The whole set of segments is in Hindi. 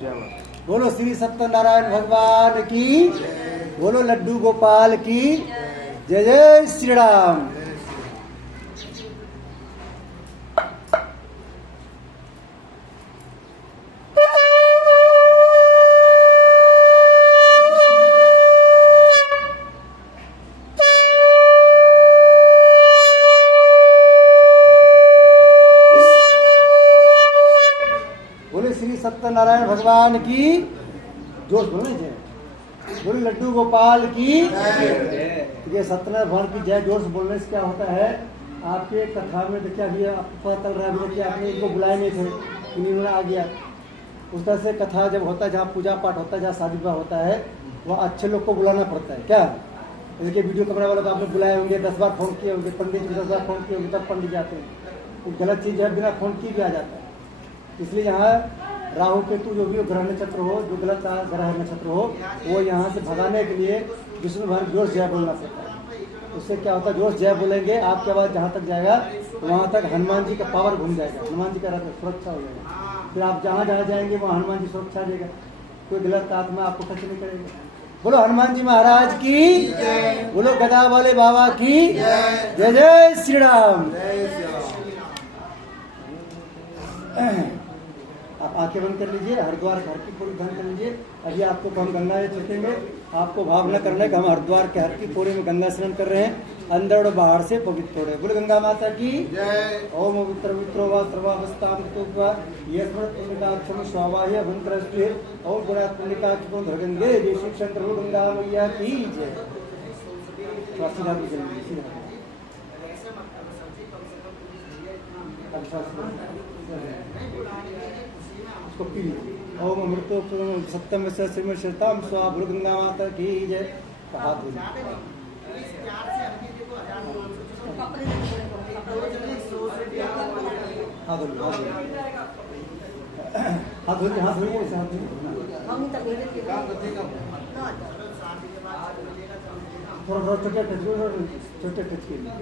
बोलो श्री सत्यनारायण भगवान की, बोलो लड्डू गोपाल की जय जय श्री राम। सत्यनारायण भगवान की जोश बोलने जय, बोले लड्डू गोपाल की ये सत्यनारायण भगवान की जय जोश बोलने से क्या होता है, आपके कथा में देखिए अभी आपको पता चल रहा है कि आपने इनको बुलाए नहीं थे, इन्होंने आ गया। उस तरह से कथा जब होता है, जहाँ पूजा पाठ होता है, जहाँ शादी विवाह होता है, वहाँ अच्छे लोग को बुलाना पड़ता है। क्या देखिए वीडियो कैमरा वाले को आपने बुलाए होंगे, 10 बार फोन किए होंगे, पंडित जी 10 बार फोन किए होंगे, तब पंडित जाते हैं। तो गलत चीज़ है, बिना फोन की भी आ जाता है। इसलिए यहाँ राहु केतु जो भी ग्रह नक्षत्र हो, जो गलत ग्रह नक्षत्र हो, वो यहाँ से भगाने के लिए विष्णु भगवान जोश जय बोलना पड़ता है। उससे क्या होता है, जोश जय बोलेंगे, आपके आवाज़ जहाँ तक जाएगा वहाँ तक हनुमान जी का पावर घूम जाएगा, हनुमान जी का सुरक्षा हो जाएगा। फिर आप जहाँ जहाँ जाएंगे वहाँ हनुमान जी सुरक्षा देगा, कोई गलत आत्मा आपको टच नहीं करेगा। बोलो हनुमान जी महाराज की, बोलो गदा वाले बाबा की जय जय श्री राम। आप आंखें बंद कर लीजिए, हरिद्वार घर की पूरी बंद कर लीजिए। अभी आपको हम गंगा में छकेंगे, आपको भाव न करना है कि हम हरिद्वार के हर की पूरे में गंगा स्नान कर रहे हैं, अंदर और बाहर से पवित्र हो रहे हैं। बोले गंगा माता की जय। ओम पवित्र पवित्रो वा सर्वावस्थाम तत्वा यस्मत् पुण्यकाक्षम स्वावाह्य भंत्रस्ते ओम गुणात् पुण्यकाक्षम धर्गंगे जय श्री शंकर गंगा मैया की जय। ओम अमृतो सत्यम श्रीम श्रताम स्वा गुरु गंगा माता की जय। हाथ धोलिए, हाथ धोलिए, हाथ धोलिए, हाथ थोड़ा थोड़ा छोटे टच कीजिए।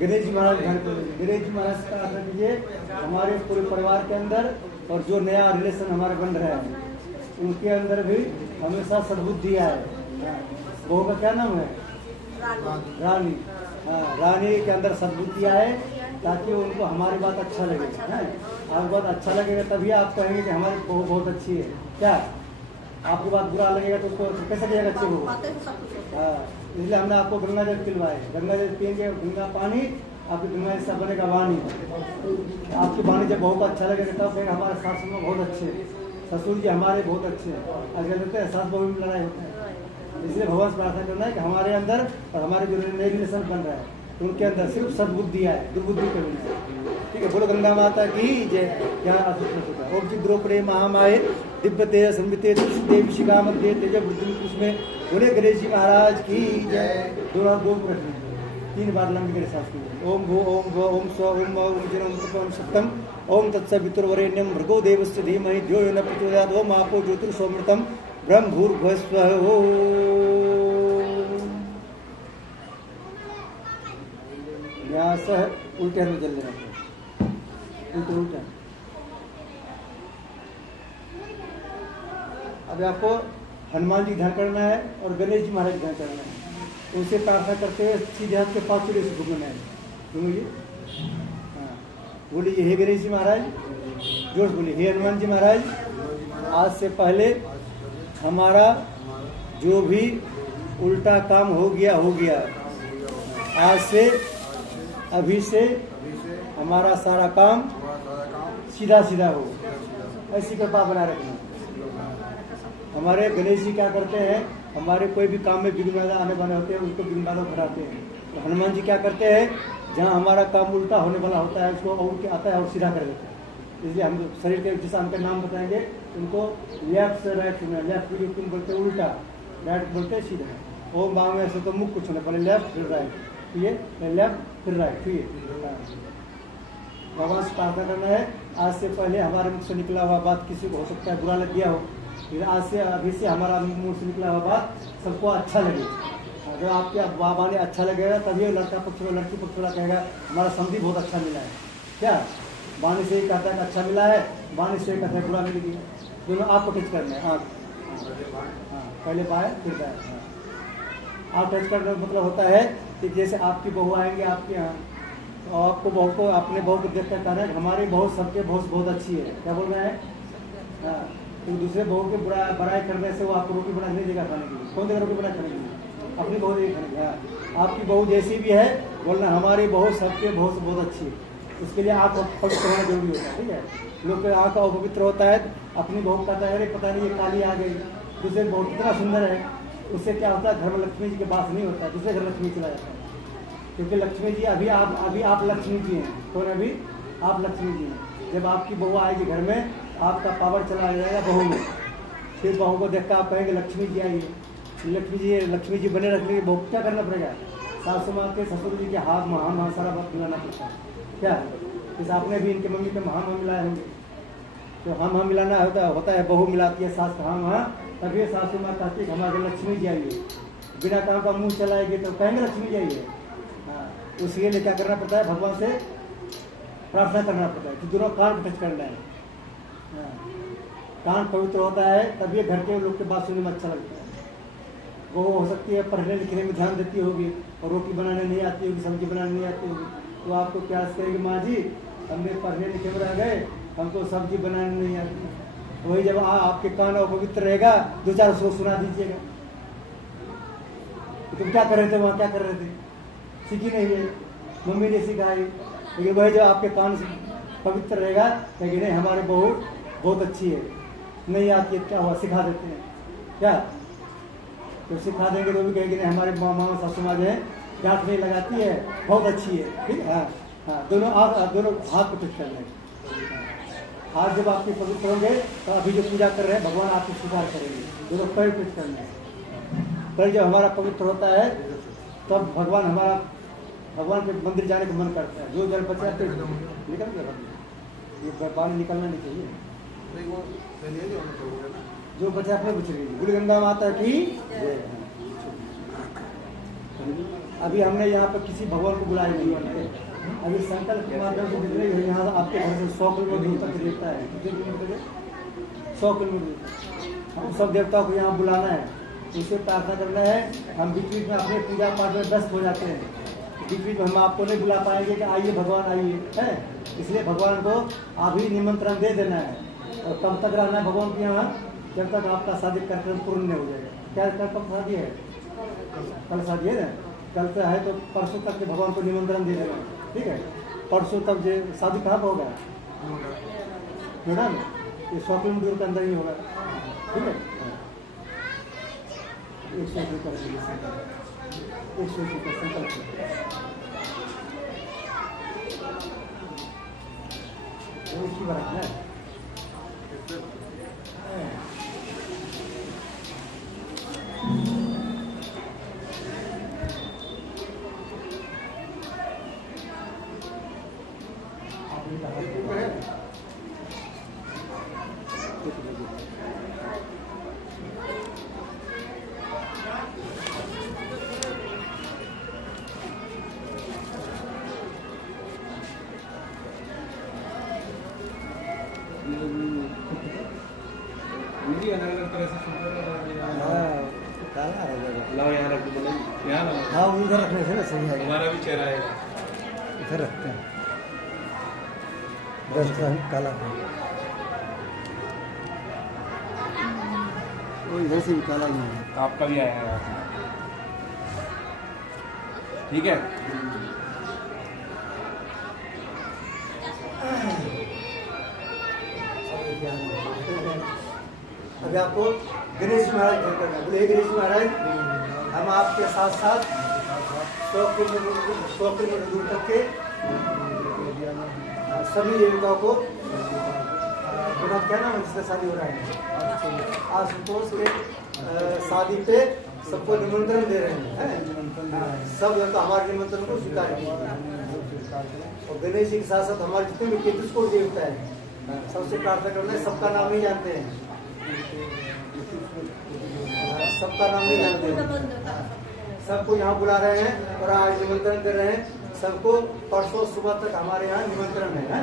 गणेश जी महाराज ध्यान करिए, गणेश जी महाराज का आदर कीजिए हमारे पूरे परिवार के अंदर, और जो नया रिलेशन हमारे बन रहा है उनके अंदर भी हमेशा सद्बुद्धि आए। बहू का क्या नाम है? रानी। हाँ, रानी के अंदर सद्बुद्धि आए ताकि उनको हमारी बात अच्छा लगे। आपकी बात अच्छा लगेगा तभी आप कहेंगे कि हमारी बहू बहुत अच्छी है। क्या आपकी बात बुरा लगेगा तो उसको कैसे कहेगा अच्छी बहू? हाँ, इसलिए हमने आपको गंगा जल पिलवाए। गंगा जल पियेंगे, गंगा पानी आपकी गंगा जैसा बनेगा वाणी। आपकी वाणी जब बहू को अच्छा लगेगा तब कहेगा हमारे सास में बहुत अच्छे हैं, ससुर जी हमारे बहुत अच्छे हैं। अगर कहते हैं सास बहू में लड़ाई होता है, इसलिए भगवान से प्रार्थना करना है कि हमारे अंदर और हमारे जो नए रिलेशन बन रहा है उनके अंदर सिर्फ सद्बुद्धि आए, दुर्बुद्धि कभी नहीं। ठीक है, बोलो गंगा माता की जय। क्या ओम चिद्रोपड़े महामाए दिव्य तेज संविते देवी शिखा मध्य तेज वृद्धि कृष्ण। बोले गणेश जी महाराज की जय। दोनों दो रखने 3 बार लंबी गणेश शास्त्र की। ओम भो ओम भो ओम स्व ओम ओम जन ओम सप्तम ओम तत्सवितुर्वरेण्यं भर्गो देवस्य धीमहि धियो यो न प्रचोदयात्। ओम आपो ज्योतिर्सोमृतम ब्रह्म भूर्भुवस्वः। न्यास उल्टे हाथ में जल लेना, उल्टे उल्टे। अब आपको हनुमान जी ध्यान करना है और गणेश जी महाराज ध्यान करना है। उनसे प्रार्थना करते हुए सीधे हाथ के 5 चूड़े से घूमना है। बोलिए, हाँ बोलिए, हे गणेश जी महाराज, जोर बोलिए, हे हनुमान जी महाराज, आज से पहले हमारा जो भी उल्टा काम हो गया, आज से अभी से हमारा सारा काम सीधा सीधा हो, ऐसी कृपा बना रखना। हमारे गणेश जी क्या करते हैं, हमारे कोई भी काम में विघ्न आने वाले होते हैं उनको विघ्न बाधा घटाते हैं। तो हनुमान जी क्या करते हैं, जहाँ हमारा काम उल्टा होने वाला होता है उसको और आता है और सीधा कर देते हैं। इसलिए हम शरीर के जिस अंग का नाम बताएंगे उनको लेफ्ट से राइट सुनना। लेफ्ट भी बोलते उल्टा, राइट बोलते सीधा। ओम बाम से तो मुख कुछ होना, पहले लेफ्ट फिर राइट, ये लेफ्ट फिर राइट। भगवान से प्रार्थना करना है, आज से पहले हमारे मुख से निकला हुआ बात किसी को हो सकता है बुरा लग गया हो, फिर आज से अभी से हमारा मुंह से निकला हुआ बात सबको अच्छा लगे। अगर आपके बाबा ने अच्छा लगेगा तभी लड़का पक्ष वाला लड़की पक्ष वाला कहेगा हमारा समझी बहुत अच्छा मिला है। क्या वाणी से ही कहता है अच्छा मिला है, वाणी से कहता है बुरा मिल गया। दोनों आँख को टच करना है, आँख, हाँ पहले बाएं फिर दाएं, हाँ। आँख टच करने का मतलब होता है कि जैसे आपकी बहू आएंगे आपके यहाँ, तो आपको बहू को अपने बहू को देख कर कहना है हमारी बहू सबके बहुत बहुत अच्छी है, क्या बोल रहे हैं, हाँ। तो दूसरे बहू के बड़ाई करने से वो आपको रोटी बना नहीं देगा खाने के लिए, कौन देगा रोटी बना खाने के लिए, अपनी बहू देगी खाने के लिए, हाँ। आपकी बहू जैसी भी है बोलना हमारी बहू सबके बहुत अच्छी है। उसके लिए आँख पवित्र होना जरूरी होता है, ठीक है। लोग के आँख अपवित्र होता है, अपनी बहू कहता है अरे पता नहीं ये काली आ गई, दूसरे बहू कितना सुंदर है, उससे क्या होता है घर में लक्ष्मी जी के पास नहीं होता है, दूसरे घर लक्ष्मी चला जाता है। क्योंकि लक्ष्मी जी अभी आप लक्ष्मी जी हैं, कौन अभी आप लक्ष्मी जी हैं। जब आपकी बहू आएगी घर में आपका पावर चला जाएगा बहू में, फिर बहू को देख कर आप कहेंगे लक्ष्मी जी आई है, लक्ष्मी जी बने रखने के बहू क्या करना पड़ेगा, सासू माँ के ससुर जी के हाथ महा सारा वक्त मिलाना पड़ता है, क्या जैसे आपने भी इनके मम्मी के महा मिलाए होंगे, तो हाँ मिलाना होता है, बहू मिलाती है सास का हाँ, तभी सासू माँ कहती है हमारे लक्ष्मी जी आई है। बिना काम का मुँह चलाएगी तो कहेंगे लक्ष्मी जी आई है, हाँ। उसके लिए क्या करना पड़ता है, भगवान से प्रार्थना करना पड़ता है कि दोनों कान को टच करना है, हाँ। कान पवित्र होता है तभी घर के लोग के बात सुनने में अच्छा लगता है। वो हो सकती है पढ़ने लिखने में ध्यान देती होगी और रोटी बनाने नहीं आती होगी, सब्जी बनाने नहीं आती होगी, तो आपको प्यास करेगी माँ जी हमने पढ़ने लिखे में रह गए, हमको सब्जी बनाने नहीं आती। वही जब आपके कान अपवित्र रहेगा दो चार सो सुना दीजिएगा, तुम क्या कर रहे थे वहाँ, क्या कर रहे थे, सीखी नहीं है, मम्मी ने सिखाई। लेकिन वही जब आपके कान पवित्र रहेगा लेकिन नहीं हमारे बहू बहुत अच्छी है, नहीं आती है क्या हुआ सिखा देते हैं, क्या तो सिखा देंगे तो भी कहेंगे नहीं हमारे मामा सासू माँ जो है डांट नहीं लगाती है, बहुत अच्छी है, ठीक है, हाँ। दोनों हाथ को टच करना है, हाथ जब आपके पवित्र होंगे तो अभी जो पूजा कर रहे हैं भगवान आपको स्वीकार करेंगे, दोनों पैर टच करना है। पैर जब हमारा पवित्र होता है तब भगवान के मंदिर जाने का मन करता है। जो जल बचा निकल गया, ये पानी निकलना नहीं चाहिए, जो बचा अपने बच गई। गुरु गंगा माता की अभी हमने यहाँ पर किसी भगवान को बुलाया नहीं है, अभी संकल्प के माध्यम से निकले यहाँ आपके घर से 100 किलोमीटर दूर तक देवता है, कितने किलोमीटर, 100 किलोमीटर। हम सब देवताओं को यहाँ बुलाना है, उसे प्रार्थना करना है। हम बीच बीच में अपने पूजा पाठ में व्यस्त हो जाते हैं, बीच बीच में हम आपको नहीं बुला पाएंगे कि आइए भगवान आइए, है। इसलिए भगवान को अभी निमंत्रण दे देना है और कब तक रहना है भगवान के यहाँ, जब तक आपका शादी कार्यक्रम पूर्ण नहीं हो जाएगा। क्या कब शादी है, कल शादी है ना, कल से है तो परसों तक के भगवान को निमंत्रण दे देना, ठीक है। परसों तक जो शादी कहाँ पर होगा मैडम, ये 100 किलोमीटर के अंदर ही होगा, ठीक है। 100 रुपये संकल्प उसकी बात है। हाँ उधर रखने से ना सही है, हमारा भी चेहरा है इधर रखते हैं, 10 काला है वो इधर से भी काला ही है, आपका भी आया है, ठीक है। अभी आपको गणेश महाराज घर करना है। बोले गणेश महाराज हम आपके साथ साथ 100 किलोमीटर दूर तक के सभी देवताओं को क्या नाम है जिसका शादी हो रहा है, आशुतोष के शादी पे सबको निमंत्रण दे रहे हैं, सब तो हमारे निमंत्रण को स्वीकार किया। और गणेश जी के साथ साथ हमारे जितने भी 33 कोटि देवता है सबसे प्रार्थना करना है, सबका नाम नहीं जानते हैं, सबका नाम नहीं जानते हैं, सबको यहाँ बुला रहे हैं और आज निमंत्रण दे रहे हैं सबको। परसों सुबह तक हमारे यहाँ निमंत्रण है,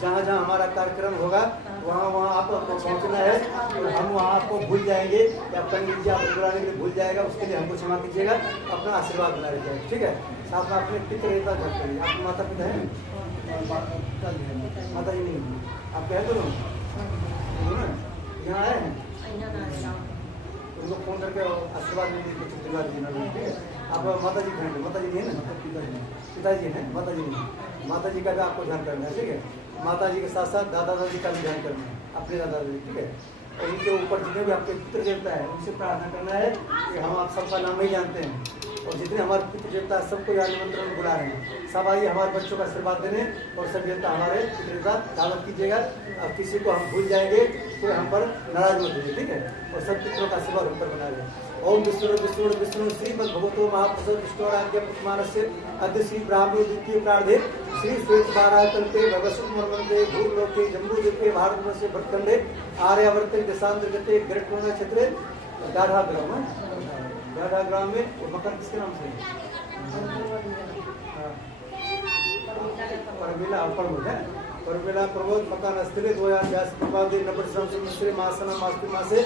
जहाँ जहाँ हमारा कार्यक्रम होगा वहाँ आपको पहुँचना है, और हम वहाँ आपको भूल जाएंगे या पंडित जी आपको बुलाने के लिए भूल जाएगा, उसके लिए हमको क्षमा कीजिएगा, अपना आशीर्वाद बना रखिए, ठीक है। साथ में अपने पितृ देवता घर करिए। आपके माता पिता हैं? माता जी नहीं, आपके हैं दोनों? यहाँ आए हैं, उनको फोन करके आशीर्वाद लीजिए, कुछ आशीर्वाद दीजिए, ठीक है। आप माता जी कहेंगे, माता जी नहीं है ना, पिताजी हैं, माता जी नहीं, माता जी का भी आपको ध्यान करना है, ठीक है। माता जी के साथ साथ दादा दादी का भी ध्यान करना है, अपने दादा दादी, ठीक है। और उनके ऊपर जितने भी आपके पितृ देवता है उनसे प्रार्थना करना है कि हम आप सबका नाम ही जानते हैं, और जितने हमारे पितृ देवता सबको यहाँ निमंत्रण में बुला रहे हैं, सब आइए हमारे बच्चों का आशीर्वाद देने, और सब देवता हमारे पितृ देवता दावत कीजिएगा। अब किसी को हम भूल जाएंगे तो हम पर नाराज मत होइए, ठीक है। और सब पितरों का आशीर्वाद हम पर बना रहे। ओम विष्णु श्रीमद् भगवतो महाप्रसाद विष्णुराज्ञ पुष्मानस्य अद्य श्री ब्राह्मणे द्वितीय प्रार्धे श्री श्वेत बाराकल्पे भगवत मर्मंदे भूलोके जम्बूद्वीपे भारतवर्षे भरतखंडे आर्यावर्ते देशांतर्गते ग्रेटकोना क्षेत्रे गाढ़ा ग्राम में, और मकान किसके नाम से है? परमेला प्रबोध मकान अस्थिरे 2082 नब्बे मासना मासे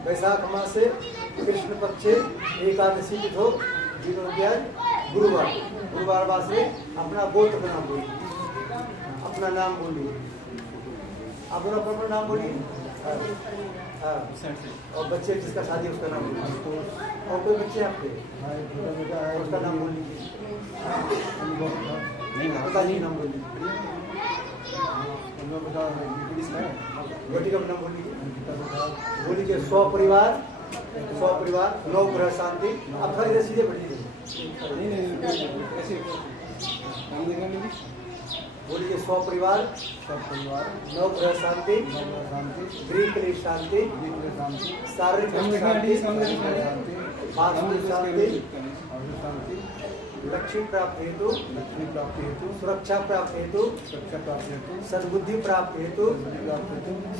वैशाख मासे कृष्ण पक्षे एकादशी तिथो गुरुवार वासे अपना गोत्र का नाम बोलिए, अपना नाम बोलिए, अपना नाम बोलिए। हाँ, और बच्चे जिसका शादी उसका नाम बोलिए, और कोई बच्चे आपके उसका नाम बोल लीजिए, पिताजी नाम बोल लीजिए, बेटी का नाम बोल लीजिए, बोलिए स्वपरिवार नौ ग्रह शांति। आप थोड़ा इधर सीधे बैठिए, बोलिए स्वपरिवार नौ ग्रह शांति, गृह कलेश शांति, शारीरिक शांति, मानसिक शांति, लक्ष्मी प्राप्त हेतु, सुरक्षा प्राप्त हेतु, सद्बुद्धि प्राप्त हेतु,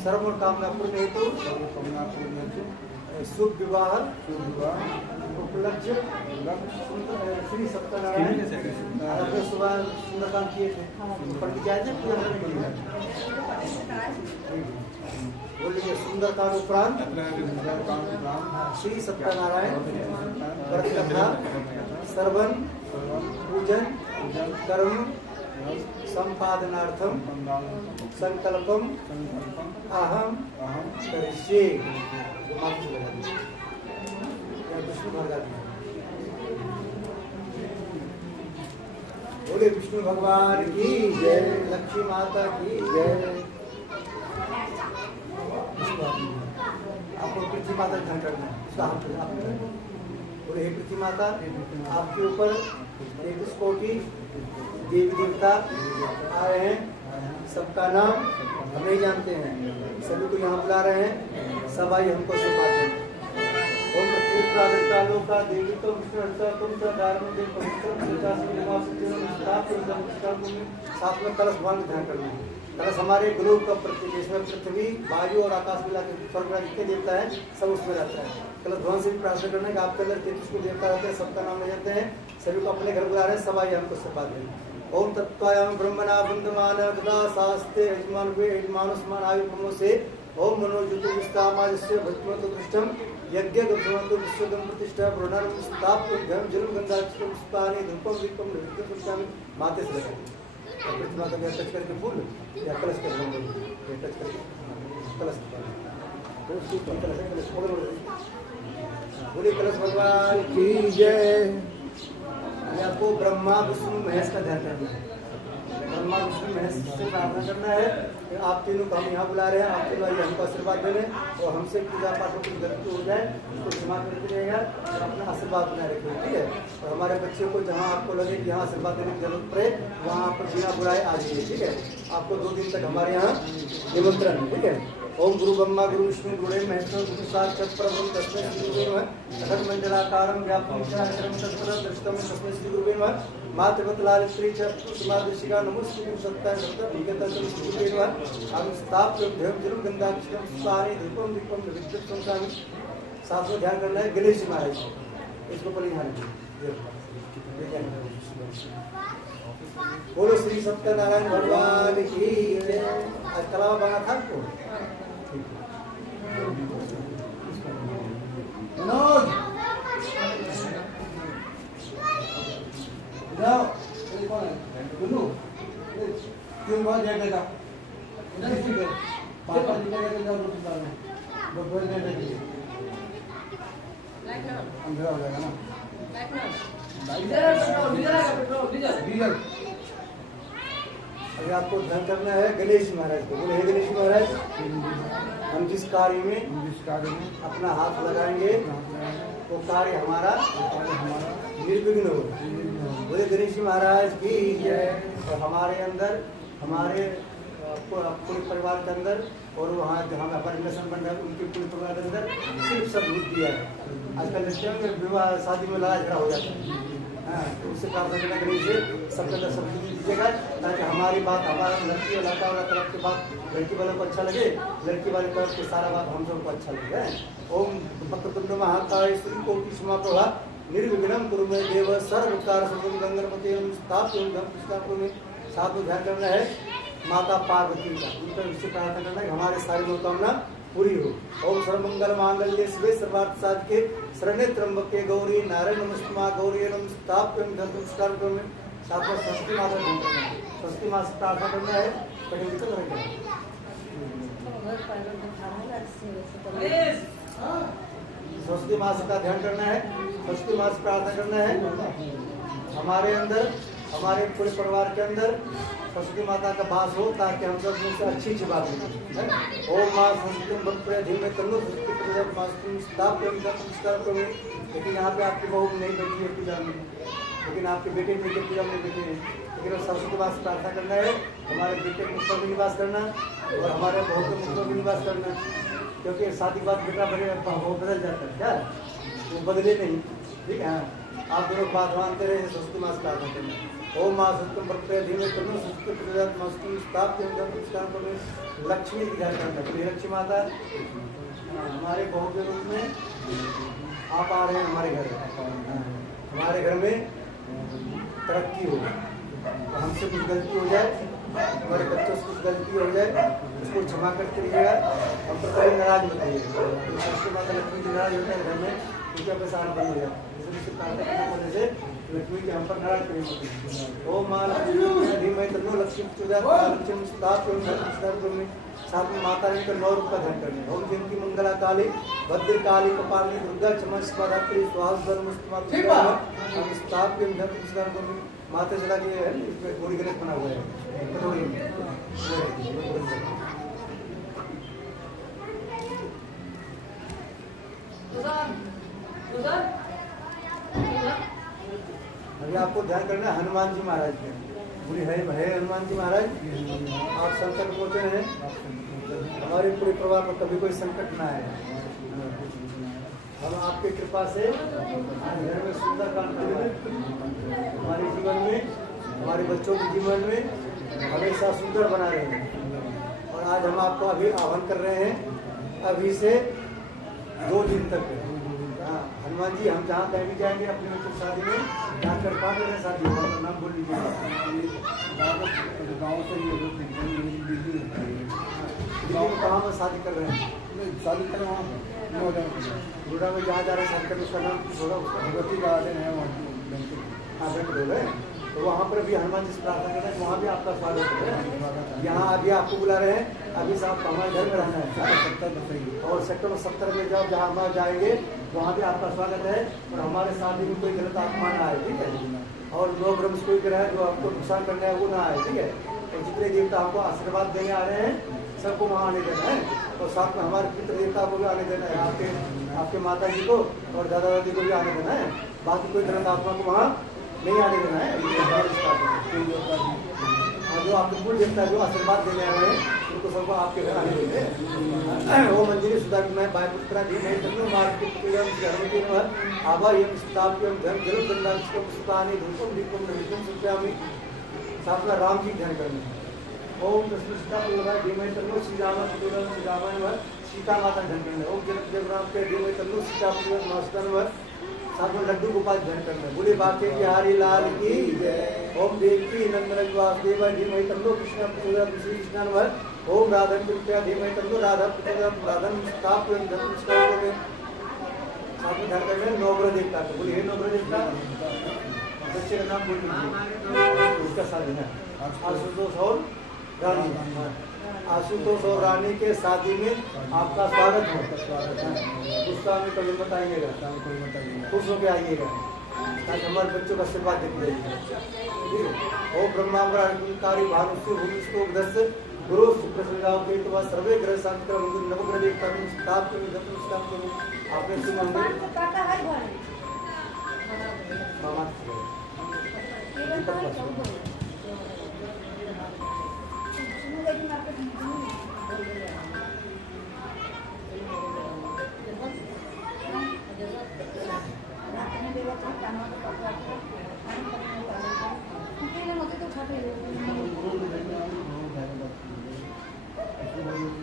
सर्व कामना पूर्ण हेतु, शुभ विवाह उपलक्ष्य श्री सत्यनारायण सुबह सुंदरकांड किए थे, पढ़ के जाए थे। बोलिए सुंदरकांड उपरांत श्री सत्यनारायण व्रत कथा श्रवण पूजन कर्म संपादनार्थम संकल्पम अहम करिष्ये। विष्णु भगवान बोले, विष्णु भगवान की जय, लक्ष्मी माता की जय। आपको पृथ्वी माता ध्यान करना है, बोले हे पृथ्वी माता, आपके ऊपर 33 कोटि देवी देवता आए हैं, सबका नाम हम नहीं जानते हैं, सभी को यहाँ बुला रहे हैं, सब आई हमको आशीर्वाद दें। ओम प्रत्येक लोका देवी तो तुम साथ में कलश भगवान ध्यान करना है। कलश हमारे गुरु का प्रतीक, इसमें पृथ्वी वायु और आकाश मिला के स्वर्ग में जितने देवता है सब उसमें रहता है। कलश भगवान से भी प्रार्थना करना है कि आपके अंदर 33 को देवता रहते हैं, सबका नाम ले जाते हैं, सभी को अपने घर बुला रहे हैं, सब आई हमको आशीर्वाद दें। ओम तत्वायाम ब्रह्मणा बंधमान तथा शास्ते यजमान वे यजमानस्मान आयु ब्रह्मो से ओम मनो ज्योतिष्ठामाजस्य भक्तिमतो दृष्टम यज्ञ गभ्रमतो विश्वदम प्रतिष्ठा प्रणरम स्थाप्य घम जलम गंधाक्षरम पुष्पानि धूपम दीपम नैवेद्यम माते से लगाएं। पृथ्वी माता का टच करके फूल या कलश कर देंगे, टच करके कलश बोले कलश भगवान की जय। आपको ब्रह्मा विष्णु महेश का ध्यान करना है, ब्रह्मा विष्णु महेश से प्रार्थना करना है कि आप तीनों को हम यहाँ बुला रहे हैं, आप तीनों हमको आशीर्वाद दे रहे हैं, और हमसे पूजा पाठ में कुछ गलती हो जाए उसको क्षमा करते रहेगा और अपना आशीर्वाद बनाए रखेगा, ठीक है। और हमारे बच्चों को जहाँ आपको लगे कि यहाँ आशीर्वाद देने की जरूरत पड़े वहाँ पर बिना बुलाए आ जाइए, ठीक है। आपको 2 दिन तक हमारे यहाँ निमंत्रण है, ठीक है। ओम गुरु ब्रह्मा गुरु विष्णु गुरुदेव महेश्वर गुरु साक्षात् परब्रह्म तस्मै श्री गुरुवे नमः। अखंड मंडलाकारं व्याप्तं चराचरं तत्परं दृष्टं तस्मै श्री गुरुवे नमः। मातृवत्लालित्री च पुष्मादर्शिका नमोस्तुते सत्ताय सत्ता विगता च श्री गुरुवे नमः। अहं स्थाप्य भयं जलं गंधाक्षरं पुष्पाणि धूपं दीपं नैवेद्यं समर्पयामि। साथ में ध्यान करना है गणेश जी महाराज, इसको पहले ध्यान रखिए। बोलो श्री सत्यनारायण भगवान की जय। आज कलावा बना था आपको? मनोज जाओ, ये कौन है? गुल्लू, क्यों बहुत देर लगा? इधर ठीक है, पापा जी ने कहते जाओ रोटी डालने, दोपहर में बैठिए। अंधेरा हो जाएगा ना? डीजल। अभी आपको ध्यान करना है गणेश महाराज को। बोले हे गणेश महाराज, हम जिस कार्य में अपना हाथ लगाएंगे वो कार्य हमारा निर्विघ्न हो। बोले गणेश महाराज की जय। और हमारे अंदर, हमारे पूरे परिवार के अंदर और वहाँ जहाँ हमारे रिलेशन बन रहे हैं उनके पूरे परिवार के अंदर सिर्फ सब भूत दिया है। आजकल रिश्ते में विवाह शादी में लड़ाई झगड़ा हो जाता है। हाँ, तो उससे प्रार्थना करना करिए से सबके अंदर सब कुछ दीजिएगा ताकि हमारी बात, हमारा लड़की और लड़का वाला तरफ की बात लड़की वालों को अच्छा लगे, लड़की वाले तरफ की सारा बात हम सबको अच्छा लगे। ओम वक्रतुंड महाकाय श्रीकोटि समाप्रभा निर्विघ्नं कुरु मे देव सर्वकार सर्वं गंगणपति स्थापयं धम पुष्कर में। साथ में ध्यान करना है माता पार्वती का, उनका विषय प्रार्थना करना है हमारे सारी मनोकामना पूरी हो। ओम सर्वमंगल मांगल्ये शिवे सर्वार्थ साधके शरण्ये त्र्यंबके गौरी नारायण नमस्तुमा गौरी नमस्ताभ्यं धम पुष्कर में। साथ में सरस्वती माता ध्यान करना है, सरस्वती माता से प्रार्थना करना है। कहीं दिक्कत रहेगा? सरस्वती माता का ध्यान करना है, सरस्वती माता से प्रार्थना करना है हमारे अंदर, हमारे पूरे परिवार के अंदर सरस्वती माता का वास हो ताकि हम सब उनसे अच्छी अच्छी बात मिले। ओम मां सरस्वती बंप्रे धीमे तन्नो सरस्वती प्रजर मास्तुम स्थापयं धम पुष्कर में। लेकिन यहाँ पे आपकी बहू नहीं बैठी है पूजा में, लेकिन आपके बेटे के पूजा में बैठे हैं, लेकिन सरस्वती माता से प्रार्थना करना है हमारे बेटे के ऊपर भी निवास करना और हमारे बहू के ऊपर भी निवास करना। क्योंकि शादी के बाद बेटा बहू बदल जाता है, क्या वो बदले नहीं, ठीक है? आप दोनों बात मानते रहे, सरस्वती माता से प्रार्थना करना। ओम मां सत्यम बंप्रे धीमे तन्नो सरस्वती प्रजर मास्तुम स्थापयं धम पुष्कर में। लक्ष्मी की ध्यान करना है। लक्ष्मी माता हमारे बहू के रूप में आप आ रहे हैं हमारे घर, हमारे घर में तरक्की हो, हमसे कुछ गलती हो जाए, हमारे बच्चों से कुछ गलती हो जाए उसको क्षमा करते रहिएगा, हम पर कभी नाराज मत रहिएगा। सरस्वती माता लक्ष्मी जी नाराज होता है घर में, उनके अपने साथ बंद हो जाए। इसलिए प्रार्थना करने से लक्ष्मी के हम पर नाराज करेंगे। ओम मां लक्ष्मी धीमे तन्नो लक्ष्मी प्रचोदयात् लक्ष्मी स्थापयं धम पुष्कर में। साथ में माता रानी का 9 रूप का ध्यान करना है। ओम जयंती मंगला काली भद्रकाली कपालिनी दुर्गा क्षमा स्वाधात्री स्वाहा हम स्थापयं धम पुष्कर में। माता जला के है इसमें थोड़ी गलत बना हुआ है कटोरी में। अभी आपको ध्यान करना है हनुमान जी महाराज के। पूरी है हनुमान जी महाराज, आप संकट मोचन हैं, हमारे पूरे परिवार पर कभी कोई संकट ना आए। हम आपकी कृपा से घर में सुंदर काम करेंगे, हमारे जीवन में, हमारे बच्चों के जीवन में हमेशा सुंदर बना रहेंगे। और आज हम आपको अभी आह्वान कर रहे हैं अभी से 2 दिन तक। हाँ हनुमान जी, हम जहाँ कहीं भी जाएंगे अपने बच्चों की शादी में, जहाँ कर पा रहे हैं शादी का नाम बोल लीजिए। गाँव से गाँव कहाँ पर शादी कर रहे हैं? शादी कर रहे हैं नोएडा में, जहाँ जा रहे हैं शादी करने, उसका नाम थोड़ा भगवती गार्डन है वहाँ। हाँ बैंक बोल रहे हैं, तो वहाँ पर भी हनुमान जी से प्रार्थना कर रहे हैं, वहाँ भी आपका स्वागत है। यहाँ अभी आपको बुला रहे हैं, अभी से आप हमारे घर में रहना है और सेक्टर 70 में जाओ, जहाँ हम जाएंगे वहाँ भी आपका स्वागत है। और हमारे शादी में कोई गलत आत्मा ना आए, ठीक है? और लोग ब्रह्म कोई ग्रह जो आपको नुकसान करना है वो ना आए, ठीक है? और जितने देवता आपको आशीर्वाद देने आ रहे हैं सबको वहाँ आने देना है। और साथ में हमारे पितृ देवता को भी आने देना है, आपके माता जी को और दादा दादी को भी आने देना है। बाकी कोई गलत आत्मा को वहाँ नहीं आने देना है। और जो आपके कुल देवता जो आशीर्वाद देने आ रहे हैं उनको सबको आपके घर आने देंगे। वो मंजिली सुधा में वायुपुत्रा दी नहीं तन्नो मार्ग के पूजन धर्मकी नमः आभा यम स्थाप्यम धर्म जरूर दंडाक्षम सुतानि धूपम दीपम नमितम सुत्यामि। साथ में राम जी ध्यान करना है। ओम कृष्ण सीता पूर्वा धीमहि तन्नो श्री राम पूर्वम श्री रामाय नमः। सीता माता ध्यान करना है। ओम जग जगराम के धीमहि तन्नो सीता पूर्वम नमस्कार नमः। साथ में लड्डू गोपाल ध्यान करना है। बोले बाके बिहारी लाल की जय। ओम देवकी नंदन वासुदेव धीमहि तन्नो कृष्ण प्रचोदयात् श्री कृष्णान वः। ओम राधन कृपया धीमहि तन्नो राधा प्रचोदयात् राधन स्थापयन् धर्म स्थापयन्। साथ में ध्यान करना है नवग्रह देवता को। बोलिए हे नवग्रह देवता, बच्चे का नाम बोल दीजिए, उसका साथ देना है। आशुतोष और रानी, आशुतोष और रानी के शादी में आपका स्वागत है। उसका में कभी मत आइएगा, खुश होकर आइएगा ताकि हमारे बच्चों का आशीर्वाद देते रहिए। ओम ब्रह्मांकारी भानुष्य भूमिष्ठो दस गुरु सुप्रसन्नाओं के तो सर्वे ग्रह शांति नवग्रह देवता में स्थाप आपने सुना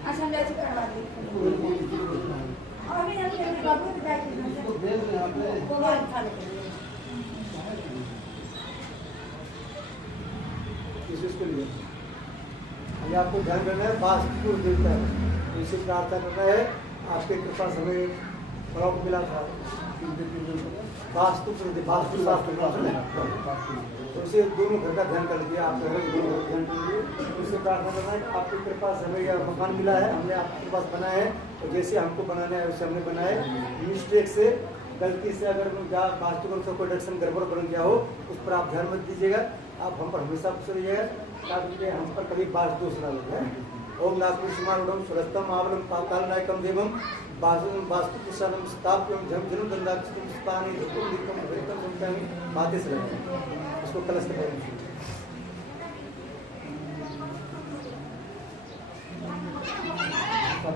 अच्छा मैं करवा दी और अभी हम बाबू के बैग में वो खा लेंगे इसके लिए ये आपको ध्यान रखना है। वास्तु देवता है, इसे प्रार्थना करना है। आपके कृपा समय प्रॉप मिला था वास्तु शास्त्र, तो इसे दोनों घर का ध्यान कर लीजिए। आप दोनों घर का ध्यान करिए, इससे प्रार्थना करना है कि आपकी कृपा समय या मकान मिला है, हमने आपके पास बनाया है, तो जैसे हमको बनाना है वैसे हमने बनाया है। मिस्टेक से गलती से अगर वास्तु का कोई डायरेक्शन गड़बड़ बन गया हो उस पर आप ध्यान मत दीजिएगा। आप हम पर हमेशा खुश रहिएगा ताकि हम पर कभी बात दोष ना लगे। ओम नागपुर समारूढ़ सुरस्तम आवलम पाताल नायकम देवम वास्तु कुशलम स्थाप्यम झम जन्म दंडाक्षतम स्थानी धुपम दीपम भृतम संख्यामी माते से लगे उसको कलश के पहले।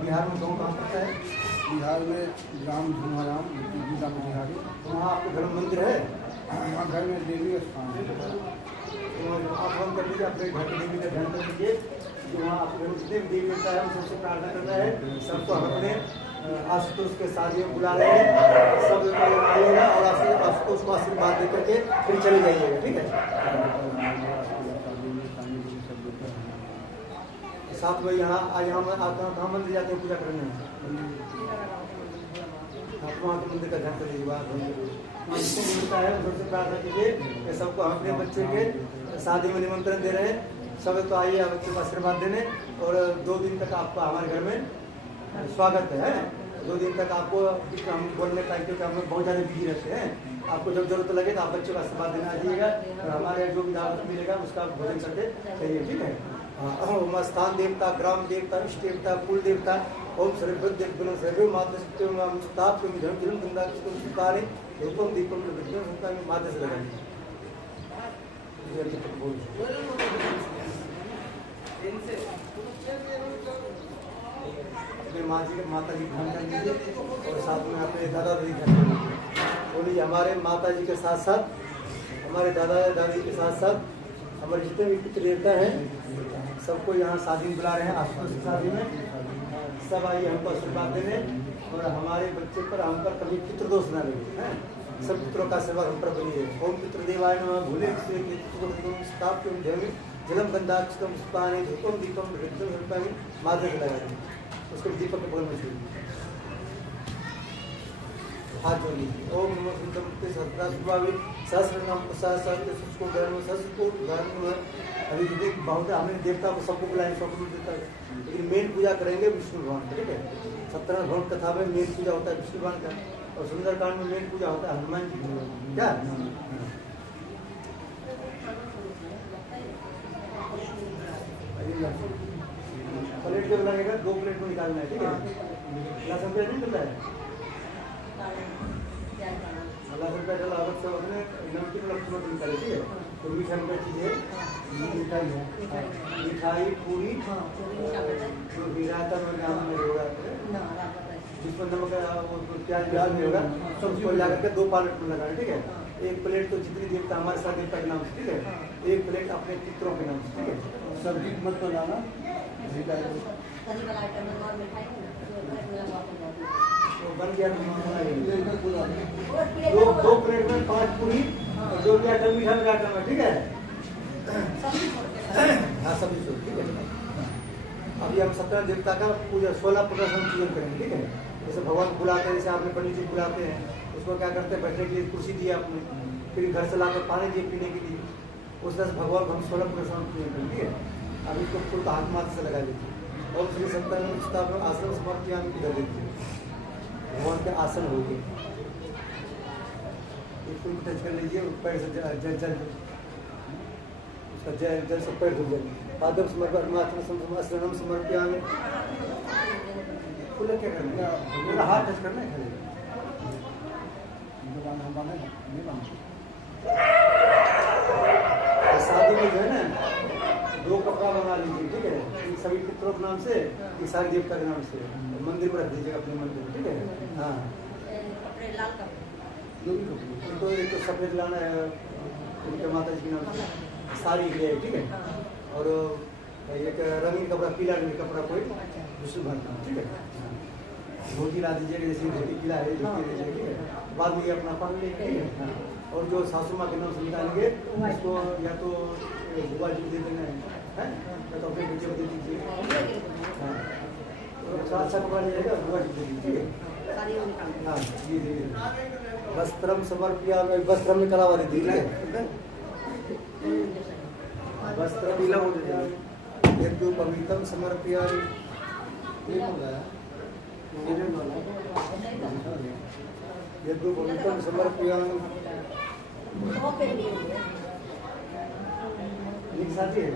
बिहार में गाँव कहाँ पड़ता है? बिहार में ग्राम झुमाराम जिला बिहारी। वहाँ आपके घर में मंदिर है? वहाँ घर में देवी स्थान है। तो आप फोन कर लीजिए, अपने घर के देवी का ध्यान कर लीजिए कि वहाँ आपके घर में जितने भी देवी देवता है उन सबसे प्रार्थना करना है। सबको हम अपने आशुतोष के शादी में बुला रहे हैं, सब आइएगा और आशुतोष को आशीर्वाद दे करके फिर चले जाइएगा, ठीक है? साथ में यहाँ कहाँ मंदिर जाते हैं पूजा करने? आप वहाँ के मंदिर का ध्यान कर लीजिए। बात जिसको मिलता है सबसे प्रार्थना कीजिए कि सबको हम अपने बच्चे के शादी में निमंत्रण दे रहे हैं। सब तो आइए बच्चे को आशीर्वाद देने, और 2 दिन तक आपका हमारे घर में स्वागत है। 2 दिन तक आपको हम बोलने का, क्योंकि हम लोग बहुत ज़्यादा बिजी रहते हैं। आपको जब जरूरत लगे तो आप बच्चों का आशीर्वाद देना आ जाइएगा, और हमारे जो भी दावत मिलेगा उसका भोजन करके चाहिए, ठीक है? ओम स्थान देवता, ग्राम देवता, इष्ट देवता, कुल देवता, ओम सर्व देव सर्व माता रूपम दीपम माता से लगाएंगे। अपने माता जी ध्यान कर लीजिए और साथ में अपने दादा दादी ध्यान कर लीजिए। बोलिए हमारे माता जी के साथ साथ, हमारे दादा दादी के साथ साथ हमारे जितने भी पितृ देवता हैं सबको यहाँ शादी में बुला रहे हैं। आशुतोष की शादी में सब आइए हमको आशीर्वाद देने, और हमारे बच्चे पर हम पर कभी पितृ दोष ना लगे हैं। सब पितरों का सेवा हम पर बनी है। ओम पितृदेवाय नमः। भूले स्थाप्यम जलम गंधाक्षतम पुष्पानि धूपम दीपम भृतम संपानि माधव लगाएंगे। उसको दीपक के बगल में छूट हाथ जोड़ लीजिए। ओम नमो संतमते सहस्रास्वामी सहस्रनाम सहस्र उसको धर्म सहस्र को धर्म। अभी देख बहुत हमने देवता को सबको बुलाए, सबको देता है, लेकिन मेन पूजा करेंगे विष्णु भगवान, ठीक है? सत्यनारायण भगवान कथा में मेन पूजा होता है विष्णु भगवान का, और सुंदरकांड में मेन पूजा होता है हनुमान जी। क्या प्लेट जब लगेगा 2 प्लेट में निकालना है, ठीक है? लहसुन प्याज नहीं मिलता है, लहसुन प्याज अलग से अपने नमकीन लहसुन निकाले, ठीक है? तो मीठा मीठा चीज़ें मिठाई है, मिठाई पूरी जो गिराता में होगा जिसमें नमक प्याज प्याज में होगा, सब उसको ला करके 2 प्लेट में लगाना, ठीक है? 1 प्लेट तो जितनी देवता हमारे साथ देवता के नाम से, ठीक है? 1 प्लेट अपने पितरों के नाम से, ठीक है? सब्जी मत बनाना, तो बन किया तो दो प्लेट में 5 पूरी और जो भी आइटम मीठा में आइटम है, ठीक है। हाँ सब्जी सूप, ठीक है। अभी हम सत्यनारायण देवता का पूजा 16 प्रकार से पूजन करेंगे, ठीक है। जैसे भगवान बुलाते हैं, जैसे आपने पंडित जी बुलाते हैं, उसको क्या करते हैं, बैठने के लिए कुर्सी दिया आपने, फिर घर से लाकर पानी दिए पीने के लिए, उस तरह से भगवान को हम 16 प्रकार से पूजन करेंगे, ठीक है। अब इसको फूल का हाथ माथ से लगा लीजिए और श्री सत्यनारायण आसन समर्पित हम इधर देखिए, भगवान के आसन हो गए, फूल को टच कर लीजिए, पैर से जल उसका जल से पैर धुल जाएंगे। पादम समर्पण समर्प्यामि, फूल क्या करना है, मेरा हाथ टच करना है खाली। शादी में जो है ना 2 कपड़ा बना लीजिए, ठीक है। एक सभी पितरों के नाम से, एक सारी देवता के नाम से, मंदिर में रख दीजिएगा अपने मंदिर में, ठीक है। हाँ कपड़े लाल कपड़े तो एक तो सफेद लाना है उनके माता जी के नाम से, साड़ी ले, ठीक है। और एक रंगीन कपड़ा, पीला रंगीन कपड़ा कोई दूसरे भरना, ठीक है। धोती ला दीजिएगा, जैसे धोती पीला है धोती दीजिएगा, ठीक है। बाद में ये अपना पहन लेंगे, ठीक है। और जो सासू माँ के नाम से निकालेंगे उसको या तो बुआ जी दे देना है, या तो अपने बेटे को दे दीजिए। हाँ थोड़ा अच्छा कपड़ा लीजिएगा, बुआ जी दे दीजिए, हाँ जी दीजिए। वस्त्रम समर्प्यामि, वस्त्रम में कलावा दे दीजिए, वस्त्र पीला हो जाएगा। यज्ञोपवीतम समर्प्यामि, यज्ञोपवीतम समर्प्यामि। एक साथी है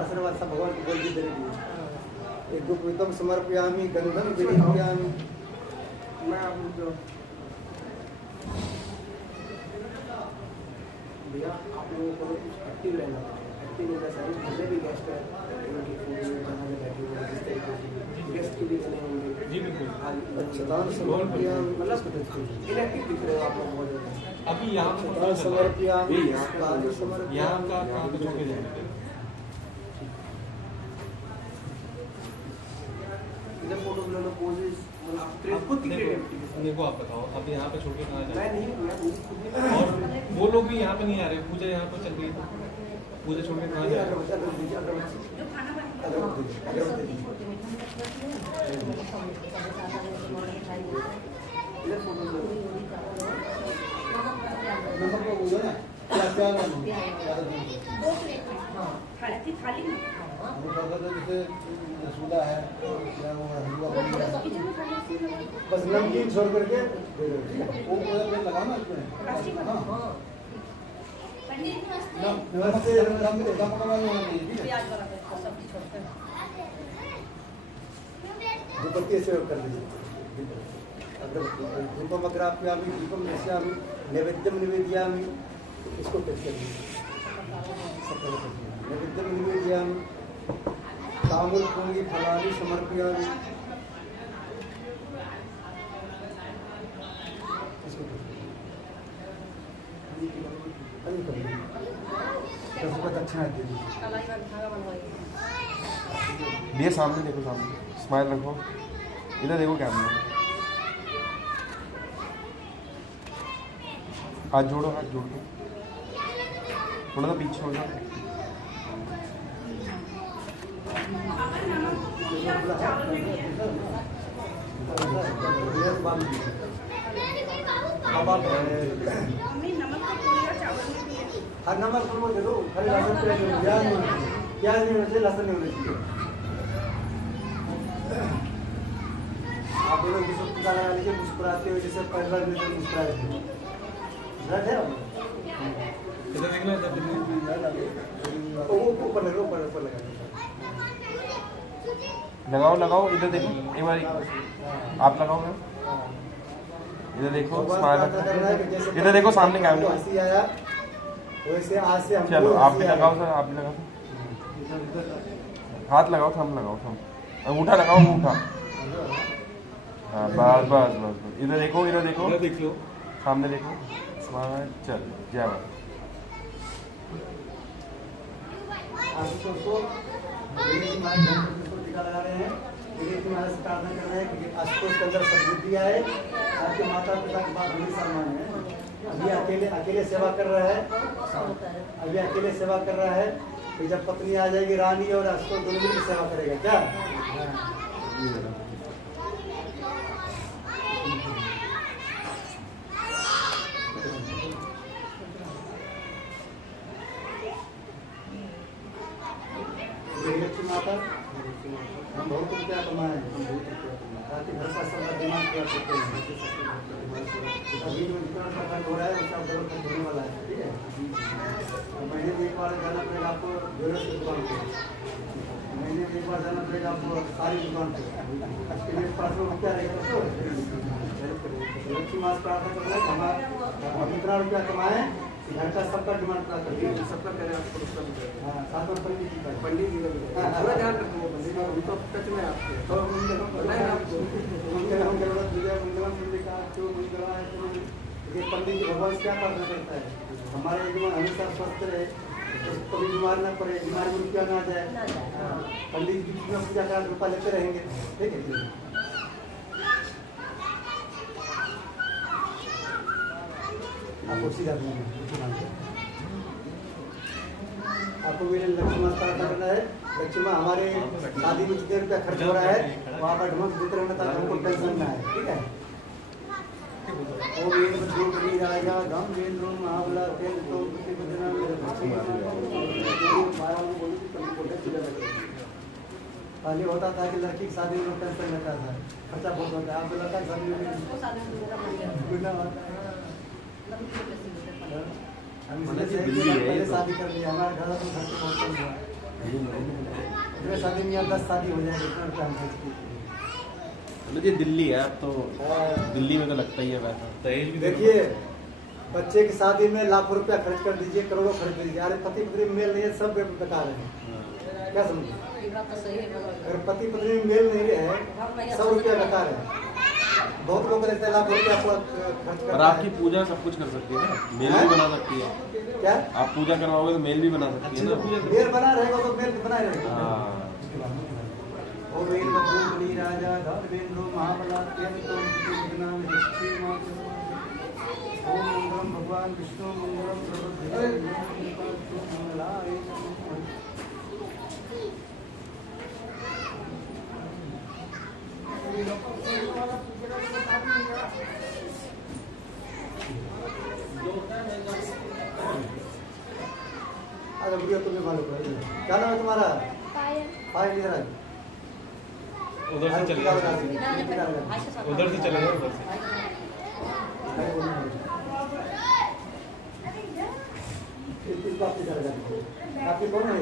आशीर्वाद सब भगवान को बोल दी देगी। यज्ञोपवीतम समर्प्यामि, गंधम विलेपयामि। मैं भैया आप लोगों को कुछ एक्टिव रहना है, एक्टिव होना चाहिए। जितने भी गेस्ट हैं उनकी फूड जहाँ पे बैठे हुए जिस तरीके से गेस्ट के लिए बने होंगे, जी बिल्कुल मतलब इनएक्टिव दिख रहे हो आप लोग बहुत ज़्यादा। अभी यहाँ समर्प्यामि, यहाँ का कहाँ पे छोड़ के जाएंगे? इधर फोटो ले लो, पोजेस आपको देखो आप बताओ, अब यहाँ पे छोड़ के कहाँ जाए? मैं नहीं, और वो लोग भी यहाँ पे नहीं आ रहे, पूजा यहाँ पे चल रही है, तो पूजा छोड़ के कहाँ जाए? थाली रसूला है या वो हलवा बस नमकीन छोड़ करके वो पूरा प्लेट लगाओ ना उसमें। नमस्ते दम होना चाहिए, ठीक है। दुपट्टे से कर लीजिए। दीपम अग्राप्यामि, दीपम नश्यामि, नैवेद्यम निवेदयामि, इसको टच कर लीजिए। नैवेद्यम निवेदयामि, ताम्बूल पूंगी फलानि समर्पयामि, इसको दक्षिणा दे दीजिए। ये सामने देखो, सामने स्माइल रखो, इधर देखो कैमरा, हाथ जोड़ो, हाथ जोड़ के थोड़ा सा पीछे हो जाओ। हर नमक को दे दो, खाली लहसुन प्याज नहीं होना चाहिए, लहसुन नहीं होना चाहिए। आप दोनों की सब टीका लगा लीजिए, मुस्कुराते हुए जैसे परिवार में मुस्कुराए थे। है इधर देखना, इधर देखना। ऊपर लगा, ऊपर लगा। लगाओ लगाओ, इधर देखो एक बार, आप लगाओ ना, इधर देखो स्माइल, इधर देखो सामने कैमरा। आया वैसे आज से हम चलो आप भी लगाओ सर, आप भी लगाओ, हाथ लगाओ, थंब लगाओ, थंब, अंगूठा लगाओ, अंगूठा। हाँ बस बस बस बस, इधर देखो, इधर देखो, इधर देख लो, सामने देखो, स्माइल। चल जय बाबा। टीका लगा रहे हैं। लक्ष्मी महाराज से प्रार्थना कर रहे हैं कि आशुतोष के अंदर सद्बुद्धि आए, आपके माता पिता के बाद हमेशा माने। अभी अकेले सेवा कर रहा है, अभी अकेले सेवा कर रहा है, तो जब पत्नी आ जाएगी रानी और आशुतोष दोनों मिलकर सेवा करेगा क्या? लक्ष्मी माता हम बहुत रुपया कमाए हैं, ताकि घर का सबका दिमाग कर सकते हैं। अभी जो जितना खर्च हो रहा है उसका डबल खर्च होने वाला है, ठीक है? तो महीने में एक बार जाना पड़ेगा आपको ज्वेलर्स की दुकान पे, महीने में एक बार जाना पड़ेगा आपको सारी दुकान पे, उसके लिए 500 रुपया रहेगा। तो लक्ष्मी माता प्रार्थना करना है हम इतना रुपया कमाएं कि घर का सबका डिमांड पूरा कर दिया, सबका करें आपको। हाँ, साथ में पंडित जी का पूरा ध्यान रखो, पंडित जी तो टच में आपके तो मंगलम चंद्रिका जो मंगला है। ये पंडित जी भगवान से क्या प्रार्थना करता है? हमारे यजमान हमेशा स्वस्थ रहे, तो कभी बीमार ना पड़े, बीमारी में रुपया ना जाए। पंडित जी की पूजा का रुपया लेते रहेंगे, ठीक है? आपको सीधा आपको भी लक्ष्मी माता प्रार्थना करना है। लक्ष्मी माँ हमारे शादी में जितने रुपया खर्च हो रहा है वहाँ पर एडवांस देते रहना ताकि हमको टेंशन ना है, ठीक है? वो वेद जो बनी राजा धम वेद रोम महाबला तेल तो किसी को देना पहले होता था कि लड़की की शादी में टेंशन रहता था, खर्चा बहुत होता है। आप लड़का की शादी में पहले शादी कर लिया, हमारे घर में खर्च बहुत कम हुआ। इतने शादी में 10 शादी हो जाएगी, इतना रुपया हम खर्च किए। मुझे दिल्ली है, अब तो दिल्ली में तो लगता ही है पैसा। देखिए बच्चे की शादी में लाखों रुपया खर्च कर दीजिए, करोड़ों खर्च कर दीजिए, अरे पति पत्नी में मेल नहीं है, सब बेकार है। क्या समझे? अगर पति पत्नी में मेल नहीं है, 100 रुपया बेकार है। बहुत लोग रहते हैं लाखों रुपया खर्च कर। और आपकी पूजा सब कुछ कर सकती है ना, मेल भी बना सकती है। क्या आप पूजा करवाओगे तो मेल भी बना सकती है ना। मेल बना रहेगा तो मेल बना रहेगा। ओ वेद बनी राजा धम वेन्द्रो महाबला तेल तो नाम लक्ष्मी माता। ओम मंगलम भगवान विष्णु मंगलम सर्वदेव मंगलाय। अरे बुढ़िया तुम्हें मालूम है क्या नाम है तुम्हारा? पायल। इधर आ उधर से चलेगा, उधर से चलेगा, उधर से। आपकी कौन है?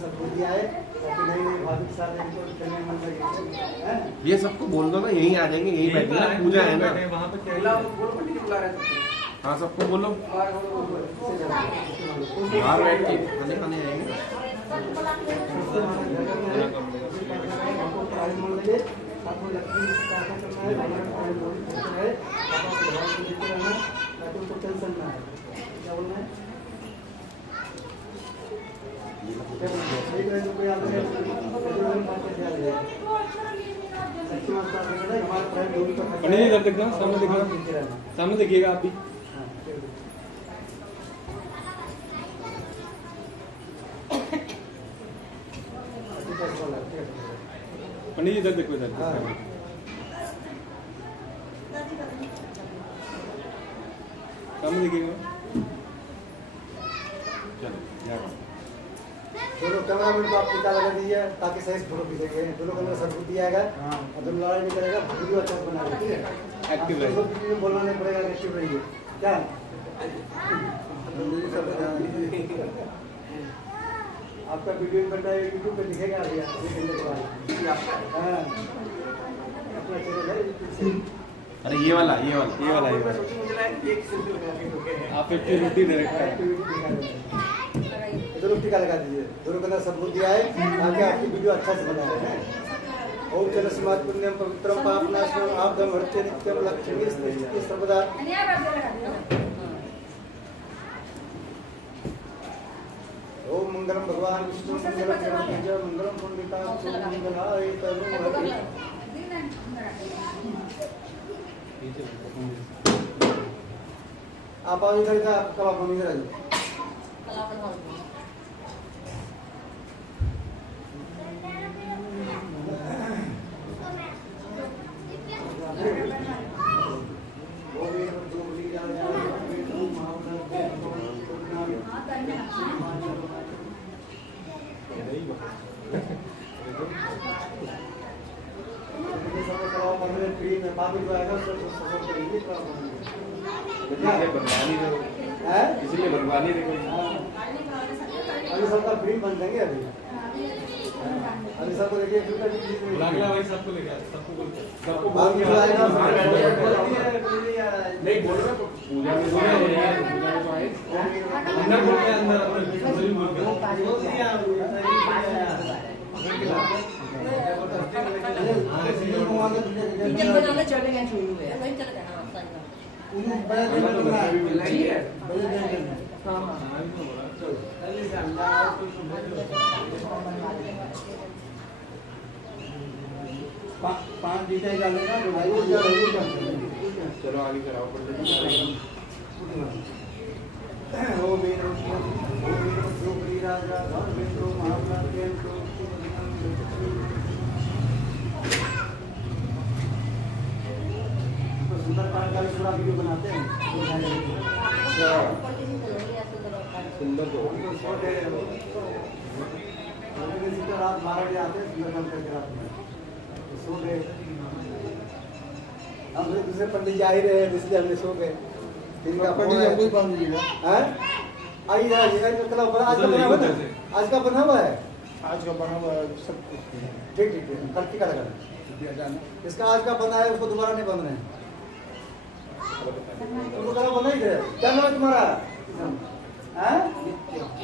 सब बुद्धि आए ताकि नई नई भाभी के साथ इनको चलने मन लगे। ये सबको बोल दो ना, यहीं आ जाएंगे, यहीं बैठे ना, पूजा है ना वहाँ पे क्या हाँ सबको बोलो बाहर बैठ के खाने खाने आएंगे। पंडित जी इधर देखना, सामने देखना, सामने देखिएगा आप भी। पंडित जी इधर देखो, इधर सामने देखिएगा। दोनों कैमरामैन को आप टीका लगा दीजिए ताकि सही फोटो खींचेंगे। दोनों कैमरा सद्बुद्धि आएगा और जब लड़ाई नहीं करेगा वीडियो अच्छा बनाएगा, ठीक है? एक्टिव रहेगा, बोलना नहीं पड़ेगा, एक्टिव रहिए। क्या आपका वीडियो बनता है यूट्यूब पे दिखेगा अभी एक घंटे के बाद। हाँ अपना चैनल है यूट्यूब से। अरे ये वाला आप 50 रुपये दे रखा है। दोनों टीका लगा दीजिए, दोनों के अंदर सद्बुद्धि आए ताकि आपकी वीडियो अच्छा से बनाए। ओम चल समाज पुण्यम पवित्रम पापनाशनम आपदम हरते नित्यम लक्ष्मी स्थिति सर्वदा। ओम मंगलम भगवान विष्णु मंगलम गणपति मंगलम पंडिता मंगलाय तरुण आप आओ इधर का कब आप इधर आ जाओ इसलिए बनवानी अभी सबका फ्री बन देंगे अभी सबको देखिए अगला भाई सबको लेके सबको बोल नहीं बोल रहा पूजा में पूजा में तो आए अंदर बोल के अंदर जरूर बोल किचन बनाने चले गए छोड़ू है वहीं चले गए हां सही बात हां पाँच डिजाइन डालेगा चलो आगे कराओ ओ मेरो राजा सुंदरकांड का भी पूरा वीडियो बनाते हैं सुंदर तो रात 12 बजे आते हैं सुंदरकांड करके रात में सो गए हम दूसरे पंडित जी आ ही रहे हैं इसलिए हमने सो गए इनका कोई बात नहीं है आइए आज का बना हुआ है आज का बना हुआ है आज का बना हुआ सब कुछ ठीक ठीक ठीक कल की का लगा इसका आज का बना है उसको दोबारा नहीं बन रहे हैं तुमको कल बना ही थे क्या नाम है तुम्हारा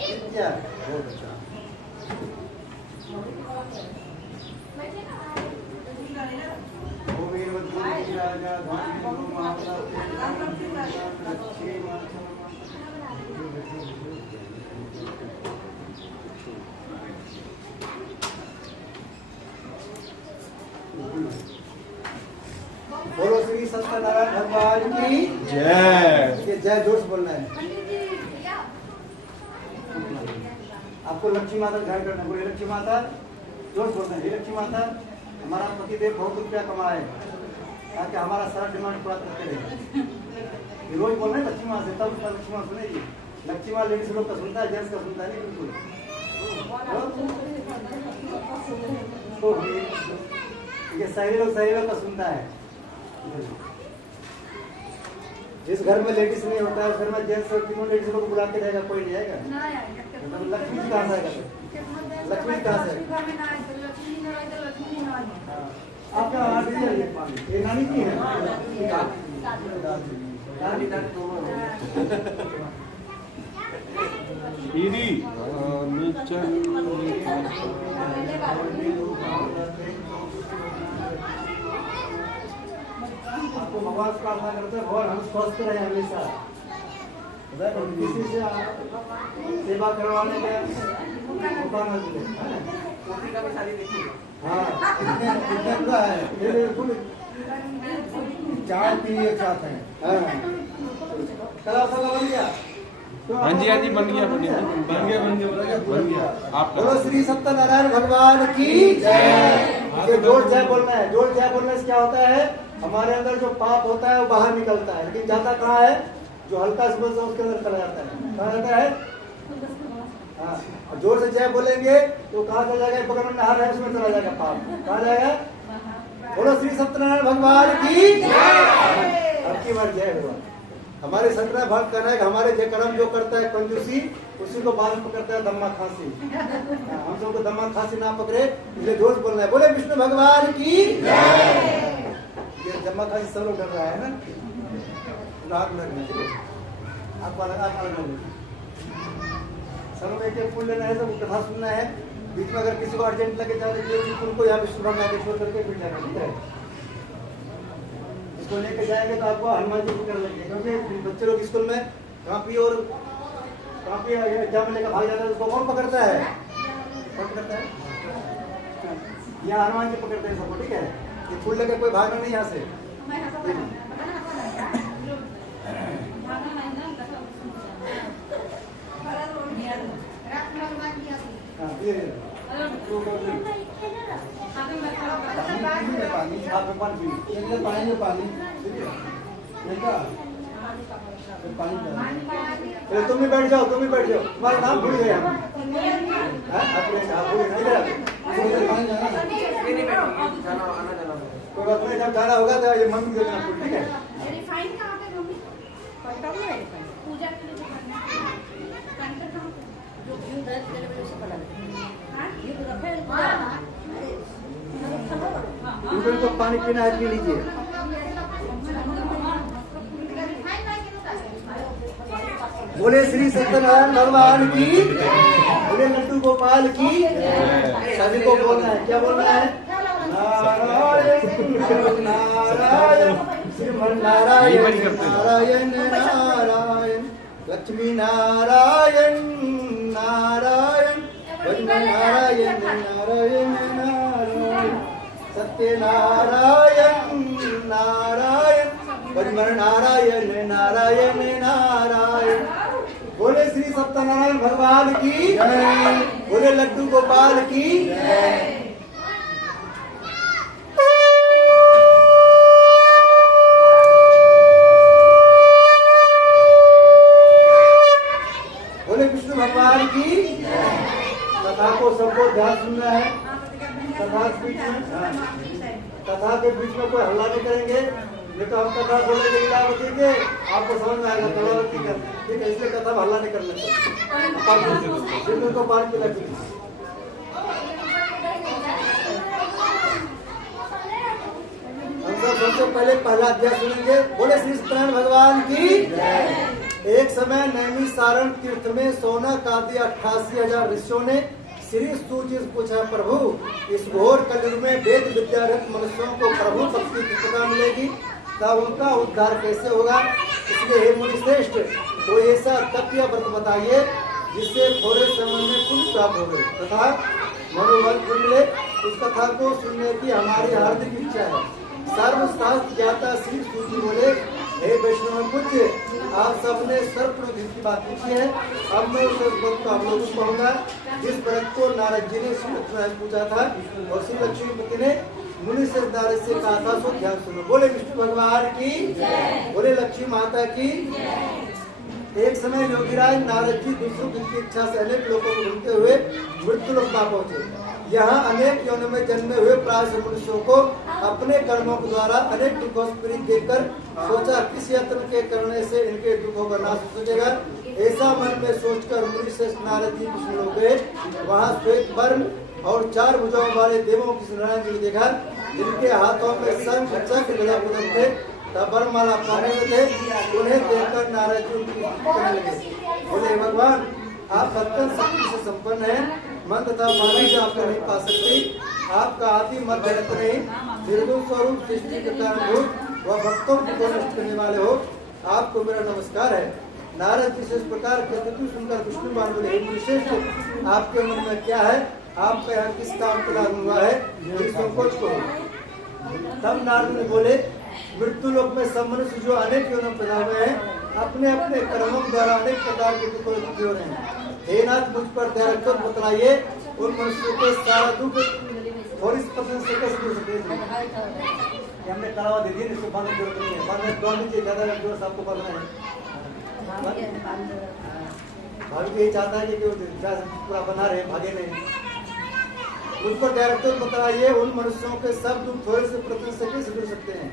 नित्या बहुत अच्छा बोलो श्री सत्यनारायण भगवान की जय। ये जय जोर से बोलना है आपको लक्ष्मी माता ध्यान करना बोले लक्ष्मी माता जोर से बोलना है लक्ष्मी माता हमारा पतिदेव बहुत रुपया कमाए ताकि हमारा सारा डिमांड पूरा करते रहे रोज बोल रहे लक्ष्मी माँ से तब लक्ष्मी माँ सुनेगी लक्ष्मी माँ लेडीज लोग का सुनता है जेंट्स का सुनता है नहीं बिल्कुल ये शहरी लोग का सुनता है जिस घर में लेडीज नहीं होता है उस घर में जेंट्स और तीनों लेडीज को बुला के रहेगा कोई नहीं आएगा लक्ष्मी जी कहाँ से आएगा लक्ष्मी कहाँ से आपका ये नानी की है दीदी आपको भगवान से प्रार्थना करते हैं और हम स्वस्थ रहे हमेशा किसी से सेवा करवाने के मौका न मिले हाँ कितना है ये बिल्कुल चाय पी एक साथ हैं कला सला बन गया हाँ जी बन गया बन गया आप बोलो श्री सत्यनारायण भगवान की जय जोड़ जय बोलना है जोड़ जय बोलने से क्या होता है हमारे अंदर जो पाप होता है वो बाहर निकलता है लेकिन जाता कहाँ है जो हल्का समझ उसके अंदर चला जाता है कहाँ जाता है हाँ जोर से जय बोलेंगे तो कहाँ चला जाएगा बगल में नहर है उसमें चला जाएगा पाप कहाँ जाएगा बोलो श्री सत्यनारायण भगवान की अब की बार जय हुआ हमारे सत्यनारायण भक्त कहना है कि हमारे जो कर्म जो करता है कंजूसी उसी को बाद में पकड़ता है दम्मा खांसी हम सबको दम्मा खांसी ना पकड़े इसलिए जोर से बोलना है बोले विष्णु भगवान की ये दम्मा खांसी सब लोग डर रहा है ना रात लगना आपको अलग सब लोग एक फूल लेना है सब कथा सुनना है बीच में अगर किसी को अर्जेंट लगे जाने के लिए फूल को यहाँ विष्णु भगवान के छोड़ करके फिर जाना ठीक है इसको लेके जाएंगे तो आपको हनुमान जी को कर लेंगे क्योंकि बच्चे लोग स्कूल में कापी और काफी एग्जाम लेकर भाग जाता है उसको कौन पकड़ता है? कौन पकड़ता है? यहाँ हनुमान जी पकड़ते हैं सबको, ठीक है? ये फूल लेकर कोई भागना नहीं यहाँ से। हाँ, ये पानी हाथ में पानी पी। ये पानी में पानी देखा पानी चलो तुम भी बैठ जाओ, तुम भी बैठ जाओ। तुम्हारा नाम भूल गए हम। हाँ, अपने आप भूल गए। इधर आओ। पानी जाना कोई बात नहीं, जब जाना होगा तो ये मम्मी देना फूल, ठीक है? रिफाइन कहाँ पे मम्मी? पलटा हुआ है रिफाइन। पूजा के लिए जो करना है। कंटर कहाँ पे? जो घी दर्द तेरे वजह से पड़ा है। हाँ? ये तो रखे हैं। इनको पानी पीना है, पी लीजिए। बोले श्री सत्यनारायण भगवान की, बोले लड्डू गोपाल की। सभी को बोलना है, क्या बोलना है? नारायण नारायण श्रीमन नारायण नारायण नारायण लक्ष्मी नारायण नारायण नारायण नारायण नारायण सत्यनारायण नारायण परिमल नारायण नारायण नारायण। बोले श्री सत्यनारायण भगवान की, बोले लड्डू गोपाल की। बोले विष्णु भगवान की। कथा को सबको ध्यान सुनना है। कथा के बीच में, कथा के बीच में कोई हल्ला नहीं करेंगे। नहीं तो हम कथा बोलेंगे लीलावती के, आपको समझ में आएगा कलावती का, ठीक है? इसलिए कथा में हल्ला नहीं करना चाहिए। को पान की लकड़ी हम सब सबसे पहले पहला अध्याय सुनेंगे। बोले श्री सत्यनारायण भगवान की। एक समय नैमिषारण्य तीर्थ में सौनक आदि 88,000 ऋषियों ने श्री सूची से पूछा, प्रभु इस घोर कलयुग में वेद विद्यारत मनुष्यों को प्रभु भक्ति की कृपा मिलेगी, तब उनका उद्धार कैसे होगा? इसलिए हे मुनि श्रेष्ठ, कोई ऐसा तप या व्रत बताइए जिससे थोड़े समय में पुण्य प्राप्त हो गए तथा मनोबल मिले। उस कथा को सुनने की हमारी हार्दिक इच्छा है। सर्वशास्त्र ज्ञाता श्री सूची बोले, हे वैष्णव पूज्य, आप सबने सर्वप्रथम की बात पूछी है। अब मैं उस व्रत को आप लोगों को कहूँगा जिस व्रत को नारद जी ने श्री लक्ष्मण से पूछा था और श्री लक्ष्मीपति ने मुनि से नारद से कहा था, सो ध्यान सुनो। बोले विष्णु भगवान की, बोले लक्ष्मी माता की। एक समय योगीराज नारद जी दूसरों की इच्छा से अनेक लोगों को घूमते हुए मृत्यु लोक पहुंचे। यहाँ अनेक योनियों में जन्मे हुए प्राय मनुष्यों को अपने कर्मों के द्वारा अनेक दुखों से पीड़ित देखकर सोचा, किस यत्न के करने से इनके दुखों का नाश हो सकेगा। ऐसा मन में सोचकर मुनि से नारद जी विष्णु लोक गए। वहाँ श्वेत वर्ण और 4 भुजाओं वाले देवों की नारायण जी को देखा, जिनके हाथों में शंख चक्र गदा पद्म थे, तब वरमाला पहने हुए थे। उन्हें देखकर नारद जी उनकी स्तुति करने लगे। बोले भगवान, आप अत्यंत शक्ति से संपन्न हैं, मन तथा वाणी से आपको नहीं पा सकती। आपका आदि मध्य अंत नहीं, निर्गुण स्वरूप सृष्टि के कारणभूत व भक्तों को नष्ट करने वाले हो, आपको मेरा नमस्कार है। नारद जी से इस प्रकार कहते सुनकर विष्णु भगवान बोले, हे मुनिश्रेष्ठ, आपके मन में क्या है? आपका यहाँ किस काम के लाभ हुआ है? संकोच करो। तब नारद ने बोले, मृत्यु लोक में सब मनुष्य जो अनेक योनियों में पैदा हुए हैं, अपने अपने कर्मों द्वारा अनेक प्रकार के दुखों हो रहे हैं। हे नाथ, मुझ पर दया रखकर बतलाइए, उन मनुष्यों के सारा दुख थोड़ी पसंद से कैसे दूर सकते हैं? हमने कलावा दे दी, इसको बांधने की जरूरत नहीं है। बांधने दीजिए, ज्यादा जोर से आपको बांधना है। भाभी यही चाहता है कि पूरा बना रहे, भागे नहीं। उनको डायरेक्टर बताइए, उन मनुष्यों के सब दुख थोड़े से प्रतिशत से कैसे दूर सकते हैं?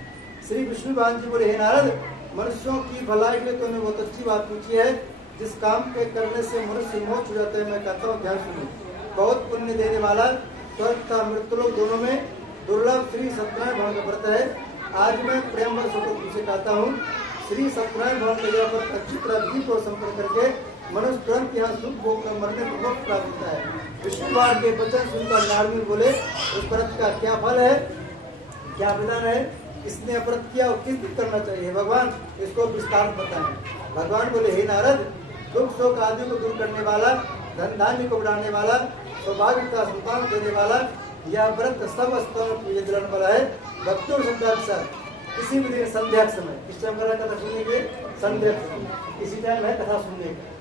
श्री विष्णु भगवान जी बोले, हे नारद, मनुष्यों की भलाई के लिए तुमने बहुत अच्छी बात पूछी है। जिस काम के करने से मनुष्य मोक्ष हो जाता है, मैं कहता हूँ ध्यान सुनो। बहुत पुण्य देने वाला स्वर्ग तथा मृत्युलोक दोनों में दुर्लभ श्री सत्यनारायण भगवान का व्रत है। आज मैं प्रेम वर्ष तुमसे कहता हूँ, श्री सत्यनारायण भगवान के जगह पर अच्छी तरह घी को संपर्क करके मनुष्य तुरंत यहाँ सुख भोग कर मरने को मोक्ष प्राप्त होता है। विष्णु भगवान के वचन सुनकर नारद बोले, उस व्रत का क्या फल है, क्या विधान है, इसने व्रत किया और किस दिन करना चाहिए? भगवान इसको विस्तार बताएं। भगवान बोले, हे नारद, दुख शोक आदि को दूर करने वाला, धन धान्य को बढ़ाने वाला, सौभाग्य का संतान देने वाला, यह व्रत सब स्तरों में पूजे दिलाने वाला है। भक्तों संध्या के साथ किसी भी दिन संध्या के समय, किस टाइम करा कथा सुनने के, संध्या के समय इसी टाइम है कथा सुनने का।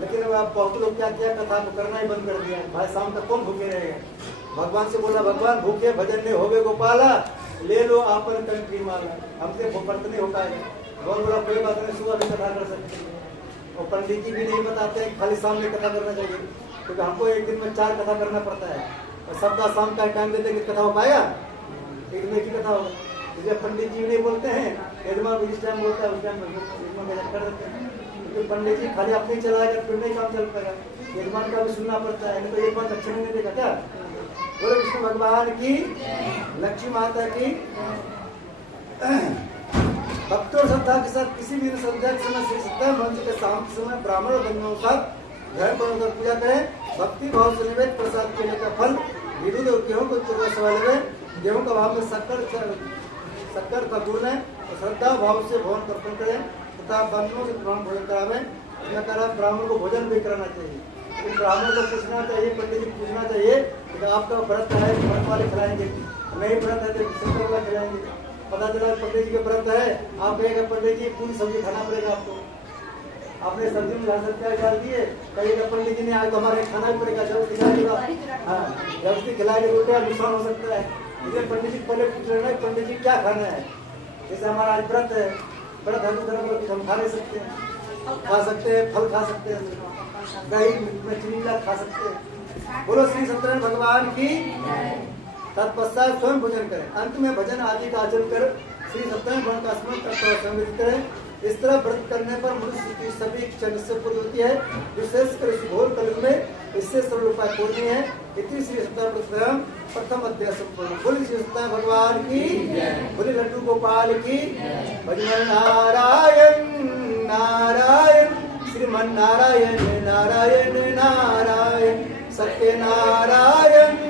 लेकिन अब आप बहुत लोग क्या किया, कथा को करना ही बंद कर दिया। भाई शाम तक कौन भूखे रहेगा। भगवान से बोला, भगवान भूखे भजन नहीं होवे गोपाला, ले लो आपन कंठी माला, हमसे व्रत नहीं हो पाएगा। भगवान बोला कोई बात नहीं, सुबह भी कथा कर सकते हैं। और पंडित जी भी नहीं बताते हैं खाली शाम में कथा करना चाहिए, क्योंकि हमको एक दिन में 4 कथा करना पड़ता है। और सबका शाम का टाइम देते कि कथा हो पाएगा, एक दिन की कथा होगा। इसलिए पंडित जी नहीं बोलते हैं, यजमान जिस टाइम बोलता है उस टाइम यजमान कर देते हैं। क्योंकि पंडित जी खाली अपने चलाएगा फिर नहीं काम चल पाएगा, यजमान का भी सुनना पड़ता है। नहीं तो यजमान अच्छे नहीं देगा क्या। बोले विष्णु भगवान की, लक्ष्मी माता की। भक्तों श्रद्धा के साथ किसी भी संध्या के समय श्री सत्यनारायण मंच के शाम के समय ब्राह्मण और बंधुओं के साथ घर पर होकर पूजा करें। भक्ति भाव से निवेद प्रसाद केले का फल, विरुद्ध और गेहूं को चूरमा सवाल में, गेहूं का भाव में शक्कर का गुड़ है और श्रद्धा भाव से भोजन अर्पण करें तथा बंधुओं से प्रमाण भोजन करावें। इसमें कहा ब्राह्मण को भोजन भी कराना चाहिए। तो ब्राह्मण को पूछना चाहिए, पंडित जी पूछना चाहिए कि आपका व्रत है, व्रत वाले खिलाएंगे, नहीं व्रत है तो शंकर वाला खिलाएंगे। पता चला पंडित जी के व्रत है, आप कहेगा पंडित जी पूरी सब्जी खाना पड़ेगा आपको, आपने सब्जी में लहसुन प्याज डाल दिए, कहिएगा पंडित जी ने आज तो हमारे खाना भी पड़ेगा, जब खिलाएगा। हाँ, जब उसकी खिलाएगा तो नुकसान हो सकता है। इसलिए पंडित जी पहले पूछ रहे हैं पंडित जी क्या खाना है। जैसे हमारा आज व्रत है, व्रत है तो हम खा नहीं सकते हैं, खा सकते हैं, फल खा सकते हैं, दही में चीनी खा सकते हैं। बोलो श्री सत्यनारायण भगवान की। तत्पश्चात स्वयं भोजन करें। अंत में भजन आदि का आचरण कर श्री सत्यनारायण भगवान का स्मरण करते संगीत करें। इस तरह व्रत करने पर मनुष्य की सभी इच्छा निश्चय पूरी होती है। विशेषकर इस घोर कलयुग में इससे सरल उपाय पूर्ण है। इतनी श्री सत्यनारायण प्रथम अध्याय संपूर्ण। बोली श्री सत्यनारायण भगवान की, बोली लड्डू गोपाल की। भजन नारायण नारायण श्रीमन नारायण नारायण नारायण सत्य नारायण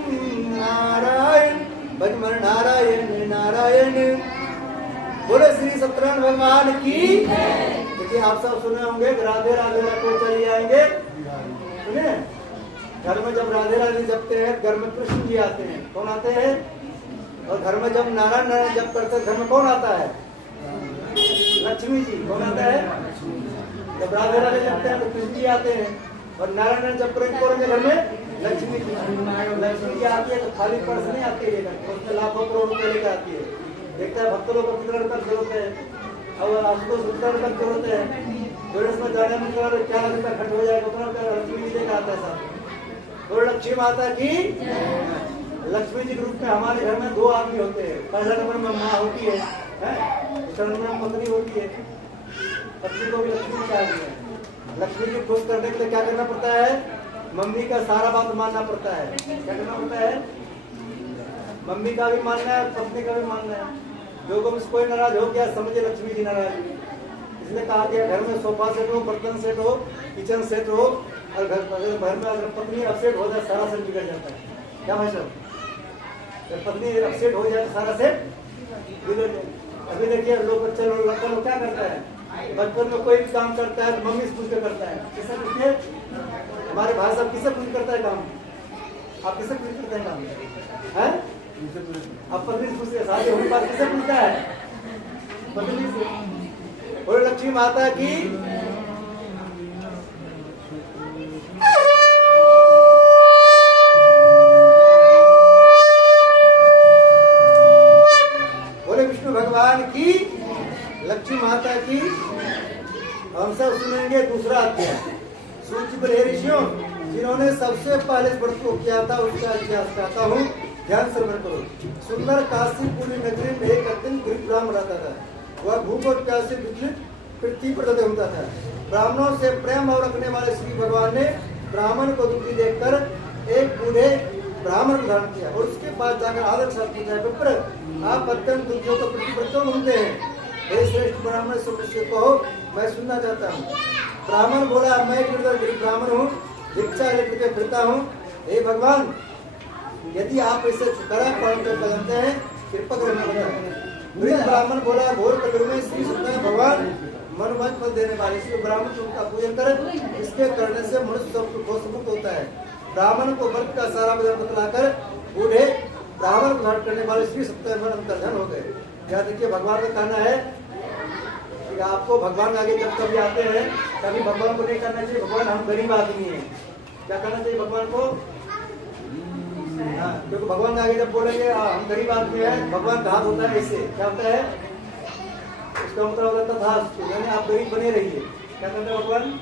नारायण भजन नारायण नारायण। बोले श्री सत्यनारायण भगवान की। देखिए आप सब सुने होंगे राधे राधे को चली आएंगे, सुने। घर में जब राधे राधे जपते हैं, घर में कृष्ण जी आते हैं। कौन आते हैं? और घर में जब नारायण नारायण जप करते हैं, घर में कौन आता है? लक्ष्मी जी। कौन आता है? जब राधे राधे जपते हैं तो कृष्ण जी आते हैं, और नारायण नारायण जप करेंगे घर में लक्ष्मी जी। लक्ष्मी जी आती है तो खाली पर्स नहीं आती है, उसमें लाखों करोड़ रुपए लेकर आती है। देखता है भक्तों को कितना रुपये जरूरत है, और आपको 70 रुपये जरूरत है। जोड़स में जाने में क्या रुपया खर्च हो जाएगा, उतना रुपया लक्ष्मी जी लेकर आता है साहब। तो लक्ष्मी माता की। लक्ष्मी जी के रूप में हमारे घर में 2 आदमी होते हैं। पहला नंबर में माँ होती है, दूसरा नंबर में पत्नी होती है। पत्नी को भी लक्ष्मी चाहिए है। लक्ष्मी जी खुश करने के लिए क्या करना पड़ता है? मम्मी का सारा बात मानना पड़ता है। क्या करना पड़ता है? मम्मी का भी मानना है, पत्नी का भी मानना है। जो कोई नाराज हो गया समझे लक्ष्मी जी नाराज। इसलिए कहा गया घर में सोफा सेट हो, बर्तन सेट हो, किचन सेट हो, और घर में अगर पत्नी अपसेट हो जाए सारा सेट बिगड़ जाता है। क्या भाई साहब? जब पत्नी अपसेट हो जाए तो सारा सेट बिगड़ जाए। अभी देखिए लोग बच्चे लोग क्या करता है, बचपन में कोई भी काम करता है तो मम्मी से पूछ कर करता है। किससे पूछिए? हमारे भाई साहब किससे पूछ करता है काम? आप किससे पूछ करते हैं काम? है आप पत्नी से पूछते हैं, शादी होने के बाद किससे पूछता है? पत्नी से। और लक्ष्मी माता की। बोले विष्णु भगवान की, लक्ष्मी माता की। हम सब सुनेंगे दूसरा अध्याय। सूची पर ऋषियों जिन्होंने सबसे पहले व्रत को किया था उसका इतिहास कहता हूँ, ध्यान श्रवण करो। सुंदर काशी पूरी नगरी में एक अत्यंत गरीब ब्राह्मण रहता था। वह भूख और प्यास से विचलित पृथ्वी पर लगे होता था। ब्राह्मणों से प्रेम भाव रखने वाले श्री भगवान ने ब्राह्मण को दुखी देखकर एक बूढ़े ब्राह्मण को धारण किया और उसके पास जाकर आदर साथ पूछा, विप्र आप अत्यंत दुखी होकर पृथ्वी पर क्यों घूमते हैं? हे श्रेष्ठ ब्राह्मण से कहो, मैं सुनना चाहता हूँ। ब्राह्मण बोला, मैं गरीब ब्राह्मण हूँ, भिक्षा लेकर फिरता हूँ। हे भगवान, यदि आप इसे छुटकारा पाते हैं कृपा कर। ब्राह्मण बोला, घोर कलयुग में श्री सत्यनारायण भगवान मनोमन फल देने वाले इसलिए ब्राह्मण को उनका पूजन कर। इसके करने से मनुष्य सब दुखों से मुक्त होता है। ब्राह्मण को व्रत का सारा विधान बतलाकर बूढ़े ब्राह्मण को घाट करने वाले श्री सत्यवान अंतर्धन हो गए। क्या देखिए भगवान का कहना है कि आपको भगवान के आगे जब कभी आते हैं कभी भगवान को नहीं करना चाहिए भगवान हम गरीब आदमी हैं। क्या करना चाहिए भगवान को? क्योंकि भगवान के आगे जब बोलेंगे हम गरीब आदमी है, भगवान का हाथ होता है ऐसे, क्या होता है उसका मतलब होता था यानी आप गरीब बने रहिए। क्या करते हैं भगवान?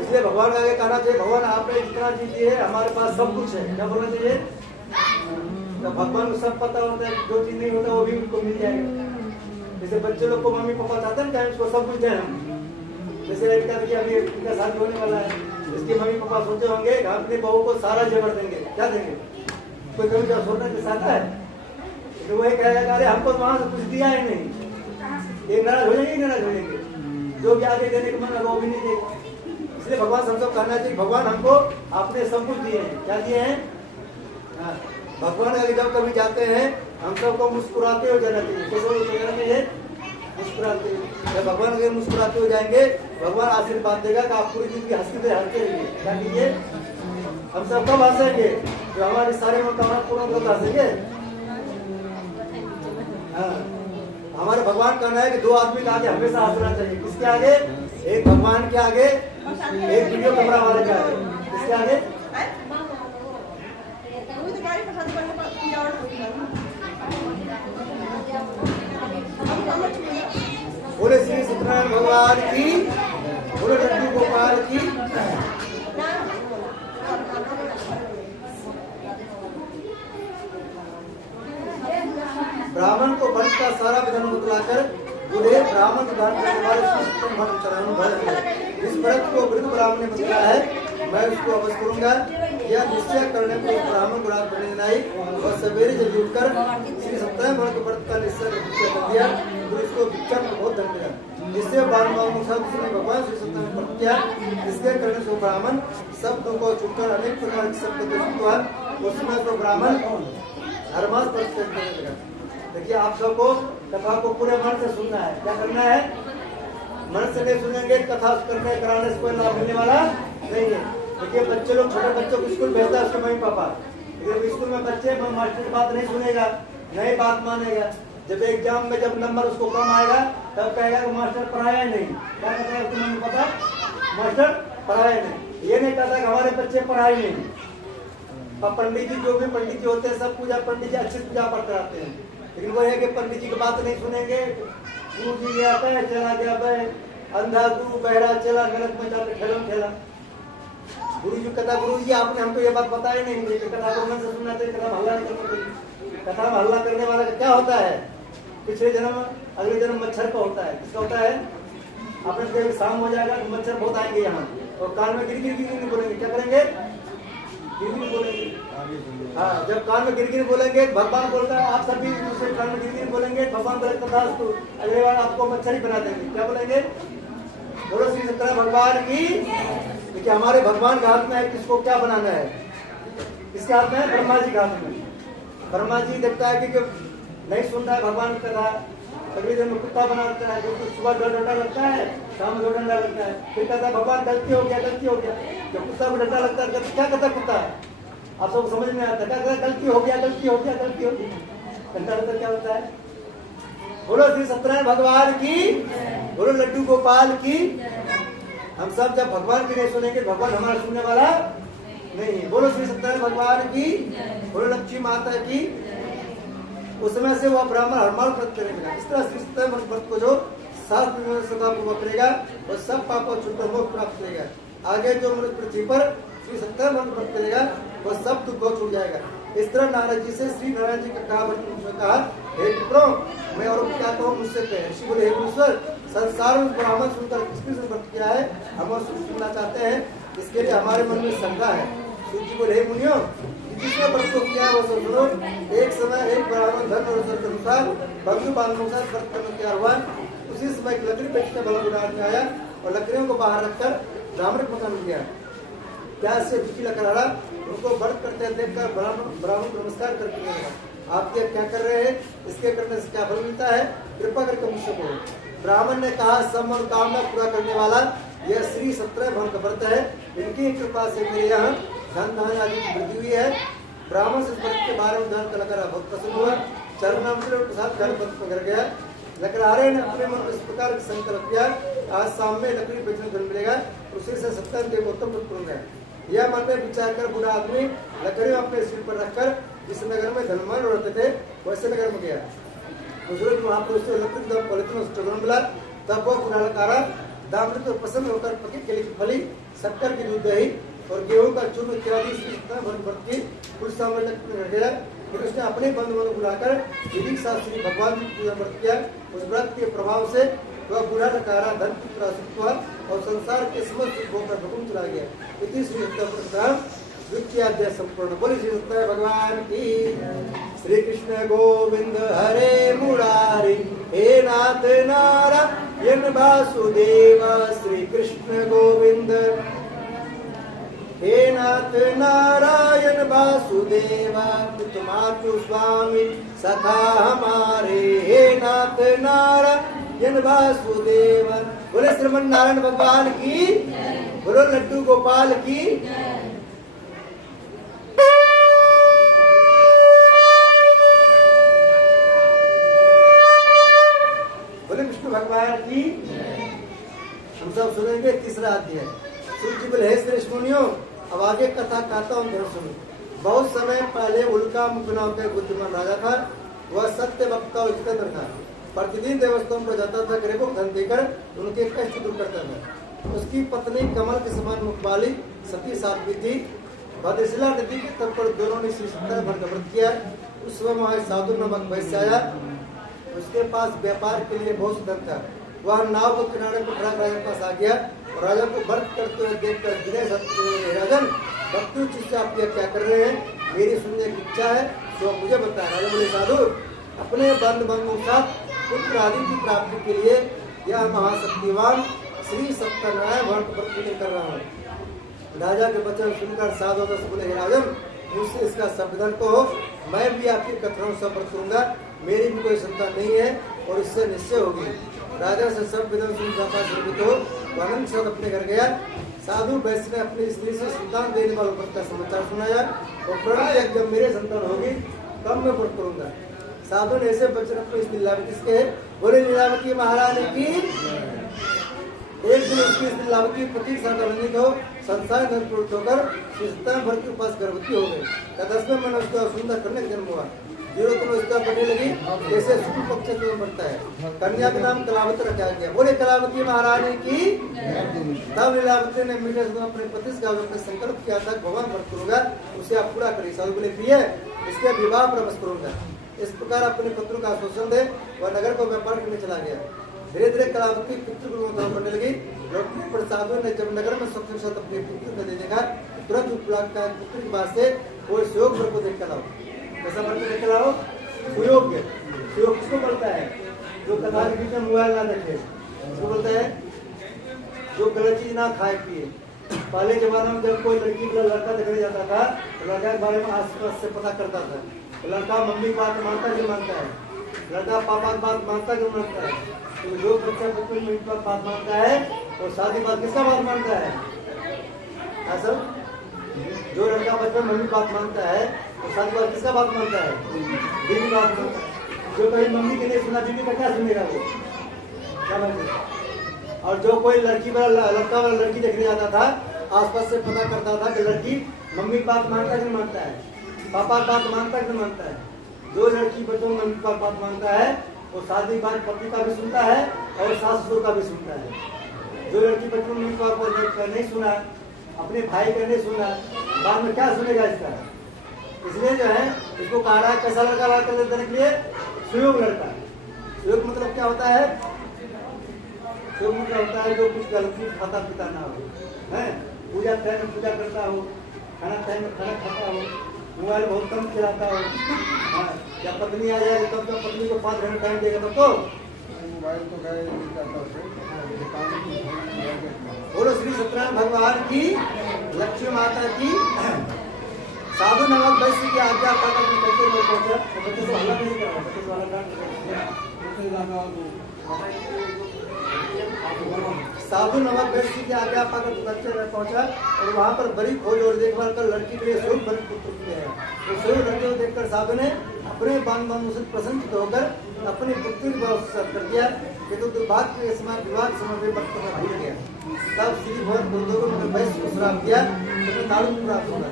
इसलिए भगवान के आगे कहना चाहिए भगवान आपने जितना चीज दिए हमारे पास सब कुछ है। क्या बोलना चाहिए? तो भगवान को सब पता होता है जो चीज नहीं होता वो भी उनको मिल जाएगा। जैसे बच्चे लोग को मम्मी पापा चाहते हैं उसको सब कुछ दें हम। जैसे लड़का देखिए अभी इनका शादी होने वाला है, इसके मम्मी पापा सोचे होंगे अपने बहू को सारा जेवर देंगे। क्या देंगे? कोई कभी क्या सोचना चाहता है? तो वही कहेगा अरे हमको वहां से कुछ दिया ही नहीं, ये नाराज हो जाएंगे नाराज हो जाएंगे। जो भी आगे देने का मन लगा वो भी नहीं देगा। इसलिए भगवान सबको कहना चाहिए भगवान हमको आपने सब कुछ दिए हैं। क्या दिए हैं? भगवान आगे जब कभी जाते हैं हम सबको मुस्कुराते हो जाना चाहिए। कैसे जाना चाहिए? मुस्कुराते। जब भगवान आगे मुस्कुराते हो जाएंगे भगवान आशीर्वाद देगा कि आप पूरी जिंदगी हंसते हंसते रहिए। क्या कीजिए? हम सब कब हंसेंगे? जो हमारी सारी मनोकामना पूर्ण होकर हंसेंगे। हमारे भगवान कहना है कि दो आदमी के आगे हमेशा हंसना चाहिए। किसके आगे? एक भगवान के आगे, एक वीडियो कैमरा वाले के आगे। किसके आगे? बोले श्री सत्यनारायण भगवान की, बोले लड्डू गोपाल की। ब्राह्मण को व्रत का सारा विधान बतलाकर बूढ़े ब्राह्मण को दान करने वाले श्री सत्यनारायण भगवान इस व्रत को वृद्ध ब्राह्मण ने बताया है मैं उसको अवश्य करूंगा। यह निश्चय करने को ब्राह्मण को रात बने नहीं और सवेरे जब उठकर श्री सत्यनारायण भगवान के व्रत का निश्चय कर दिया तो इसको भिक्षा में बहुत धन मिला। जिससे भगवान श्री सत्यनारायण व्रत किया जिसके करने से ब्राह्मण सब दुखों छुटकर अनेक प्रकार की सब उसमें तो ब्राह्मण हर मास व्रत करने लगा। देखिए आप सबको कथा को पूरे मन से सुनना है। क्या करना है? मन से नहीं सुनेंगे कथा करने कराने से कोई लाभ मिलने वाला नहीं है। देखिए बच्चे लोग छोटे बच्चों को स्कूल भेजता है उसके मम्मी पापा, लेकिन स्कूल में बच्चे मास्टर की बात नहीं सुनेगा, नहीं बात मानेगा। जब एग्जाम में जब नंबर उसको कम आएगा तब कहेगा कि मास्टर पढ़ाया नहीं। क्या कहता है उसके मम्मी पापा? मास्टर पढ़ाया नहीं। ये नहीं कहता कि हमारे बच्चे पढ़ाए नहीं। अब पंडित जी जो भी पंडित जी होते हैं सब पूजा पंडित जी अच्छी पूजा पाठ कराते हैं, लेकिन वो है कि पंडित जी की बात नहीं सुनेंगे। गुरु जी गया पे चला गया पे अंधा गुरु बहरा चला गलत में जाकर खेला। गुरु जी कहता गुरु जी आपने हमको ये बात बताई नहीं मुझे कथा को मन से सुनना चाहिए, कथा में हल्ला नहीं करना चाहिए। कथा में हल्ला करने वाला का क्या होता है? पिछले जन्म अगले जन्म मच्छर का होता है। किसका होता है? आपने कभी शाम हो जाएगा तो मच्छर बहुत आएंगे यहाँ और कान में गिर गिर बोलेंगे। क्या करेंगे? गिर बोलेंगे। हाँ जब कान में गिर बोलेंगे भगवान बोलता है आप सभी दूसरे कान में गिर बोलेंगे भगवान बोले तथा अगले बार आपको मच्छर ही बना देंगे। क्या बोलेंगे? बोलो श्री सत्यनारायण भगवान की। देखिए हमारे भगवान के हाथ में है किसको क्या बनाना है? किसके हाथ में है? ब्रह्मा जी के हाथ में। ब्रह्मा जी देखता है कि नहीं सुन रहा है भगवान की कथा, अगले दिन में कुत्ता बनाता है जो सुबह 2 डंडा लगता है शाम में 2 डंडा लगता है। फिर कहता है भगवान गलती हो गया। जब कुत्ता को डंडा लगता है क्या कहता है कुत्ता? आप सबको समझ में आता है क्या कहता है? गलती हो गया। डंडा लगता क्या होता है? बोलो श्री सत्यनारायण भगवान की, बोलो लड्डू गोपाल की। हम सब जब भगवान की नहीं सुनेंगे भगवान हमारा सुनने वाला नहीं है। बोलो श्री सत्यनारायण भगवान की, बोलो लक्ष्मी माता की। उस समय से वह ब्राह्मण हरमाल व्रत करेगा। इस तरह श्री सत्यनारायण व्रत को जो 7 दिन सदापूर्वक करेगा और सब पापों छूटकर मोक्ष प्राप्त करेगा। आगे जो मनुष्य पृथ्वी पर श्री सत्यनारायण व्रत करेगा वह सब दुख छूट जाएगा। इस तरह नारद जी से श्री नारायण जी का कहा हे विप्रो मैं और क्या कहूँ मुझसे कहे। ऋषि बोले हे मुनीश्वर संसार में ब्राह्मण सुनकर किसने व्रत किया है हम और सुनना चाहते हैं, इसके लिए हमारे मन में शंका है। सूर्य जी बोले हे मुनियो जिसने व्रत को किया है वो सब सुनो। एक समय एक ब्राह्मण धर्म और के अनुसार बंधु बांधव के साथ व्रत करने तैयार हुआ। उसी समय एक लकड़ी पेट का बड़ा उड़ान में आया और लकड़ियों को बाहर रखकर ब्राह्मण को पकड़ लिया। प्यास से रुचि लगा रहा उनको व्रत करते देखकर ब्राह्मण नमस्कार करके लगा आप क्या कर रहे हैं? इसके करने से क्या फल मिलता है? कृपा करके मुझसे बोलो। ब्राह्मण ने कहा सब मनोकामना पूरा करने वाला यह श्री सत्यनारायण भगवान का व्रत है। इनकी कृपा से मेरे यहाँ धन धान्य आदि की वृद्धि हुई है। ब्राह्मण से व्रत के बारे में ध्यान कलाकार बहुत पसंद हुआ। चरणाम से प्रसाद घर व्रत कर गया। लकड़हारे ने अपने मन में इस प्रकार संकल्प किया, आज शाम में लकड़ी बेचने धन मिलेगा, उसी से सत्यनारायण देव उत्तम व्रत करूंगा। यह मन में विचार कर बूढ़ा आदमी लकड़ी अपने सिर पर रखकर जिस नगर में धनवान रहते थे वैसे नगर में गया। बुजुर्ग महापुरुष से लकड़ी पॉलिथीन मिला। तब वो बूढ़ा लकारा दाम तो पसंद होकर पकी केले की फली, शक्कर की दूध दही और गेहूं का चूर्ण इत्यादि व्रत की कुछ सामग्री रख गया। फिर उसने अपने बंधुओं को बुलाकर विधि के साथ श्री भगवान की पूजा व्रत किया। उस व्रत के प्रभाव से वह बूढ़ा लकारा धन की प्राप्त हुआ और संसार के समस्त सुखों पर हुक्म चला गया। इति श्री द्वितीय अध्याय संपूर्ण। बोली श्री सत्यनारायण भगवान की। श्री कृष्ण गोविंद हरे मुरारी, हे नाथ नारायण वासुदेव। श्री कृष्ण गोविंद हे नाथ नारायण वासुदेव। मातु स्वामी सखा हमारे, हे नाथ नारायण वासुदेव। बोले श्रीमन नारायण भगवान की, बोलो लड्डू गोपाल की। बोले विष्णु भगवान की। हम सब सुनेंगे तीसरा अध्याय। सूर्य बोले हे श्रेष्ठ मुनियों, अब आगे कथा कहता हूँ, ध्यान सुनो। बहुत समय पहले उल्का मुख नाम का बुद्धिमान राजा था। वह सत्य वक्ता और जितेंद्र था। प्रतिदिन देवस्थानों पर जाता था, गरीबों को धन देकर उनके कष्ट दूर करता था। उसकी पत्नी कमल के समान मुख वाली सती साध्वी थी। भद्रशिला नदी के तट पर दोनों ने श्री सत्यनारायण भगवान का व्रत किया। उस समय वहाँ साधु नामक वैश्य आया। उसके पास व्यापार के लिए बहुत धन था। वह नाव को किनारे पर खड़ा राजा के पास आ गया और राजा को व्रत करते हुए देखकर विनय राजन, भक्तों से आप क्या कर रहे हैं? मेरी सुनने की इच्छा है तो मुझे बताएं। राजा बोले साधु, अपने बंद बंधुओं के साथ पुत्र आदि की प्राप्ति के लिए यह महाशक्तिवान श्री सत्यनारायण भगवान का व्रत कर रहा हूँ। राजा के वचन सुनकर साधु बोले, हे राजन, मुझसे इसका संविधान को हो, मैं भी आपकी कथाओं से व्रत करूंगा। मेरी भी कोई संतान नहीं है और इससे निश्चय होगी। राजा से सब विधान सुन हो आनंद साथ अपने घर गया। साधु वैश्य ने अपनी स्त्री से संतान देने वाले व्रत का समाचार सुनाया और प्रण किया, जब मेरे संतान होगी तब मैं व्रत करूंगा। साधु ने ऐसे वचन अपनी स्त्री लीलावती से कहे। बोले लीलावती महारानी की। एक दिन उसकी स्त्री लीलावती पति के साथ अवनीत हो संसार धन पूर्ण होकर सत्यनारायण भगवान के पास गर्भवती हो गई। 10वें महीने उसका सुंदर कन्या जन्म हुआ। जीरो उसका बढ़ने लगी, जैसे शुक्ल पक्ष से बढ़ता है। कन्या का नाम कलावती रखा गया। बोले कलावती महारानी की। तब लीलावती ने मीठे अपने पति से अपने संकल्प किया था, भगवान व्रत करूंगा, उसे आप पूरा करिए। साधु बोले प्रिय, इसके विवाह पर बस करूंगा। इस प्रकार अपने पुत्र का आश्वासन दे वह नगर को व्यापार करने चला गया। धीरे धीरे कलावती पितृ बढ़ने लगी। लौटने पर साधु ने जब नगर में सबके साथ अपने पुत्र को देखा, तुरंत पुत्र की बात से वो सुयोग व्रत को देख कर लाओ। कैसा व्रत देख कर लाओ? सुयोग। सुयोग किसको बोलता है? जो कथा के बीच में मोबाइल ना देखे, उसको बोलता है जो गलत चीज ना खाए पिए। पहले जमाने में जब कोई लड़की का लड़का देखने जाता था तो लड़का के बारे में आसपास से पता करता था। लड़का मम्मी की बात मानता कि मानता है, लड़का पापा की बात मानता कि मानता है। तो जो बच्चा बचपन में बात मानता है और शादी बात किसका बात मानता है? ऐसा जो लड़का बचपन मम्मी बात मानता है और शादी बात किसका बात मानता है? बीवी बात मानता है। जो कहीं मम्मी के लिए सुना, बीवी का क्या सुनेगा वो? क्या मानेगा? और जो कोई लड़की वाला लड़का वाला लड़की देखने जाता था, आसपास से पता करता था कि लड़की मम्मी बात मानता है कि मानता है, पापा बात मानता है कि मानता है। जो लड़की बच्चों मम्मी का बात मानता है वो शादी बात पति का भी सुनता है और सास ससुर का भी सुनता है। जो लड़की बच्चों मम्मी पापा का नहीं सुना, अपने भाई का नहीं सुना, बाद में क्या सुनेगा इसका? इसलिए जो है इसको कहा रहा है कैसा लड़का ला कर देने के लिए? सुयोग लड़का। सुयोग मतलब क्या होता है? सुयोग मतलब होता है जो कुछ गलती खाता पीता ना हो, है पूजा टाइम में पूजा करता हो, खाना टाइम में खाना खाता हो, मोबाइल बहुत कम चलाता हो। या पत्नी आ जाए तब तो पत्नी को 5 घंटे टाइम देगा तब तो मोबाइल तो गए बोलो श्री सत्यनारायण भगवान की, लक्ष्मी माता की। साधु नामक वैश्य की आज्ञा पाकर साधु नमक व्यक्ति की आज्ञा पाकर दक्षिण में पहुंचा और वहां पर बड़ी खोज और देखभाल कर लड़की के लिए स्वयं बड़ी पुत्र किए हैं। तो स्वयं लड़के को देखकर साधु ने अपने बांधु से प्रसन्नचित होकर अपनी पुत्री का उत्सव कर दिया कि तो दुर्भाग्य के समय विवाह समय में वक्त में भूल गया। तब श्री भगवान गुरुदेव ने वैश्य को श्राप दिया तो नाड़ू प्राप्त होगा।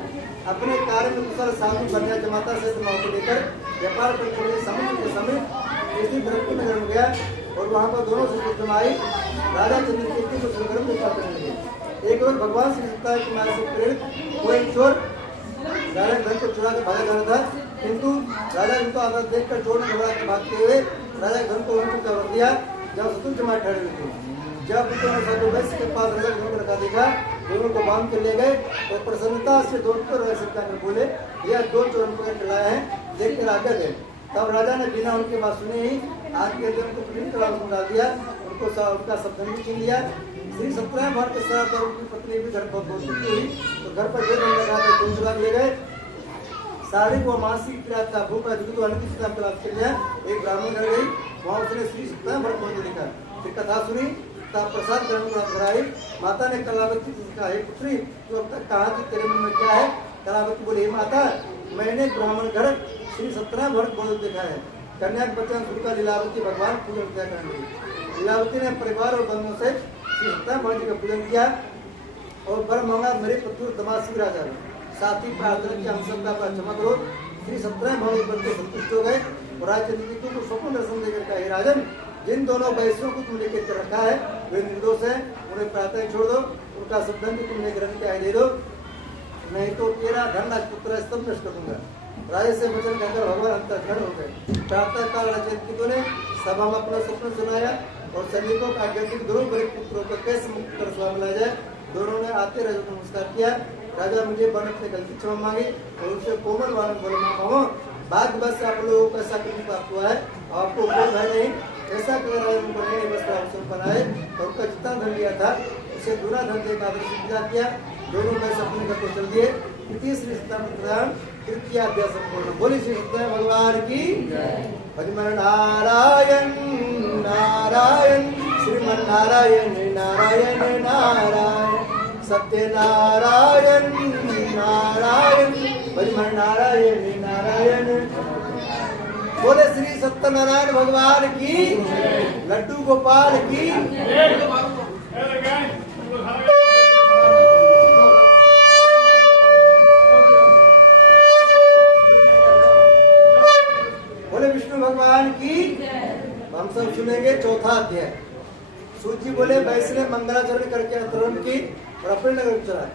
अपने कार्य में कुशल साधु कन्या जमाता से नाव को लेकर व्यापार करते हुए समुद्र के समीप भरतपुर नगर में गया और वहां पर दोनों से पुत्र आई राजा चंद्रकेतु को सुनकर विचार करने लगे। एक और भगवान श्री सीता की माया से प्रेरित वो एक चोर राजा घर को चुरा कर भागा जा रहा था, किंतु राजा इनको आदत देखकर चोर ने घबरा कर भागते हुए राजा घर को उनको कर दिया जब शत्रु जमा ठहरे हुए थे। जब साधु वैश्य के पास राजा घर को रखा देखा, दोनों को बांध के ले गए और प्रसन्नता से दौड़कर राजा बोले यह दो चोर पकड़ लाए हैं, देख कर आगे गए। तब राजा ने बिना उनकी बात सुने ही आग के अंदर उनको पूरी तरह डाल दिया, उनका सपन भी छीन लिया। श्री सत्यनारायण भट्ट के साथ और उनकी पत्नी भी घर पर पहुंची हुई तो घर पर जो लगा था ले गए। शारीरिक व मानसिक क्रिया था भूख के लिए एक ब्राह्मण घर गई, वहाँ उसने श्री सत्यनारायण भट्ट को देखा, फिर कथा सुनी तब प्रसाद ग्रहण कराई। माता ने कलावती से कहा हे पुत्री तू अब तक कहा कि तेरे मन में क्या है? कलावती बोली हे माता मैंने ब्राह्मण घर श्री सत्यनारायण भट्ट बोल देखा है। कन्या के बच्चन सुनकर लीलावती भगवान पूजन किया करने लगी। लीलावती ने परिवार और बंधुओं से श्री सत्यनारायण भट्ट का पूजन किया और बर मांगा मेरे पुत्र दमासी राजा साथ ही प्रार्थना की हम सबका क्षमा करो। श्री सत्यनारायण भट्ट बच्चे संतुष्ट हो गए और राजा चंद्रकेतु को स्वप्न दर्शन देकर कहा हे राजन जिन दोनों वैश्यों को तुमने लेकर रखा है वे निर्दोष है, उन्हें प्रार्थना छोड़ दो, उनका सब धन भी तुमने ग्रहण किया दे दो, नहीं तो तेरा धन राजपुत्र सब नष्ट कर दूंगा। राजा से वचन कहकर भगवान अंतर्धन हो गए। प्रातः काल राजा चंद्रकेतु ने सभा में अपना स्वप्न सुनाया और सैनिकों का आज्ञा की दोनों बड़े पुत्रों को कैसे मुक्त कर स्वामी ला जाए। दोनों ने आते राजा को नमस्कार किया। राजा मुझे बन अपने गलती क्षमा मांगी और उनसे कोमल वालन बोले मामा भाग्य बस आप लोगों को ऐसा कुछ प्राप्त हुआ है, आपको कोई भय नहीं। ऐसा कर उनको नए वस्त्र अवसर बनाए और उनका जितना धन लिया था उसे दूना धन देकर आदर्श पूजा किया। दोनों में अपने घर को चल दिए। श्री सत्यनारायण तृतीय अध्याय संपूर्ण। बोली श्री सत्यनारायण भगवान की भजमन नारायण नारायण श्रीमन नारायण नारायण नारायण सत्यनारायण नारायण भजमन नारायण नारायण। बोले श्री सत्यनारायण भगवान की लड्डू गोपाल की। बोले विष्णु भगवान की। हम सब सुनेंगे चौथा अध्याय। सूची बोले वैश्य ने मंगलाचरण करके अवतरण की और अपने नगर चला।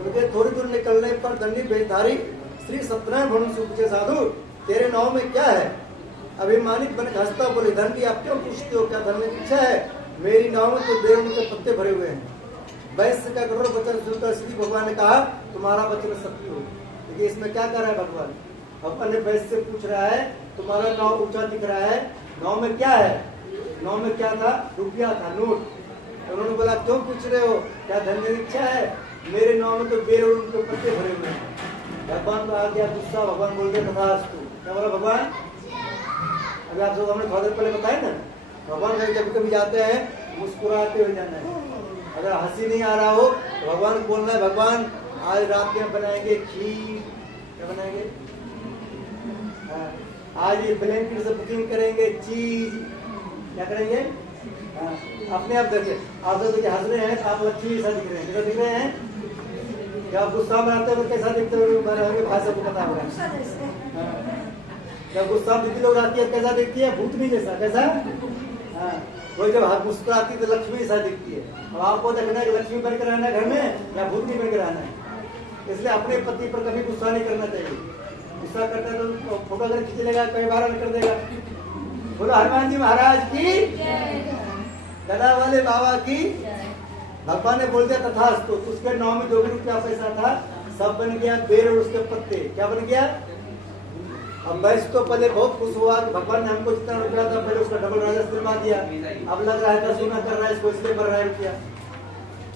उनके थोड़ी दूर निकलने पर दंडी बेधारी श्री सत्यनारायण भट्ट से पूछे साधु तेरे नाव में क्या है? अभिमानित बन हंसता बोले धन की आप क्यों पूछते हो, क्या धन में पीछा है? मेरी नाव में तो बेर के पत्ते भरे हुए हैं। वैश्य का करोड़ वचन सुनकर श्री भगवान ने कहा तुम्हारा वचन सत्य हो। देखिए इसमें क्या कर रहा है भगवान, अपने वैश्य से पूछ रहा है तुम्हारा नाव ऊंचा दिख रहा है, नाव में क्या है? नाव में क्या था? रुपया था, नोट। उन्होंने बोला क्यों पूछ रहे हो, क्या धन की इच्छा है? मेरे नाव में तो बेर और उनके पत्ते भरे हुए हैं। भगवान को आ गया गुस्सा। भगवान बोल रहे तथास्तु। क्या बोला भगवान? अभी आप लोग हमने थोड़ी देर पहले बताया ना, भगवान कहीं जब कभी जाते हैं मुस्कुराते हुए जाना है। अगर हंसी नहीं आ रहा हो तो भगवान बोल रहा है भगवान आज रात में बनाएंगे खीर। क्या बनाएंगे? आज ये ब्लैंकेट से बुकिंग करेंगे चीज। क्या करेंगे? अपने आप देखिए आप लोग हंस रहे हैं, आप लक्ष्मी ऐसा दिख रहे हैं, कैसा दिख रहे हैं? जब गुस्सा में आते हो कैसा दिखते हो? भाषा को पता होगा। जब गुस्सा में दीदी लोग आती है कैसा दिखती है? भूतनी जैसा। कैसा? कोई जब मुस्कुराती तो लक्ष्मी जैसा दिखती है। अब आपको देखना है लक्ष्मी बनकर रहना है घर में या भूतनी बनकर रहना है। इसलिए अपने पति पर कभी गुस्सा नहीं करना चाहिए। गुस्सा करता है तो फोटो अगर खींच लेगा कई बार कर देगा। बोलो हनुमान जी महाराज की, गदा वाले बाबा की। भगवान ने बोल दिया तथास्तु। उसके नाम में जो भी रुपया पैसा था सब बन गया बेर और उसके पत्ते। क्या बन गया? अब वैश्य तो पहले बहुत खुश हुआ कि भगवान ने हमको जितना रुपया था पहले उसका डबल राजस्व दिलवा दिया। अब लग रहा है दस गुना कर रहा है, इसको इसलिए बढ़ रहा है रुपया।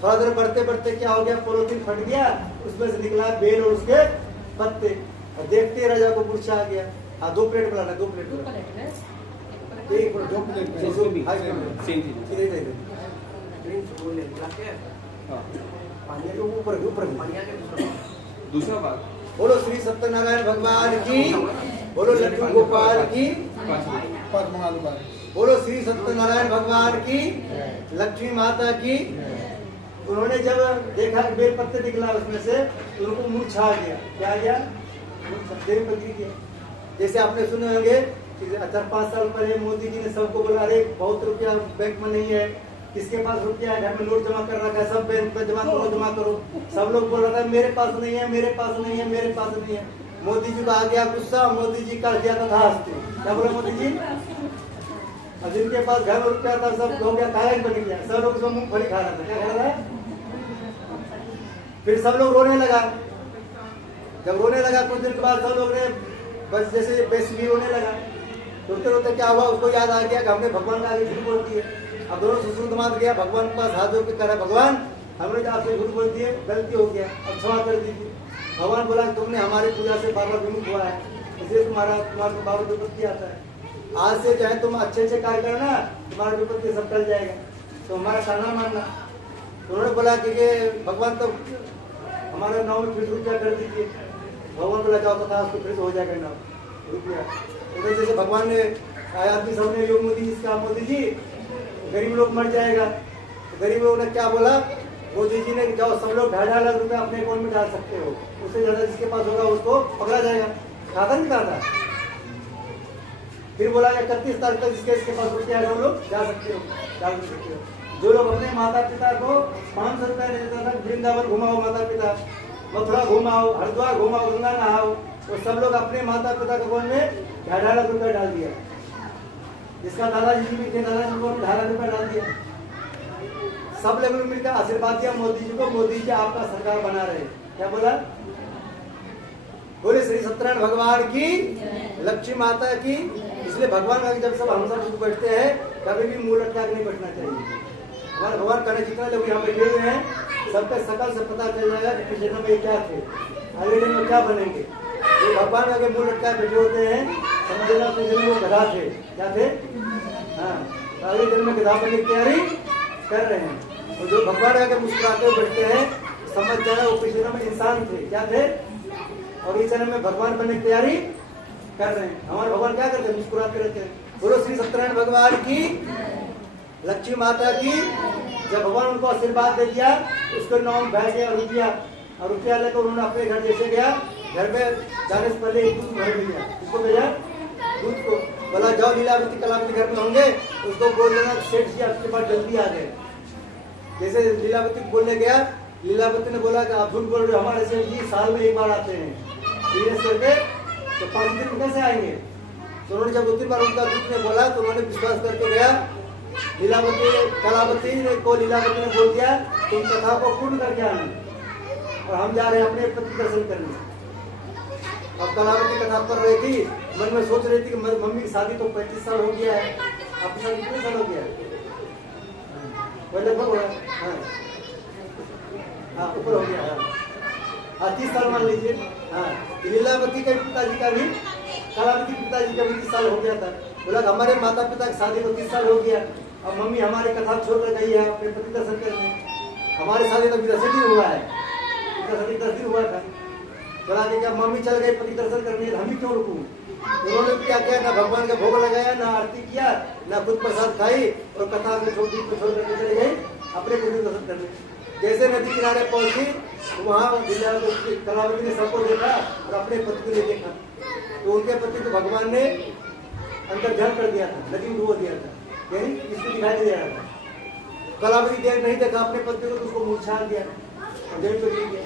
थोड़ा देर बढ़ते बढ़ते क्या हो गया, पोलोथीन फट गया, उसमें से निकला बेल और उसके पत्ते। और देखते राजा को मूर्छा आ गया। हाँ 2 प्लेट बनाना, 2 प्लेट। एक जो भी सेम चीज इधर इधर हाँ पानी के ऊपर ऊपर दूसरा बात बोलो श्री सत्यनारायण भगवान की, बोलो लड्डू गोपाल की, पाँच मंगा लो बाहर। बोलो श्री सत्यनारायण भगवान की, लक्ष्मी माता की। उन्होंने जब देखा कि बेलपत्र निकला उसमें से तो उनको मुंह छा गया। क्या गया? देवी पत्री किया। जैसे आपने सुने होंगे कि 4-5 साल पहले मोदी जी ने सबको बोला अरे बहुत रुपया बैंक में नहीं है, किसके पास रुपया है, घर में नोट जमा कर रखा है, सब बैंक में जमा करो जमा करो। सब लोग बोल रहा था मेरे पास नहीं है, मेरे पास नहीं है, मेरे पास नहीं है। मोदी जी को आ गया गुस्सा, मोदी जी कर दिया था घास पे। क्या बोला मोदी जी? और जिनके पास घर में रुपया था सब हो गया कागज बन गया, सब लोग उसमें मूंगफली खा रहा था। क्या खा रहा था? फिर सब लोग रोने लगा। जब रोने लगा कुछ दिन के बाद सब लोग ने बस जैसे बेसुरी रोने लगा। रोते रोते क्या हुआ, उसको याद आ गया कि हमने भगवान का आगे झूठ बोल दिए। अब दोनों ससुर दामाद गया भगवान के पास, हाथ जोड़ के कह रहा भगवान हमने तो आपसे झूठ बोल दिए, गलती हो गया, अब क्षमा कर दीजिए। भगवान बोला तुमने हमारी पूजा से बार बार विमुख हुआ है, इसलिए तुम्हारा बाबा विपत्ति आता है। आज से चाहे तुम अच्छे अच्छे कार्य करना, तुम्हारा विपत्ति सब टल जाएगा, तो हमारा कहना मानना। तो उन्होंने बोला कि ये भगवान तो हमारा नाव में फिर रुपया कर दीजिए। भगवान बोला जाओ तो था उसको फिर हो जाएगा नाव रुपया। तो जैसे भगवान ने आदमी सबने योग मोदी इसका मोदी जी गरीब लोग मर जाएगा। तो गरीब लोगों ने क्या बोला, मोदी जी ने जाओ सब लोग 2.5 लाख रुपया अपने अकाउंट में डाल सकते हो, उससे ज्यादा जिसके पास होगा उसको पकड़ा जाएगा। खाता नहीं खाता। फिर बोला 31 तारीख तक जिसके पास रुपया है वो लोग जा सकते हो, डाल सकते हो। जो लोग अपने माता पिता को 500 रुपया देता था, वृंदावन घुमाओ माता पिता, मथुरा घुमाओ, हरिद्वार घुमाओ, गंगा नहाओ, तो सब लोग अपने माता पिता के अकाउंट में 2.5 लाख रुपया डाल दिया। जिसका दादाजी भी थे, दादाजी को 2.5 लाख रुपया डाल दिया। सब लोगों ने मिलकर आशीर्वाद दिया मोदी जी को, मोदी जी आपका सरकार बना रहे। क्या बोला? बोले श्री सत्यनारायण भगवान की, लक्ष्मी माता की। इसलिए भगवान का जब सब हम सब बैठते हैं कभी भी मुंह लटका के नहीं बैठना चाहिए। हमारे भगवान करने जितना लोग यहाँ बैठे हुए हैं सबका सकल से पता चल जाएगा कि पिछले जन्म में क्या थे, अगले जन्म में क्या बनेंगे। जो भगवान आगे मुंह लटका बैठे होते हैं समझना अपने जन्म वो गधा थे। क्या थे? हाँ, अगले जन्म में गधा बनने की तैयारी कर रहे हैं। और जो भगवान आगे मुस्कुराते हुए बैठते हैं समझ जाना वो पिछले जन्म में इंसान थे। क्या थे? और इस जन्म में भगवान बनने की तैयारी कर रहे हैं। हमारे भगवान क्या करते हैं? मुस्कुराते रहते हैं। बोलो श्री सत्यनारायण भगवान की, लक्ष्मी माता की। जब भगवान उनको आशीर्वाद दे दिया उसके नाम बह गया रुपया, और रुपया लेकर उन्होंने अपने घर जैसे गया, घर में जाने से पहले एक दूध भर भेजा। किसको भेजा? दूध को। बोला जाओ लीलावती कलावती घर में होंगे, उसको बोल देना सेठ जी आपके पास जल्दी आ गए। जैसे लीलावती बोलने गया, लीलावती ने बोला कि आप झूठ बोल रहे हो, हमारे सेठ जी साल में एक बार आते हैं बिजनेस करके, तो 5 दिन में कैसे आएंगे? तो उन्होंने जब 2-3 बार उनका दूध ने बोला तो उन्होंने विश्वास करके गया। लीलावती कलावती को लीलावती ने बोल दिया तुम कथा को पूर्ण करके आना, और हम जा रहे हैं अपने पति दर्शन करने। अब कलावती कथा पढ़ रही थी, मन में सोच रही थी कि मम्मी की शादी तो 35 साल हो गया है, आपकी शादी कितने साल हो गया है? लगभग हाँ ऊपर हो गया। हाँ 30 साल मान लीजिए। हाँ लीलावती के पिताजी का भी, कलावती के पिताजी का भी 30 साल हो गया था। बोला हमारे माता पिता की शादी को 30 साल हो गया, अब मम्मी हमारी कथा छोड़ कर गई है अपने पति दर्शन करने, हमारी शादी तो 10 दिन हुआ है, 10 दिन हुआ था। बोला कि क्या मम्मी चल गई पति दर्शन करने, हम ही क्यों रुकूं? उन्होंने क्या किया, ना भगवान का भोग लगाया, ना आरती किया, ना खुद प्रसाद खाई, और कथा को छोड़ करके चले गई अपने पति दर्शन करने। जैसे नदी किनारे पहुंची वहाँ कलावती ने सबको देखा और अपने पति को नहीं देखा, तो उनके पति को भगवान ने अंदर जल कर दिया था, नदी में डुबो दिया था, यानी इसको दिखाई नहीं दे रहा था। कलावती देख नहीं देखा अपने पति को, तो उसको मूर्छा दिया और जमीन पर गिर गया।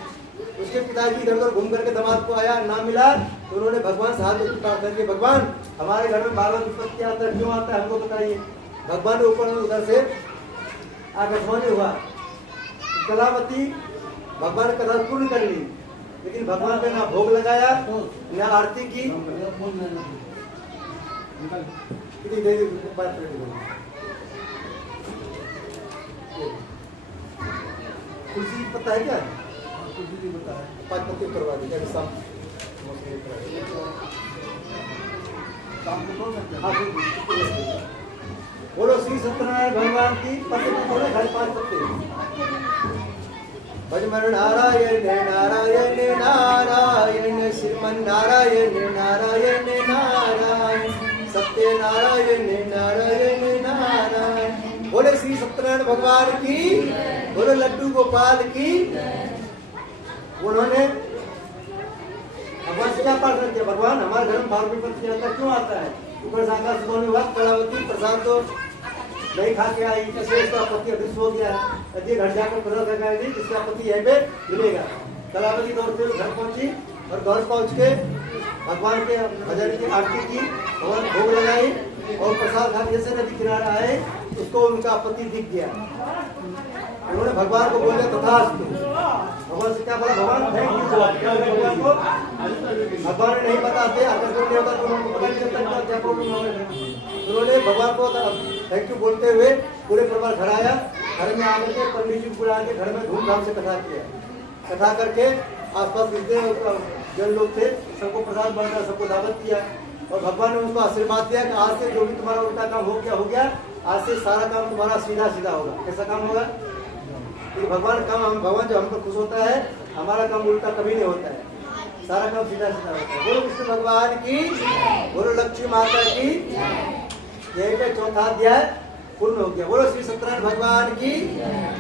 उसके पिताजी इधर उधर घूम करके दामाद को आया, ना मिला, तो उन्होंने भगवान से हाथ जोड़ प्रार्थना की, भगवान हमारे घर में बार बार विपत्ति आता है, क्यों आता है हमको बताइए। भगवान ने ऊपर उधर से आकाशवाणी हुआ, कलावती भगवान ने कथा पूर्ण कर ली, लेकिन भगवान ने ना भोग लगाया ना आरती की। कुर्सी पता है क्या? कुर्सी पता है, 5 पत्ते करवा दीजिए सब। हाँ बोलो श्री सत्यनारायण भगवान की। पत्ते थोड़े घर 5 पत्ते। भजमन नारायण नारायण नारायण श्रीमन नारायण नारायण नारायण सत्य नारायण नारायण नारायण। बोले श्री सत्यनारायण भगवान की। बोले लड्डू गोपाल की। उन्होंने भगवान से क्या प्रार्थना किया? भगवान हमारे घर में फालतू पत्ती आता क्यों आता है? ऊपर साकार सुबह वक्त कलावती प्रसाद तो नहीं खा के आई, इसलिए इसका पति अभी सो गया है। यदि घर जाकर पता लगाएगी इसका पति यहीं पे मिलेगा। कलावती दौड़ते हुए घर पहुंची और घर पहुंच के भगवान के भजन की आरती की, भगवान भोग लगाई और प्रसाद खा जैसे नदी किनारा आए उसको उनका पति दिख गया। उन्होंने भगवान को बोला तथास्तु। भगवान से क्या बोला? भगवान थैंक यू। भगवान को भगवान ने नहीं बताते, आकर्षण नहीं होता तो उनको पता नहीं चलता क्या प्रॉब्लम हो रहा है। उन्होंने भगवान को थैंक यू बोलते हुए पूरे परिवार घर आया। घर में आने के पंडित जी बुला के घर में धूमधाम से कथा किया। कथा करके आसपास जितने जन लोग थे सबको प्रसाद बांटा, सबको दावत किया और भगवान ने उनको आशीर्वाद दिया कि आज से जो भी तुम्हारा उल्टा काम हो गया, आज से सारा काम तुम्हारा सीधा सीधा होगा। कैसा काम होगा? भगवान जो हम पर खुश होता है, हमारा काम उल्टा कभी नहीं होता है, सारा काम सीधा सीधा होता है। बोलो विष्णु भगवान की। बोलो लक्ष्मी माता की। यही पे चौथा अध्याय पूर्ण हो गया। बोलो श्री सत्यनारायण भगवान की।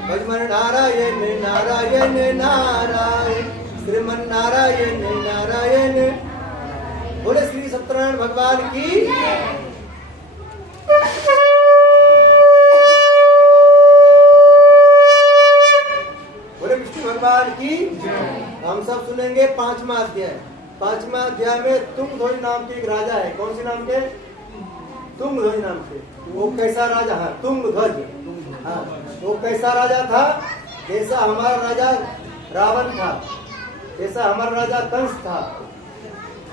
भजमन नारायण नारायण नारायण श्रीमन नारायण नारायण। बोले श्री सत्यनारायण भगवान की। बोले विष्णु भगवान की। हम सब सुनेंगे 5वां अध्याय। 5वां अध्याय में तुंगध्वज नाम के एक राजा है। कौन से नाम के? तुंगध्वज नाम से। वो कैसा राजा है? तुंगध्वज। हाँ, वो कैसा राजा था? जैसा हमारा राजा रावण था, जैसा हमारा राजा कंस था।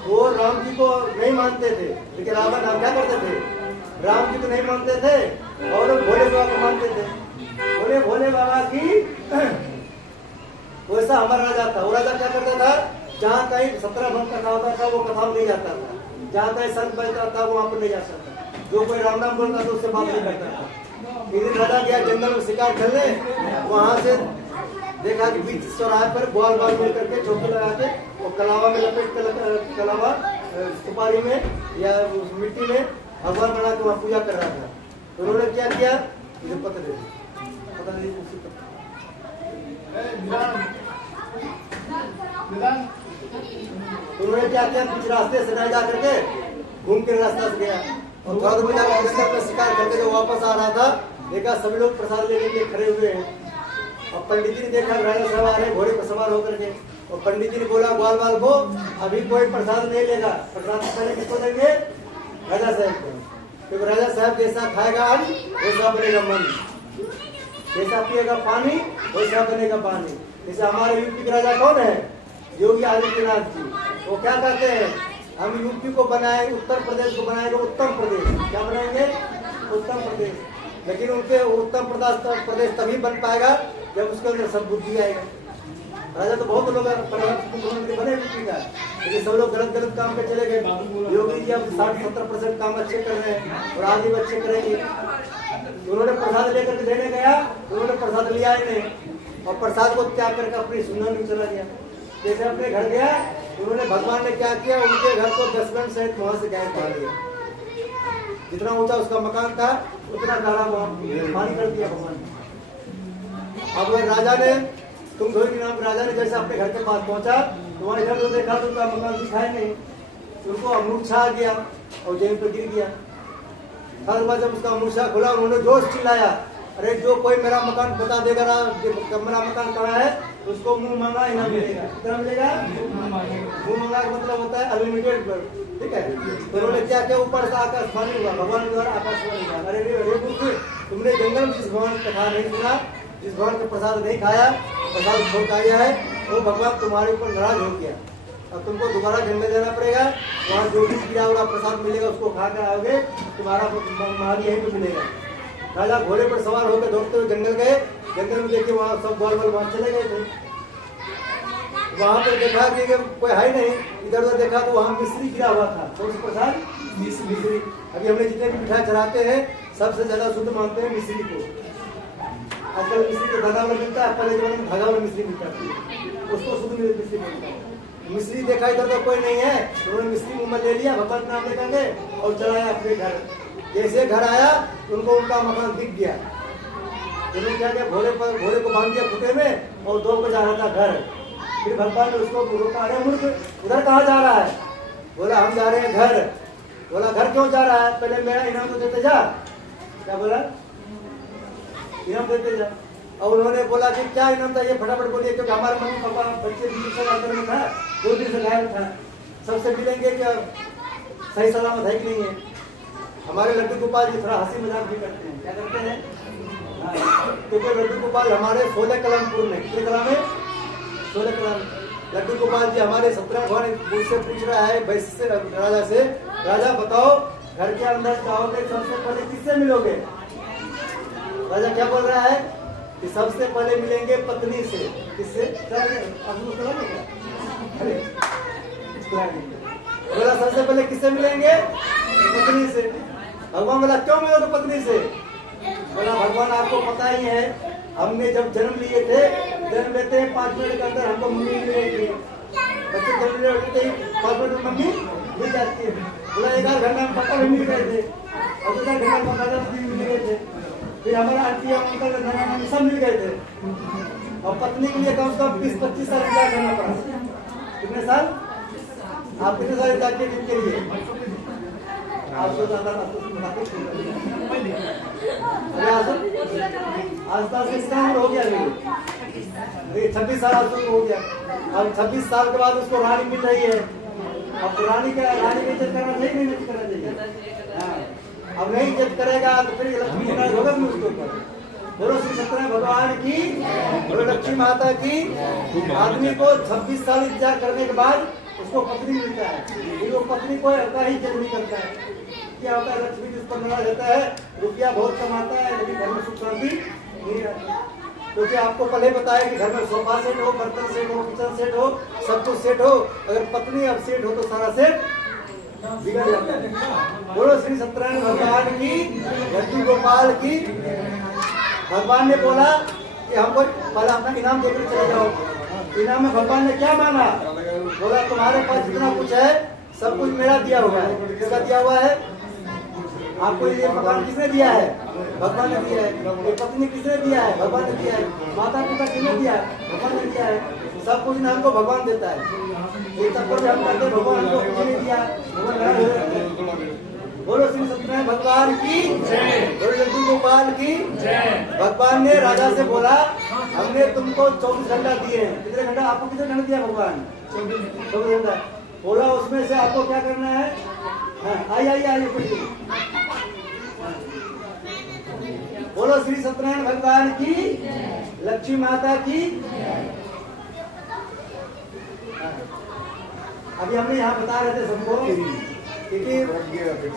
वो राम जी को नहीं मानते थे, लेकिन रावण हम क्या करते थे? राम जी को नहीं मानते थे और भोले बाबा को मानते थे। बोले भोले बाबा की। वैसा हमारा राजा था। वो राजा क्या करता था? जहाँ कहीं 17 भक्त कथा होता था वो कथा में नहीं जाता था। जहाँ कहीं संत बजता था वहाँ पर नहीं जा सकता। जो कोई राम नाम बोलता था उससे बात नहीं करता था। एक दिन राजा गया जंगल में शिकार खेलने, वहां से देखा कि बीच चौराहे पर बाल मिल करके चौकी लगा के वो कलावा में लपेट कर, कलावा सुपारी में या उस मिट्टी में भगवान बना के वहाँ पूजा कर रहा था। तो उन्होंने क्या किया? मुझे पता नहीं उन्होंने क्या किया? बीच रास्ते से नहीं जा करके घूम के रास्ता से गया और थोड़ा दूर जाकर शिकार करके जो वापस आ रहा था, देखा सभी लोग प्रसाद लेने के लिए खड़े हुए हैं। और पंडित जी ने देखा राजा सवार है घोड़े पर सवार होकर के, और पंडित जी ने बोला ग्वाल बाल को अभी कोई प्रसाद नहीं लेगा, प्रसाद पहले किसको देंगे? राजा साहब को। क्योंकि राजा साहब जैसा खाएगा अन्न वैसा बनेगा मन, जैसा पिएगा पानी वैसा बनेगा पानी। जैसे हमारे यूपी के राजा कौन है? योगी आदित्यनाथ जी। वो क्या कहते हैं? हम यूपी को बनाए, उत्तर प्रदेश को बनाएंगे उत्तम प्रदेश। क्या बनाएंगे? उत्तम प्रदेश। लेकिन उनके उत्तम प्रदेश तभी बन पाएगा जब उसके अंदर सद्बुद्धि आएगा। राजा तो बहुत लोग मुख्यमंत्री बने यूपी का, लेकिन सब लोग गलत गलत काम पे चले गए। योगी जी अब 60-70% काम अच्छे कर रहे हैं और आगे भी अच्छे करेंगे। उन्होंने प्रसाद लेकर के देने गया, उन्होंने प्रसाद लिया ही नहीं और प्रसाद को त्याग करके अपनी सुंदर में चला गया। जैसे अपने घर गया, उन्होंने भगवान ने क्या किया? उनके घर को 10 मिनट सहित वहां से गायब कर दिया। जितना ऊंचा उसका मकान था उतना गहरा पानी कर दिया भगवान। अब वह राजा ने, तुंगध्वज के नाम राजा ने जैसे अपने घर के पास पहुंचा तो वहां इधर तो देखा तो उनका मकान दिखाई नहीं। उनको अमूर्छा आ गया और जमीन पर गिर गया। हर बार जब उसका अमूर्छा खुला उन्होंने जोश चिल्लाया, अरे जो कोई मेरा मकान बता देगा ना, मेरा मकान कहाँ है, उसको मुंह मांगा इनाम मिलेगा। कितना मिलेगा? मुंह मांगा का मतलब होता है अनलिमिटेड। ठीक है, तो उन्होंने क्या किया? ऊपर से आकाशवाणी हुआ, भगवान द्वारा आकाशवाणी हुआ, अरे तुमने जंगल में जिस भगवान कथा नहीं सुना, जिस भगवान का प्रसाद नहीं खाया, प्रसाद छोड़ आया है, वो भगवान तुम्हारे ऊपर नाराज हो गया। अब तुमको दोबारा जंगल जाना पड़ेगा, वहाँ जो भी गिरा हुआ प्रसाद मिलेगा उसको खा कर आओगे, तुम्हारा महान यहीं पे मिलेगा। राजा घोड़े पर सवार होकर दौड़ते हुए जंगल गए। जंगल में देखिए वहाँ सब ग्वाल बाल वहाँ चले गए थे। वहाँ पर देखा कि कोई है नहीं, इधर उधर देखा तो वहाँ मिश्री गिरा हुआ था। कौन सा प्रसाद? मिश्री। अभी हमने जितने भी मिठाई चढ़ाते हैं सबसे ज्यादा शुद्ध मानते हैं मिश्री को। आजकल मिश्री को धागा वाला मिलता है, पहले जमाने में धागा वाला मिश्री मिलता है, उसको शुद्ध मिश्री बोलता है। मिश्री देखा इधर तो कोई नहीं है, उन्होंने मिश्री मुंह में ले लिया भगवान का नाम लेकर के और चलाया अपने घर। जैसे घर आया उनको उनका मकान दिख गया, उन्होंने क्या किया, घोड़े को बांध दिया खुटे में और 2 को जा रहा था घर। फिर भगवान ने उसको रोका, अरे मूर्ख उधर कहाँ जा रहा है? बोला हम जा रहे हैं घर। बोला घर क्यों जा रहा है? पहले मेरा इनाम तो देते जा। क्या बोला? इनाम देते जा। और उन्होंने बोला कि क्या इनाम था ये फटाफट बोलिए, क्योंकि हमारे मम्मी पापा बच्चे भी था, 2 दिन से गायब था, सबसे मिलेंगे क्या सही सलामत है कि नहीं है। हमारे लड्डू गोपाल जी थोड़ा हंसी मजाक भी करते हैं, क्या करते हैं, क्योंकि लड्डू गोपाल हमारे 16 कलमपुर में, कितने कलम है? 16 कलम। लड्डू गोपाल जी हमारे 17 भवन मुझसे पूछ रहा है वैश्य से, राजा से, राजा बताओ घर के अंदर जाओगे सबसे पहले किससे मिलोगे? राजा क्या बोल रहा है कि सबसे पहले मिलेंगे पत्नी से। किससे? बोला सबसे पहले किससे मिलेंगे? पत्नी से। भगवान बोला क्यों मिलोगे पत्नी से? बोला भगवान आपको पता ही है, हमने जब जन्म लिए थे, जन्म लेते हैं 5 मिनट के अंदर हमको मम्मी मिल रही थी। बच्चे जन्म लेते ही 5 मिनट में मम्मी मिल जाती है। बोला 1 आध घंटा में पापा भी मिल गए थे, और 2 घंटा में दादा भी मिल गए थे, फिर हमारा आंटी अंकल नाना सब मिल गए थे। और पत्नी के लिए कम से कम 20-25 साल इंतजार करना पड़ा। कितने साल? आप कितने साल इंतजार किए जिनके लिए? आपको आसपास कितना उम्र हो गया? 26 साल आसपास हो गया। अब 26 साल के बाद उसको रानी मिल रही है। अब रानी का इज्जत करना चाहिए, नहीं इज्जत करना चाहिए? अब नहीं इज्जत करेगा तो फिर लक्ष्मी नाराज होगा भी उसके ऊपर। बोलो श्री सत्यनारायण भगवान की, बोलो लक्ष्मी माता की। आदमी को 26 साल इंतजार करने के बाद उसको पत्नी मिलता है, फिर वो पत्नी को का ही इज्जत नहीं करता है। क्या होता है, लक्ष्मी जिस पर नाराज रहता है, रुपया बहुत कमाता है लेकिन घर में सुख शांति नहीं रहती। क्योंकि आपको पहले बताया कि घर में सोफा सेट हो, बर्तन सेट हो, किचन सेट हो, सब कुछ सेट हो, अगर पत्नी अब सेट हो तो सारा सेट बिगड़ जाता है। बोलो श्री सत्यनारायण भगवान की, लड्डू गोपाल की। भगवान ने बोला कि हमको पहले अपना इनाम देकर चले जाओ। इनाम में भगवान ने क्या मांगा? बोला तुम्हारे पास जितना कुछ है सब कुछ मेरा दिया हुआ है। किसका दिया हुआ है? आपको ये मकान किसने दिया है? भगवान ने दिया है। ये पत्नी किसने दिया है? भगवान ने दिया है। माता पिता किसने दिया है? भगवान ने दिया है। सब कुछ ना हमको भगवान देता है। ये तब पर हम कहते भगवान हमको कुछ नहीं दिया, भगवान। बोलो श्री सत्यनारायण भगवान की, बोलो लड्डू गोपाल की। भगवान ने राजा से बोला हमने तुमको 24 घंटा दिए हैं। कितने घंटा? आपको कितने घंटा दिया भगवान? 24 घंटा। बोला उसमें से आपको क्या करना है? आइए बोलो श्री सत्यनारायण भगवान की, लक्ष्मी माता की। अभी हमने यहाँ बता रहे थे सबको, क्योंकि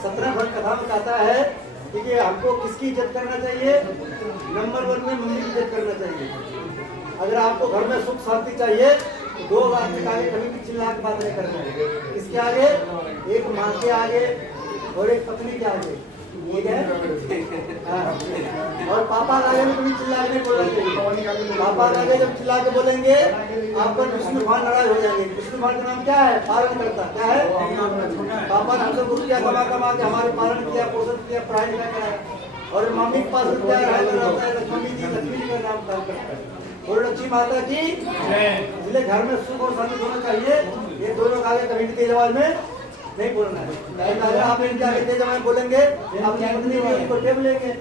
17 भक्त कथा में कहता है कि हमको किसकी इज्जत करना चाहिए? नंबर 1 में मम्मी की इज्जत करना चाहिए। अगर आपको घर में सुख शांति चाहिए तो 2 बात के आगे कभी भी चिल्ला के बात नहीं करना है। किसके आगे? एक माँ के आगे और एक पत्नी के आगे, ठीक है? और पापा के आगे में कभी चिल्ला के नहीं बोलना चाहिए। पापा के आगे जब चिल्ला के बोलेंगे आपको विष्णु भगवान नाराज हो जाएंगे। विष्णु भगवान का नाम क्या है? पालन करता। क्या है? पापा ने हमसे रुपया कमा के हमारे पालन किया, पोषण किया, पढ़ाई कराया। और मम्मी के पास रुपया रहता है, लक्ष्मी जी का नाम काम करता है। और लक्ष्मी माता की, इसलिए घर में सुख और शांति होना चाहिए। ये दोनों आगे कभी भी तेज आवाज में नहीं बोलना है। अगर आप इनके आगे तेज आवाज में बोलेंगे अपनी पत्नी को टेप लेंगे।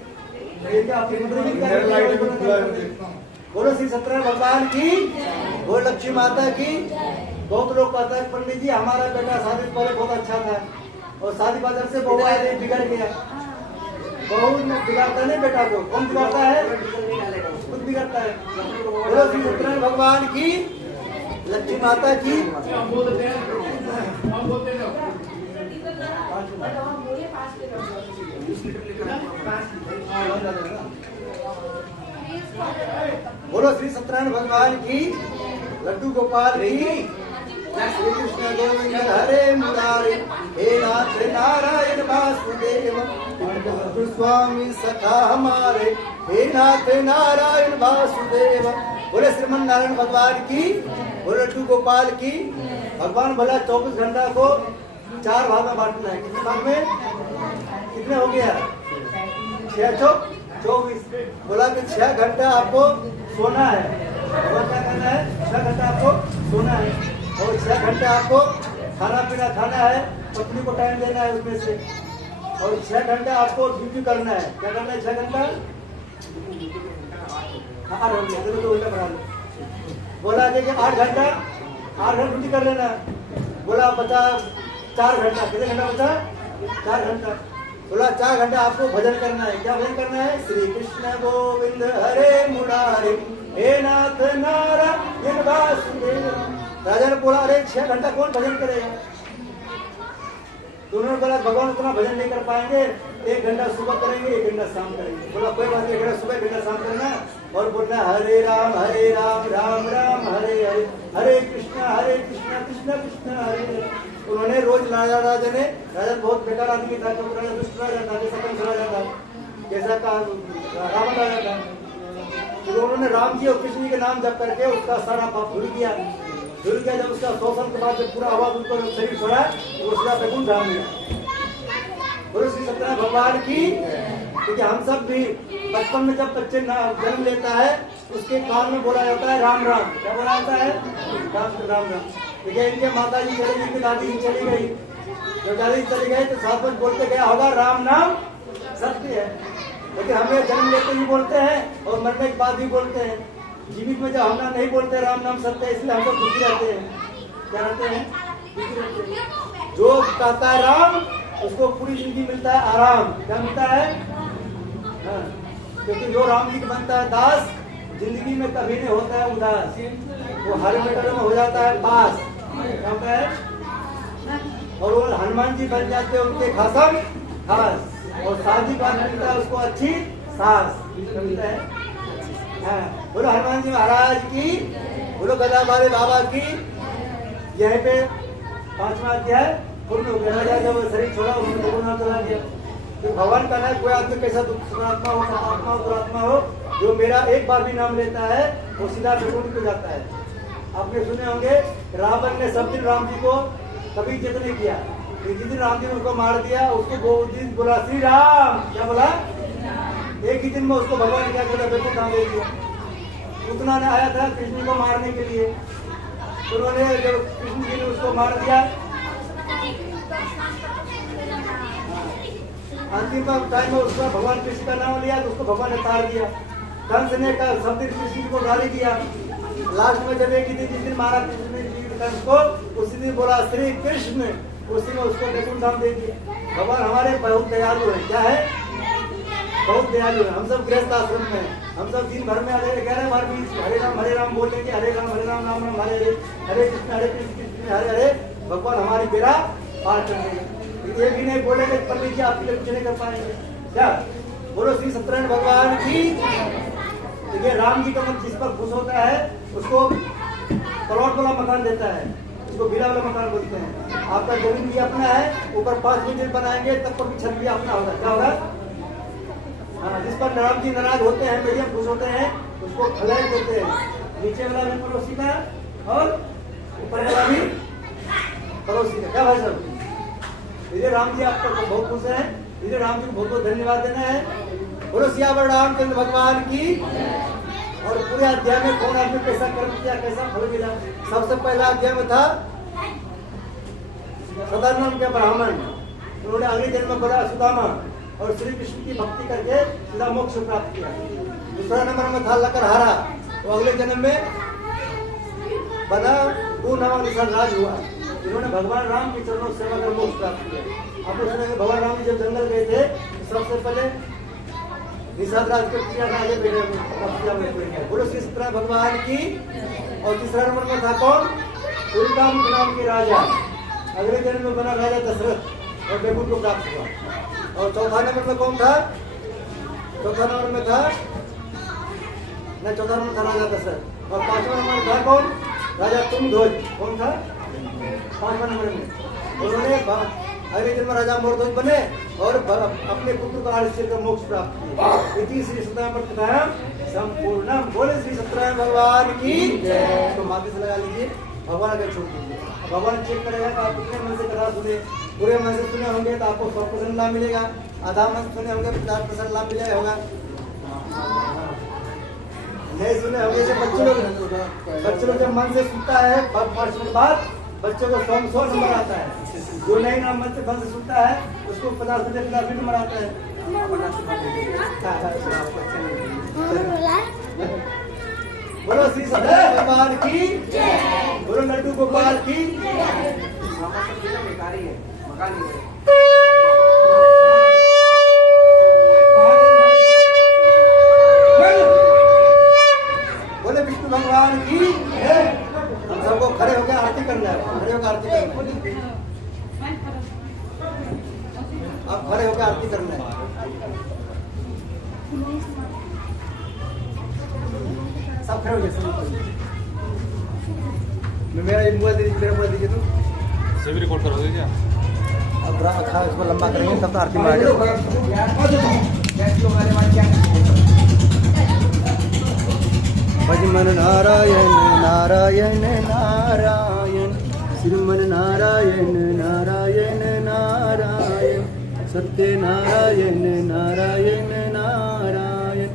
बोलो श्री सत्यनारायण भगवान की, बोलो लक्ष्मी माता की। बहुत लोग कहते हैं पंडित जी हमारा बेटा शादी से पहले बहुत अच्छा था और शादी बाद से बहू आए बिगड़ गया। बहू बिगाड़ता नहीं बेटा को, कौन बिगाड़ता है? खुद बिगड़ता है। बोलो श्री सत्यनारायण भगवान की, लक्ष्मी माता की। बोलो श्री सत्यनारायण भगवान की, लड्डू गोपाल की। श्री कृष्ण गोविंद हरे मुरारी हे नाथ नारायण वासुदेव स्वामी सखा हमारे, हे नाथ नारायण वासुदेव। बोले श्रीमन नारायण भगवान की, बोले लड्डू गोपाल की। भगवान बोला 24 घंटा को 4 भाग में बांटना है। कितने भाग में? कितने हो गया? 6 24। बोला कि 6 घंटा आपको सोना है। और क्या करना है? 6 घंटा आपको सोना है और 6 घंटा आपको खाना पीना खाना है, पत्नी को टाइम देना है उसमें से। और 6 घंटा आपको ड्यूटी करना है। क्या करना है 6 घंटा? तो उल्टा बना लो। बोला कि 8 घंटा ड्यूटी कर लेना। बोला बचा 4 घंटा। कितने घंटा बचा? 4 घंटा। बोला 4 घंटा आपको भजन करना है। क्या भजन करना है? श्री कृष्ण गोविंद हरे मुरारे, हे नाथ नारायण वासुदेव। राजा ने बोला अरे 6 घंटा कौन भजन करेगा? तो उन्होंने बोला भगवान उतना भजन नहीं कर पाएंगे, 1 घंटा सुबह करेंगे, 1 घंटा शाम करेंगे। बोला कोई बात नहीं, 1 घंटा सुबह 1 घंटा शाम करना और बोलना हरे राम राम राम हरे हरे, हरे कृष्णा कृष्ण कृष्ण हरे हरे। उन्होंने रोज राजा ने, राजा बहुत बेकार आदमी था, तो राजा दुष्ट राजा था, जैसा कम राजा था, जैसा का रावण राजा था। तो उन्होंने राम जी और कृष्ण जी के नाम जप करके उसका सारा पाप धुल गया। जब उसका 100 साल के बाद जब पूरा आवाज उनको शरीर छोड़ा तो उसका बैकुंठ धाम में। बोलो श्री सत्यनारायण भगवान की। क्योंकि हम सब भी बचपन में जब बच्चे जन्म लेता है उसके कान में बोला जाता है राम राम। क्या बोला जाता है? राम राम। देखिए इनके माता जी चली गई, इनकी दादी जी चली गई। जब दादी चली गई तो साथ में बोलते गया होगा राम नाम सत्य है। लेकिन हमें जन्म लेते ही बोलते हैं और मरने के बाद ही बोलते हैं। जीवित में जब हम नहीं बोलते राम नाम सत्य है, इसलिए हम लोग दुखी रहते हैं। क्या रहते हैं? दुखी रहते हैं। जो कहता है राम उसको पूरी जिंदगी मिलता है आराम। क्या मिलता है? हाँ। क्योंकि जो राम जी का बनता है दास, जिंदगी में कभी नहीं होता है उदास। वो हर मैटर में हो जाता है पास। क्या होता है? और वो हनुमान जी बन जाते हैं उनके खासम खास। और शादी का मिलता है उसको अच्छी सास मिलता है। हाँ। बोलो हनुमान जी महाराज की, बोलो गदा वाले बाबा की। यहीं पे 5वां अध्याय पूर्ण हो गया। राजा जब शरीर छोड़ा उन्होंने गुरुनाथ चला दिया। तो भगवान का ना कोई आदमी कैसा दुरात्मा हो, आत्मा हो, दुरात्मा हो, जो मेरा एक बार भी नाम लेता है वो सीधा बैकुंठ को जाता है। आपने सुने होंगे रावण ने सब दिन राम जी को कभी इज्जत नहीं किया। जिस दिन राम जी ने उसको मार दिया उसको वो दिन बोला श्री राम। क्या बोला? एक ही दिन में उसको भगवान क्या कहता बैकुंठ धाम दे दिया। उतना ने आया था कृष्ण को मारने के लिए। उन्होंने जब कृष्ण जी ने उसको मार दिया, अंतिम टाइम में उसका भगवान कृष्ण का नाम लिया तो उसको भगवान ने तार दिया। कंस ने का सब दिन कृष्ण जी को गाली दिया। लास्ट में जब एक ही दिन जिस दिन मारा कृष्ण जी कंस को, उसी दिन बोला श्री कृष्ण, उसी में उसको बैकुंठ धाम दे दिया। भगवान हमारे बहुत दयालु है। क्या है? बहुत दयालु है। हम सब गृहस्थ आश्रम में हैं। हम सब दिन भर में 11 बार भी हरे राम बोलेंगे। हरे राम राम राम हरे हरे, हरे कृष्ण कृष्ण हरे हरे। भगवान हमारी बेड़ा पार कर देंगे। ये भी नहीं बोलेंगे पंडित जी आपके लिए कुछ नहीं कर पाएंगे। क्या? बोलो श्री सत्यनारायण भगवान की। देखिए राम जी का मन जिस पर खुश होता है उसको करोड़ वाला मकान देता है, उसको विला वाला मकान बोलते हैं। आपका जमीन भी अपना है, ऊपर 5 मंजिल बनाएंगे तब पर भी छत भी अपना होगा। क्या होगा? हाँ। जिस पर राम जी नाराज होते हैं, मीडियम खुश होते हैं, उसको खलैल देते हैं। नीचे वाला भी पड़ोसी का और ऊपर वाला भी पड़ोसी का। क्या भाई साहब? इसलिए राम जी आपको बहुत खुश है। इसलिए राम जी को बहुत बहुत धन्यवाद देना है। बोलो सियावर रामचंद्र भगवान की। और पूरे अध्याय में कौन आदमी कैसा कर्म किया, कैसा फल मिला। सबसे पहला अध्याय में था सदानंद के ब्राह्मण, उन्होंने अगले जन्म में बोला सुदामा और श्री कृष्ण की भक्ति करके सीधा मोक्ष प्राप्त किया। दूसरा नंबर में था लकड़हारा, वो अगले जन्म में बना निशान राज हुआ। इन्होंने भगवान राम के चरणों सेवा कर मोक्ष प्राप्त किया। आपने सुना भगवान राम जी जब जंगल गए थे सबसे पहले निषाद राज के राजे बेटे। बोलो श्री सत्यनारायण भगवान की। और तीसरा नंबर में था कौन? उल्काम नाम के राजा, अगले जन्म में बना राजा दशरथ और बैकुंठ को प्राप्त हुआ। और चौथा नंबर में कौन था? चौथा नंबर में था चौथा नंबर था राजा दशरथ। और 5वां नंबर था कौन? राजा तुंगध्वज। कौन था? 5वां नंबर में उन्होंने अगले जन्म राजा मोरध्वज बने और अपने पुत्र को आदित्य का मोक्ष प्राप्त किया। इति श्री सत्यनारायण कथायाम संपूर्णम। बोले श्री सत्यनारायण भगवान की जय। तो माथे से लगा लीजिए, भगवान अगर छोड़ दीजिए। भगवान चेक करेगा कि आप कितने मन से कथा सुने। पूरे मन से सुने होंगे तो आपको 100% लाभ मिलेगा, आधा मन से सुने होंगे 50% लाभ मिलेगा होगा। नहीं सुने होंगे जैसे बच्चे लोग जब मन से सुनता है 5 मिनट बाद बच्चों को 100 नंबर आता है। जो नहीं ना मन से मन से सुनता है उसको 50 नंबर आता है। बोलो श्री सत्यनारायण भगवान की जय। बोलो लड्डू गोपाल की जय। बोले विष्णु भगवान की जय। हम सबको खड़े होकर आरती करना है, खड़े होकर आरती करना है। आप खड़े होकर आरती करना है। सब खड़े हो जाए। मेरा मोबाइल दीजिए तुम से भी रिकॉर्ड करोगे क्या? अब अच्छा इसको लंबा करेंगे तब तो आरती में आ जाएगा। भजमन नारायण नारायण नारायण, श्रीमन नारायण नारायण नारायण, सत्य नारायण नारायण नारायण,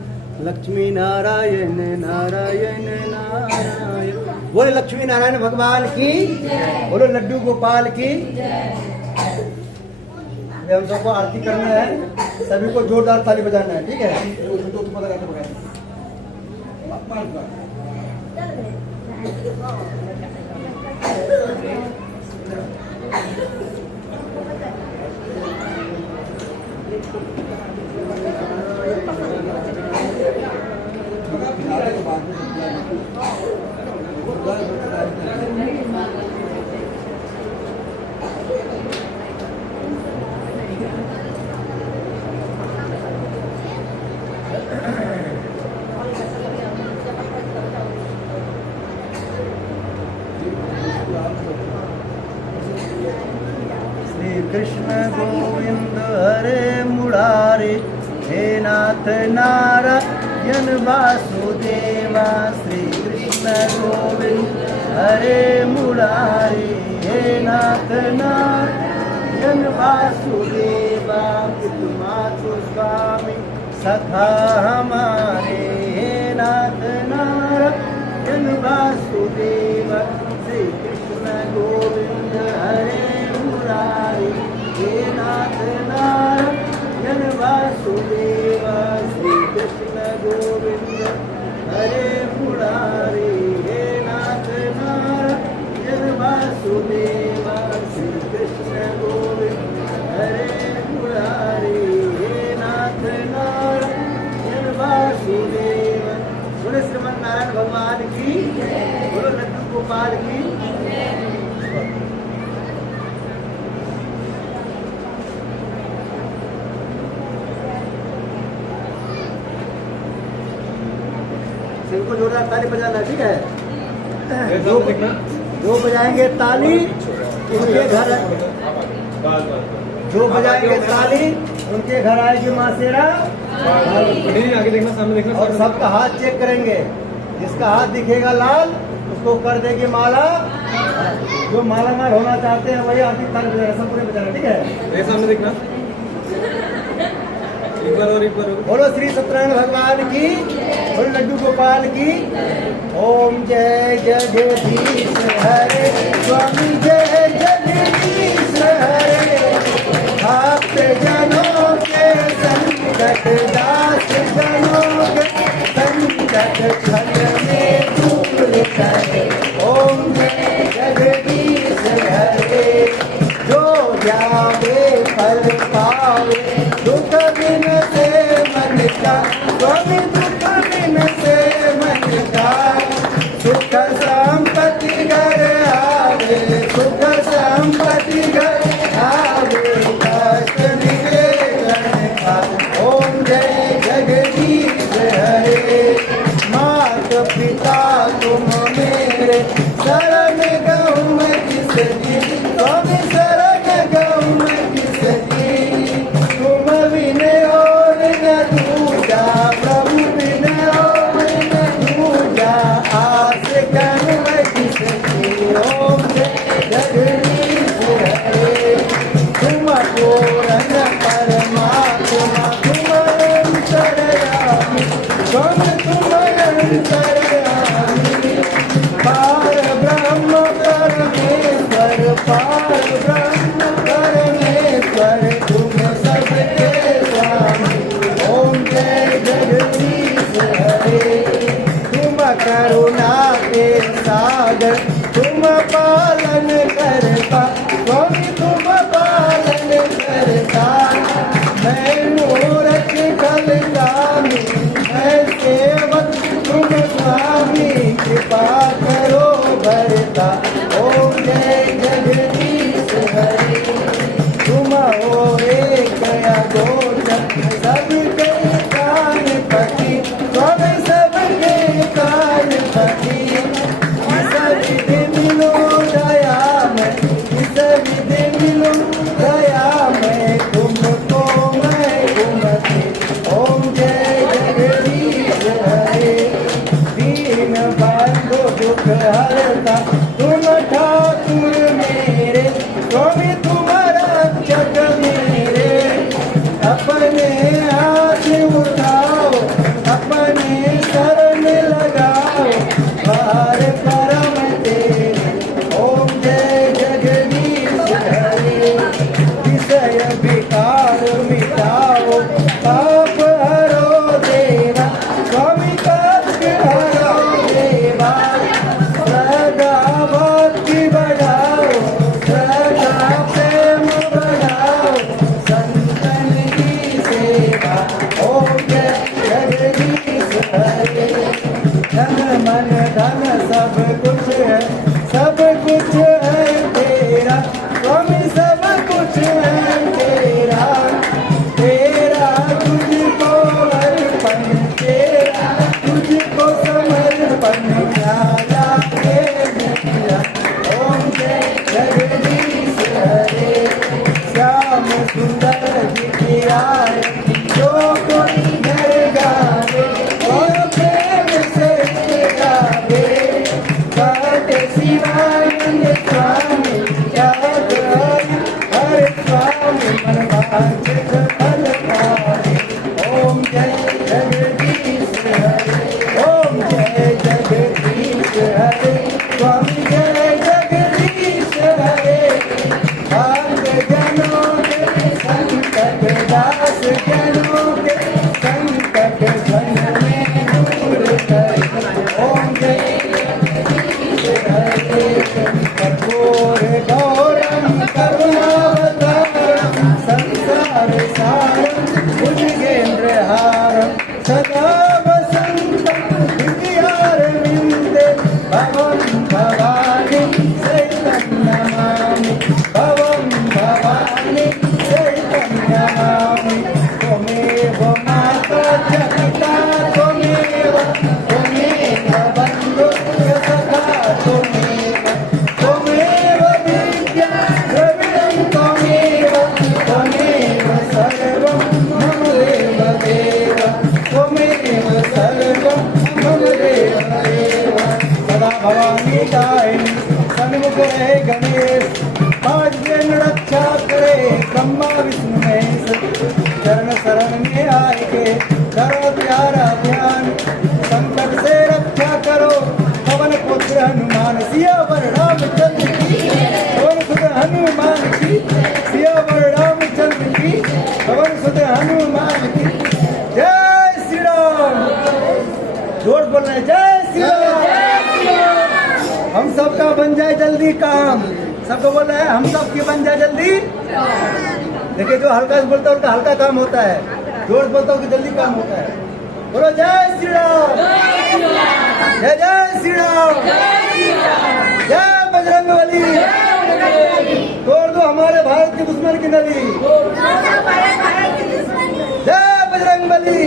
लक्ष्मी नारायण नारायण नारायण। बोले लक्ष्मी नारायण भगवान की, बोलो लड्डू गोपाल की। हम सबको आरती करना है, सभी को जोरदार ताली बजाना है, ठीक है। कृष्ण गोविंद हरे मुरारे, हे नाथ नारायण वासुदेवा। श्री कृष्ण गोविंद हरे मुरारे, हे नाथ नारायण वासुदेवा। मातु स्वामी सखा हमारे, हे नाथ नारायण वासुदेवा। श्री कृष्ण गोविंद हरे मुरारी, हे नाथ नारायण वासुदेवा। श्री कृष्ण गोविंद हरे मुरारी, हे नाथ नारायण वासुदेवा। श्री कृष्ण गोविंद हरे मुरारी, हे नाथ नारायण वासुदेवा। बोले श्रीमन नारायण भगवान की, बोलो लड्डू गोपाल की। सबको जोरदार ताली बजाना, ठीक है। जो बजाएंगे ताली उनके घर, जो बजाएंगे ताली उनके घर आएगी माँ शेरा। आगे देखना, सामने देखना। और सबका हाथ चेक करेंगे, जिसका हाथ दिखेगा लाल उसको कर देगी माला। जो माला माल होना चाहते हैं वही आरती ताली बजाना, सब पूरे बजाना, ठीक है। सामने देखना, एक बार और, एक बार और। बोलो श्री सत्यनारायण भगवान की, बोलो लड्डू गोपाल की। ओम जय जगदीश हरे स्वामी, जय जगदीश हरे। भक्त जनों के संकट, दास जनों के संकट क्षण में दूर करे। ओम जय जगदीश हरे। जो जावे फल पावे, दुख बिन से मन का, स्वामी दुख बिन से मन का। सुख संपत्ति घर आवे, सुख संपत्ति घर आवे, कष्ट निवेदन का। ओम जय जगदीश हरे। मात पिता तुम मेरे, शरण गहूँ मैं किस पार ब्रह्म परमेश्वर तुम सबके स्वामी। ओम जय जगदीश हरे। तुम करुणा के सागर तुम पालन करता स्वामी तुम पालन करता। मैं मूरख कलगामी मैं सेवक तुम स्वामी कृपा करो भरता। ओम जय जगदीश हरे। तुम हो एक अगोचर सबके कान पति स्वामी सबके कान पति। इस विधि मिलो दया में इस विधि मिलो दया में तुमको मैं घूमती। ओम जय जगदीश हरे। दीन बंधु दुख हरता तुम ठाकुर मेरे स्वामी तुम रक्षक मेरे। अपने हाथ उठाओ अपने शरण लगाओ बाहर परम तेरे। ओम जय जगदीश हरे। विषय विकार मिटाओ पाप हरो देवा स्वामी कष्ट हरो देवा। सदा भक्ति बढ़ाओ सदा प्रेम बढ़ाओ संतन की सेवा। ओम जय जगदीश हरे। धन मन धन सब कुछ है तेरा स्वामी सब कुछ है तेरा। तेरा तुझको अर्पण तेरा तुझको समर्पण प्याला के मेरा। ओम जय जगदीश हरे। श्याम सुंदर जी की आरती जो कोई घर गावे और प्रेम से गावे। कहते शिवानंद स्वामी याद हरे स्वामी मन वांछित फल पावे। ओम जय जगदीश हरे। ओम जय जगदीश हरे। स्वामी जय जगदीश हरे। भक्त जनों के संकट दास जनों के संकट धन में दूर करे। ओम जय जगदीश हरे। कठोर गौरम करुणावतारम संसार सारम भुजगेंद्र हारम सदा वसंतम हृदयारविंदे भवं भवानी सहितं नमामि। भवं भवानी सहितं नमामि। त्वमेव माता च पिता त्वमेव बन्धुश्च सखा त्वमेव विद्या द्रविणं त्वमेव सर्वं मम देव त्वमेव सर्वं मम देव। सदा भवानी गायिनी सन्मुख रहे गणेश पाँच रक्षा करे ब्रह्मा विष्णु महेश। चरण शरण में आए के करो प्यारा ध्यान संकट से रक्षा करो पवन पुत्र हनुमान। सियावर रामचंद्र की पवन सुत हनुमान की। सियावर रामचंद्र की पवन सुत हनुमान की। जय श्री राम। जोर बोल रहे जय श्री राम। हम सबका बन जाए जल्दी काम। सबको बोल रहे हैं हम सब की बन जाए जल्दी। देखिए जो हल्का से बोलता है उनका हल्का काम होता है। जोर बोलता हूँ कि जल्दी काम होता है। बोलो जय श्री राम। जय जय श्री राम। जय बजरंगबली। तोड़ दो हमारे भारत के दुश्मन की नली। जय बजरंगबली।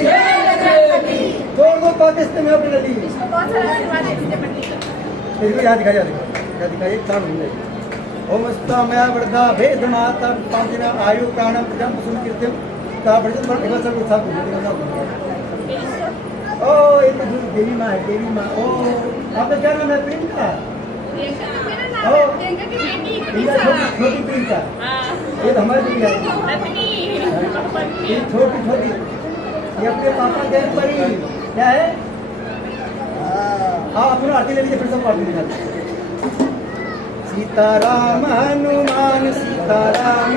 तोड़ दो पाकिस्तान में अपनी नली। यहाँ दिखाइए काम मिले। ओम स्तमया वृद्धा भेद माता पांचना आयु प्राणम प्रजम सुन कीर्तिम ता बड़जन पर एक सब उत्साह ओ ये तो देवी माँ है। देवी माँ। ओ आपका क्या नाम है? प्रियंका। ओ छोटी प्रियंका। ये तो हमारी प्रिया ये छोटी छोटी। ये अपने पापा के परी क्या है? हाँ अपना आरती ले लीजिए फिर सब आरती दिखाते। सीताराम हनुमान सीताराम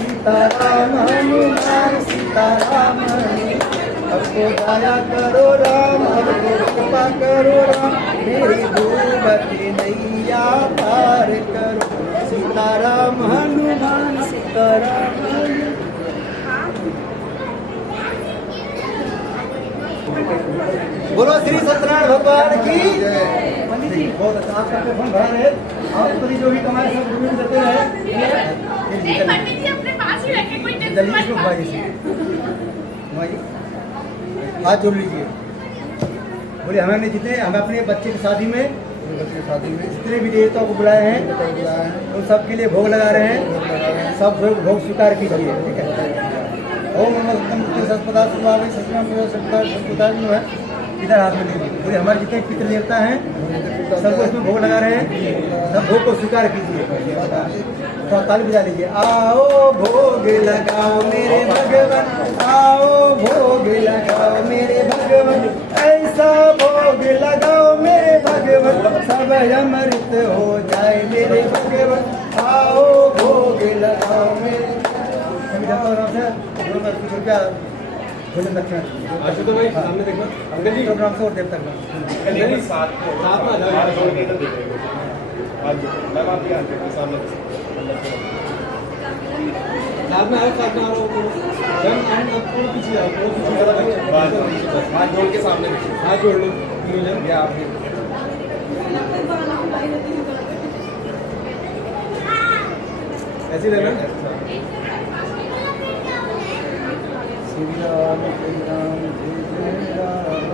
सीताराम हनुमान सीताराम हमको दया करो राम हमको कृपा करो राम मेरी डूबती नैया पार करो सीताराम हनुमान सीताराम बोलो श्री सत्यनारायण भगवान की पंडित जी बहुत अच्छा आपका फोन भरा रहे आप पति जो भी कमाए सब जमीन देते रहे नहीं पंडित जी अपने पास ही रखे कोई जल्दी इसको भाई हाथ जोड़ लीजिए बोले हमें जितने हम अपने बच्चे की शादी में जितने भी देवताओं को बुलाए हैं उन सबके लिए भोग लगा रहे हैं सब भोग स्वीकार कीजिए ठीक है ओम है इधर हाथ में लीजिए बोले हमारे जितने पितृ देवता हैं सबको इसमें भोग लगा रहे हैं सब भोग को स्वीकार कीजिए तो ताली बजा लीजिए आओ भोग लगाओ मेरे भगवान आओ भोग लगाओ मेरे भगवान ऐसा भोग लगाओ मेरे भगवान सब अमृत हो जाए मेरे भगवान आओ भोग लगाओ मेरे भोजन दक्षिणा अच्छा तो भाई सामने देखो अंकल जी प्रोग्राम से और देर तक अंकल जी साथ में आ जाओ छोड़ के इधर देखो मैं आप भी आते हैं सामने साथ में आओ जब एंड आप थोड़ा पीछे आओ थोड़ा पीछे हाथ जोड़ के सामने देखो हाथ जोड़ लो जन क्या आप ऐसे रहना श्री राम जय राम जय राम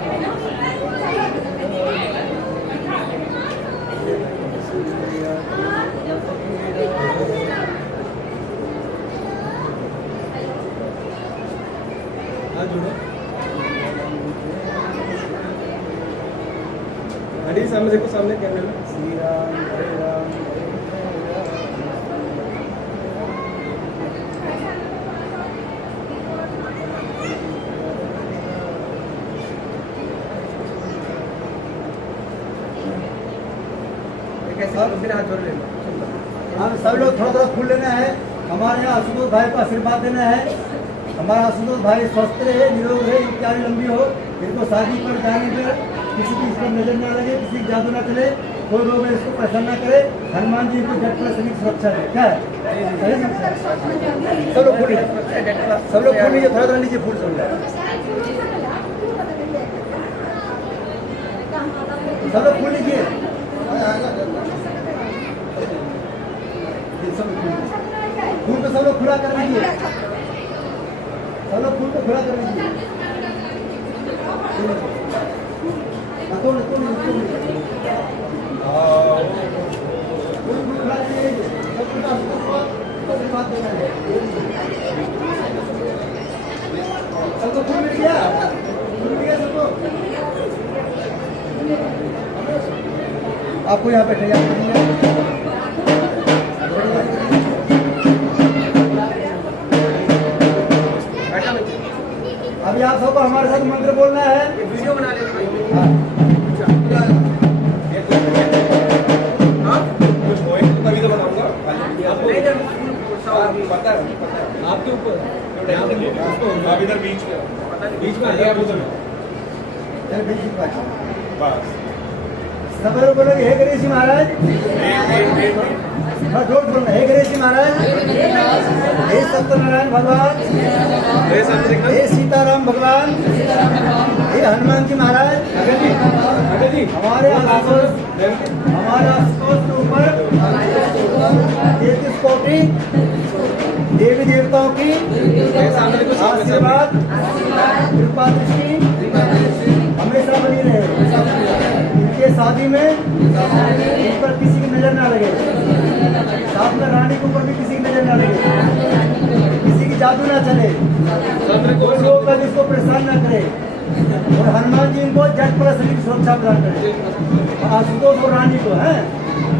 हाथ जोड़ो हरी सामने देखो सामने कैमरे में श्री राम जय राम हाथ जोड़ लेना हम सब लोग थोड़ा थोड़ा फूल लेना है हमारे यहाँ आशुतोष भाई को आशीर्वाद देना है हमारा आशुतोष भाई स्वस्थ रहे निरोग रहे इत्यादि लंबी हो इनको शादी पर जाने पर किसी की इस पर नजर ना लगे किसी की जादू ना चले कोई लोग इसको परेशान ना करे हनुमान जी को जट पर सभी सुरक्षा है क्या है सब लोग फूल लीजिए थोड़ा थोड़ा लीजिए फूल सब लोग फूल लीजिए फूल को सब लोग खुला कर लीजिए सब लोग फूल को खुला कर लीजिए सबको फूल मिल गया सबको आपको यहाँ पे तैयार अभी आप सबको हमारे साथ मंत्र बोलना है वीडियो बना लेंगे तभी तो बनाऊंगा पता है आपके ऊपर आप इधर बीच में आ गया आप उधर बस सब लोग बोलोगे हे गणेश जी महाराज जोर बोलना हे गणेश जी महाराज हे सत्यनारायण भगवान हे सीताराम भगवान हे हनुमान जी महाराज हमारे आशुतोष के ऊपर 33 कोटि देवी देवताओं की आशीर्वाद कृपा दृष्टि हमेशा बनी रहे इनके शादी में इन पर किसी की नजर ना लगे साथ में रानी के ऊपर भी किसी की नजर ना लगे किसी की जादू ना चले कोई लोग का जिसको परेशान ना करे और हनुमान जी इनको जट पर सभी सुरक्षा प्रदान करे आशुतोष और रानी को है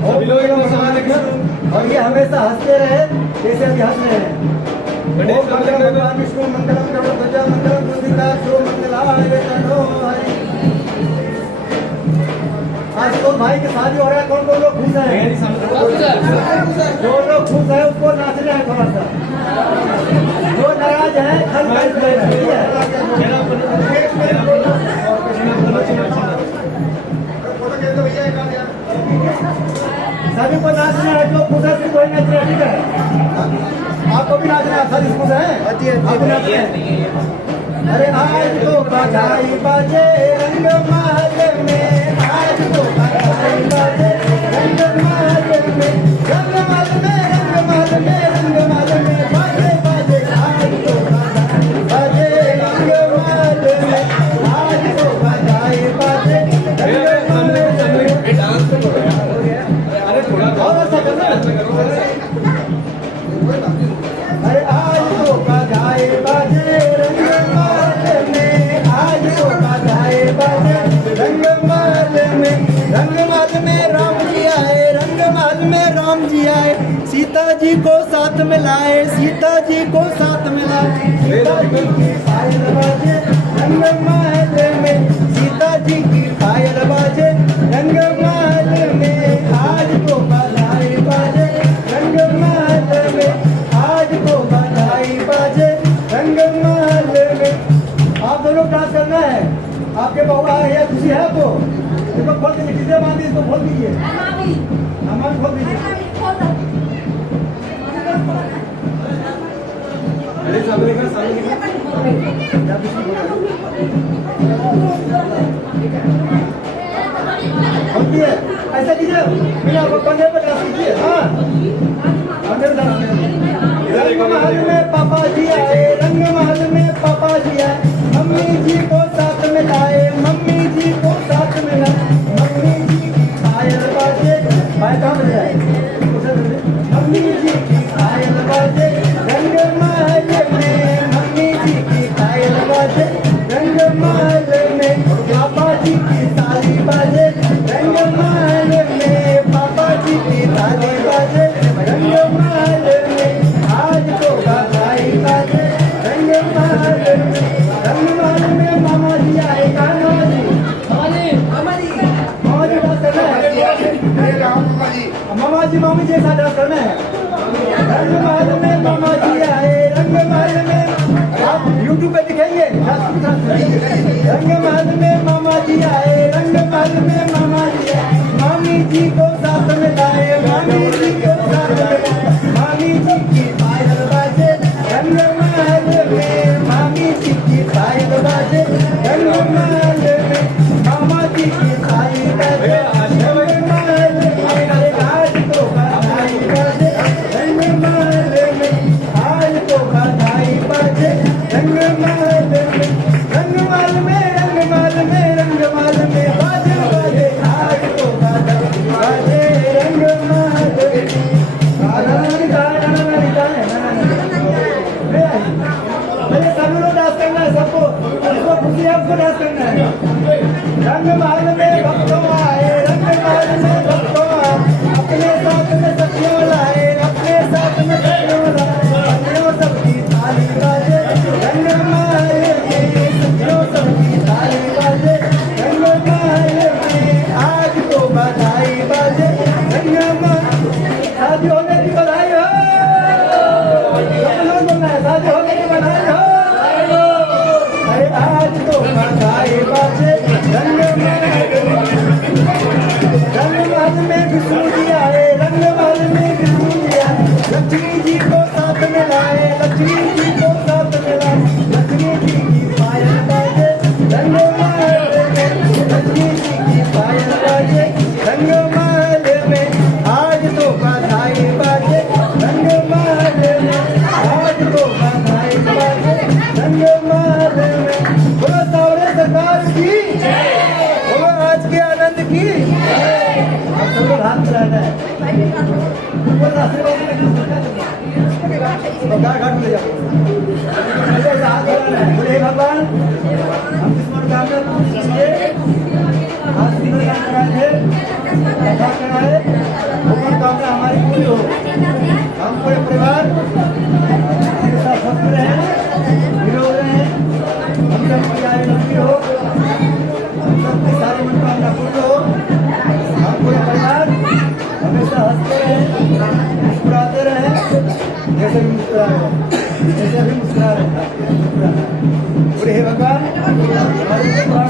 और ये हमेशा हंसते रहे जैसे अभी हंस रहे हैं भगवान विष्णु मंगलम ध्वजा मंगलम आज तो भाई के शादी हो रहा है, कौन कौन लोग खुश है? जो लोग खुश है उसको नाचना है थोड़ा सा, जो नाराज है खल सभी को नाचना है, जो खुश है सिर्फ वही नाचना है, ठीक है? आपको भी नाचना है, सभी खुश है, आपको नाचना है। अरे आज तो बधाई बाजे रंग महल में, आज तो बधाई बाजे रंग महल में, रंग महल में, रंग महल में, रंग महल में बाजे बाजे, आज तो बधाई बाजे रंग महल में, आज तो बधाई बाजे रंग महल में। डांस तो करो यार, अरे थोड़ा और ऐसा करना। अरे आज तो बधाई बाजे रंग महल में, आज तो बधाई बाजे रंग महल में, रंग महल में राम जी आए, रंग महल में राम जी आए, सीता जी को साथ में लाए, सीता जी को साथ में लाए, सीता जी की पायल बाजे रंग महल में, सीता जी की पायल बाजे रंग महल में, आज तो बधाई बाजे रंग महल में, आज तो बधाई बाजे रंग महल में। आप दोनों डांस करना है, आपके बहू आ रही है, खुशी है आपको? इसको खोल दीजिए, किसे बांधी इसको खोल दीजिए, हमारे खोल दीजिए। अरे सामने का सामने खोलिए, ऐसा कीजिए, बिना कंधे पर डांस कीजिए। हाँ, कंधे पर डांस कीजिए। रंग महल में पापा जी आए, रंग महल में पापा जी आए, मम्मी जी को साथ में लाए, मम्मी जी को साथ में लाए, मम्मी जी की पायल बाजे, पायल कहाँ बज रहा है? मम्मी जी की पायल बाजे रंग महल में, मम्मी जी की पायल बाजे रंग महल में, पापा जी की ताली बाजे रंग महल में, पापा जी की ताली बाजे रंग महल में, आज तो बधाई बाजे रंग महल में, रंग महल में मामा जी आए, मामा जी मामा जी डांस करना है, मामा जी मामी जी ऐसा डांस करना है। रंग महल में मामा जी आए, रंग महल में, आप यूट्यूब पे दिखेंगे, रंग महल में मामा जी आए, रंग महल में मामा जी आए, मामी जी को साथ में लाए, मामी जी को साथ में लाए, मामी जी की पायल बाजे रंग महल में, मामी जी की पायल बाजे रंग महल में, मामा जी की पायल बाजे रंग महल में, आज तो बधाई बाजे रंग महल में, आज तो बधाई बाजे रंग महल में, रंग महल में, रंग महल में, रंग महल में बाजे बाजे, आज तो बधाई बाजे रंग महल में। मेरे सभी लोग डांस करना है, सबको जिसको खुशी है उसको डांस करना है। रंग महल में भक्तों आए, रंग महल में भक्तों आए, अपने साथ में सखियों लाए, अपने साथ में सखियों लाए, सखियों सबकी ताली बाजे रंग महल में, सखियों सबकी ताली बाजे रंग महल में, आज तो बधाई बाजे रंग महल। शादी होने की बधाई हो, बोलना है शादी होने की बधाई हो। अरे आज तो बधाई बाजे रंग महल में विष्णु जी आए, रंग महल में विष्णु जी आए, लक्ष्मी जी को साथ में लाए, लक्ष्मी जी को साथ में लाए, लक्ष्मी जी की पायल बाजे रंग महल में, लक्ष्मी जी की पायल बाजे रंग महल में, आज तो बधाई बाजे रंग महल में, आज तो बधाई बाजे रंग महल में। बोलो सावरे सरकार की, बोलो आज के आनंद की। अब सब लोग हाथ मिलाना है, बोलो आशीर्वाद घाट ले जाओ, हाथ मिलाना है। बोले भगवान हम किस मनोकामना कीजिए, आज कराए कथा कराए, वो मनोकामना हमारी पूरी हो, हम पूरे परिवार के साथ स्वस्थ रहें, निरोग रहें, हम सब परिवार लंबी हो, हम सबकी सारी मनोकामना पूर्ण हो। ऐसे भी मुस्कुरा रहे हैं, ऐसे भी मुस्कुरा रहे हैं। बोले हे भगवान हमारे और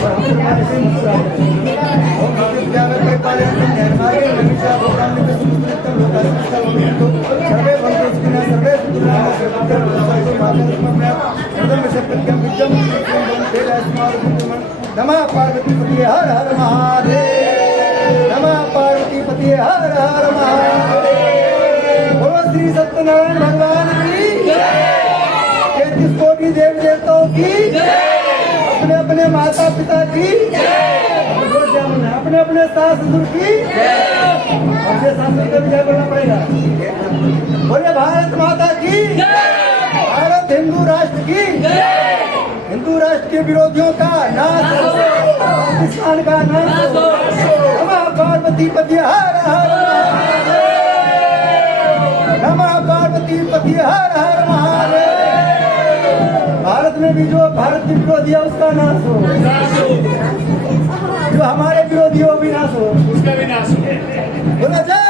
हम तुम्हारे से मुस्कुरा रहे हैं। ओम भगवते विद्यावे परिपालयन्तं न्यायमार्गे मनीषा भोगामि सुकृतं लोकास्मिता भवन्तु सर्वे भवन्तु सुखिनः सर्वे सुखिनः सर्वत्र भवन्तु मातरमम्या सर्वं सत्यं विद्यं नमः पार्वती पतिये हर हर महादेव। नमः पार्वती पतिये हर हर महादेव। बोलो श्री सत्यनारायण भगवान की जय। 33 कोटि देवी देवताओं की जय। अपने अपने माता पिता की जय। अपने अपने सास ससुर की जय। अपने सासुर का भी जय बोलना पड़ेगा। बोले भारत माता की जय। भारत हिंदू राष्ट्र की जय। हिंदू राष्ट्र के विरोधियों का नाश हो, पाकिस्तान का नाश हो। नमः पार्वती पति हर हर महादेव। नमः पार्वती पति हर हर महादेव। भारत में भी जो भारत के विरोधी है उसका नाश हो, जो हमारे विरोधी हो भी नाश हो, उसका भी नाश हो। बोला जय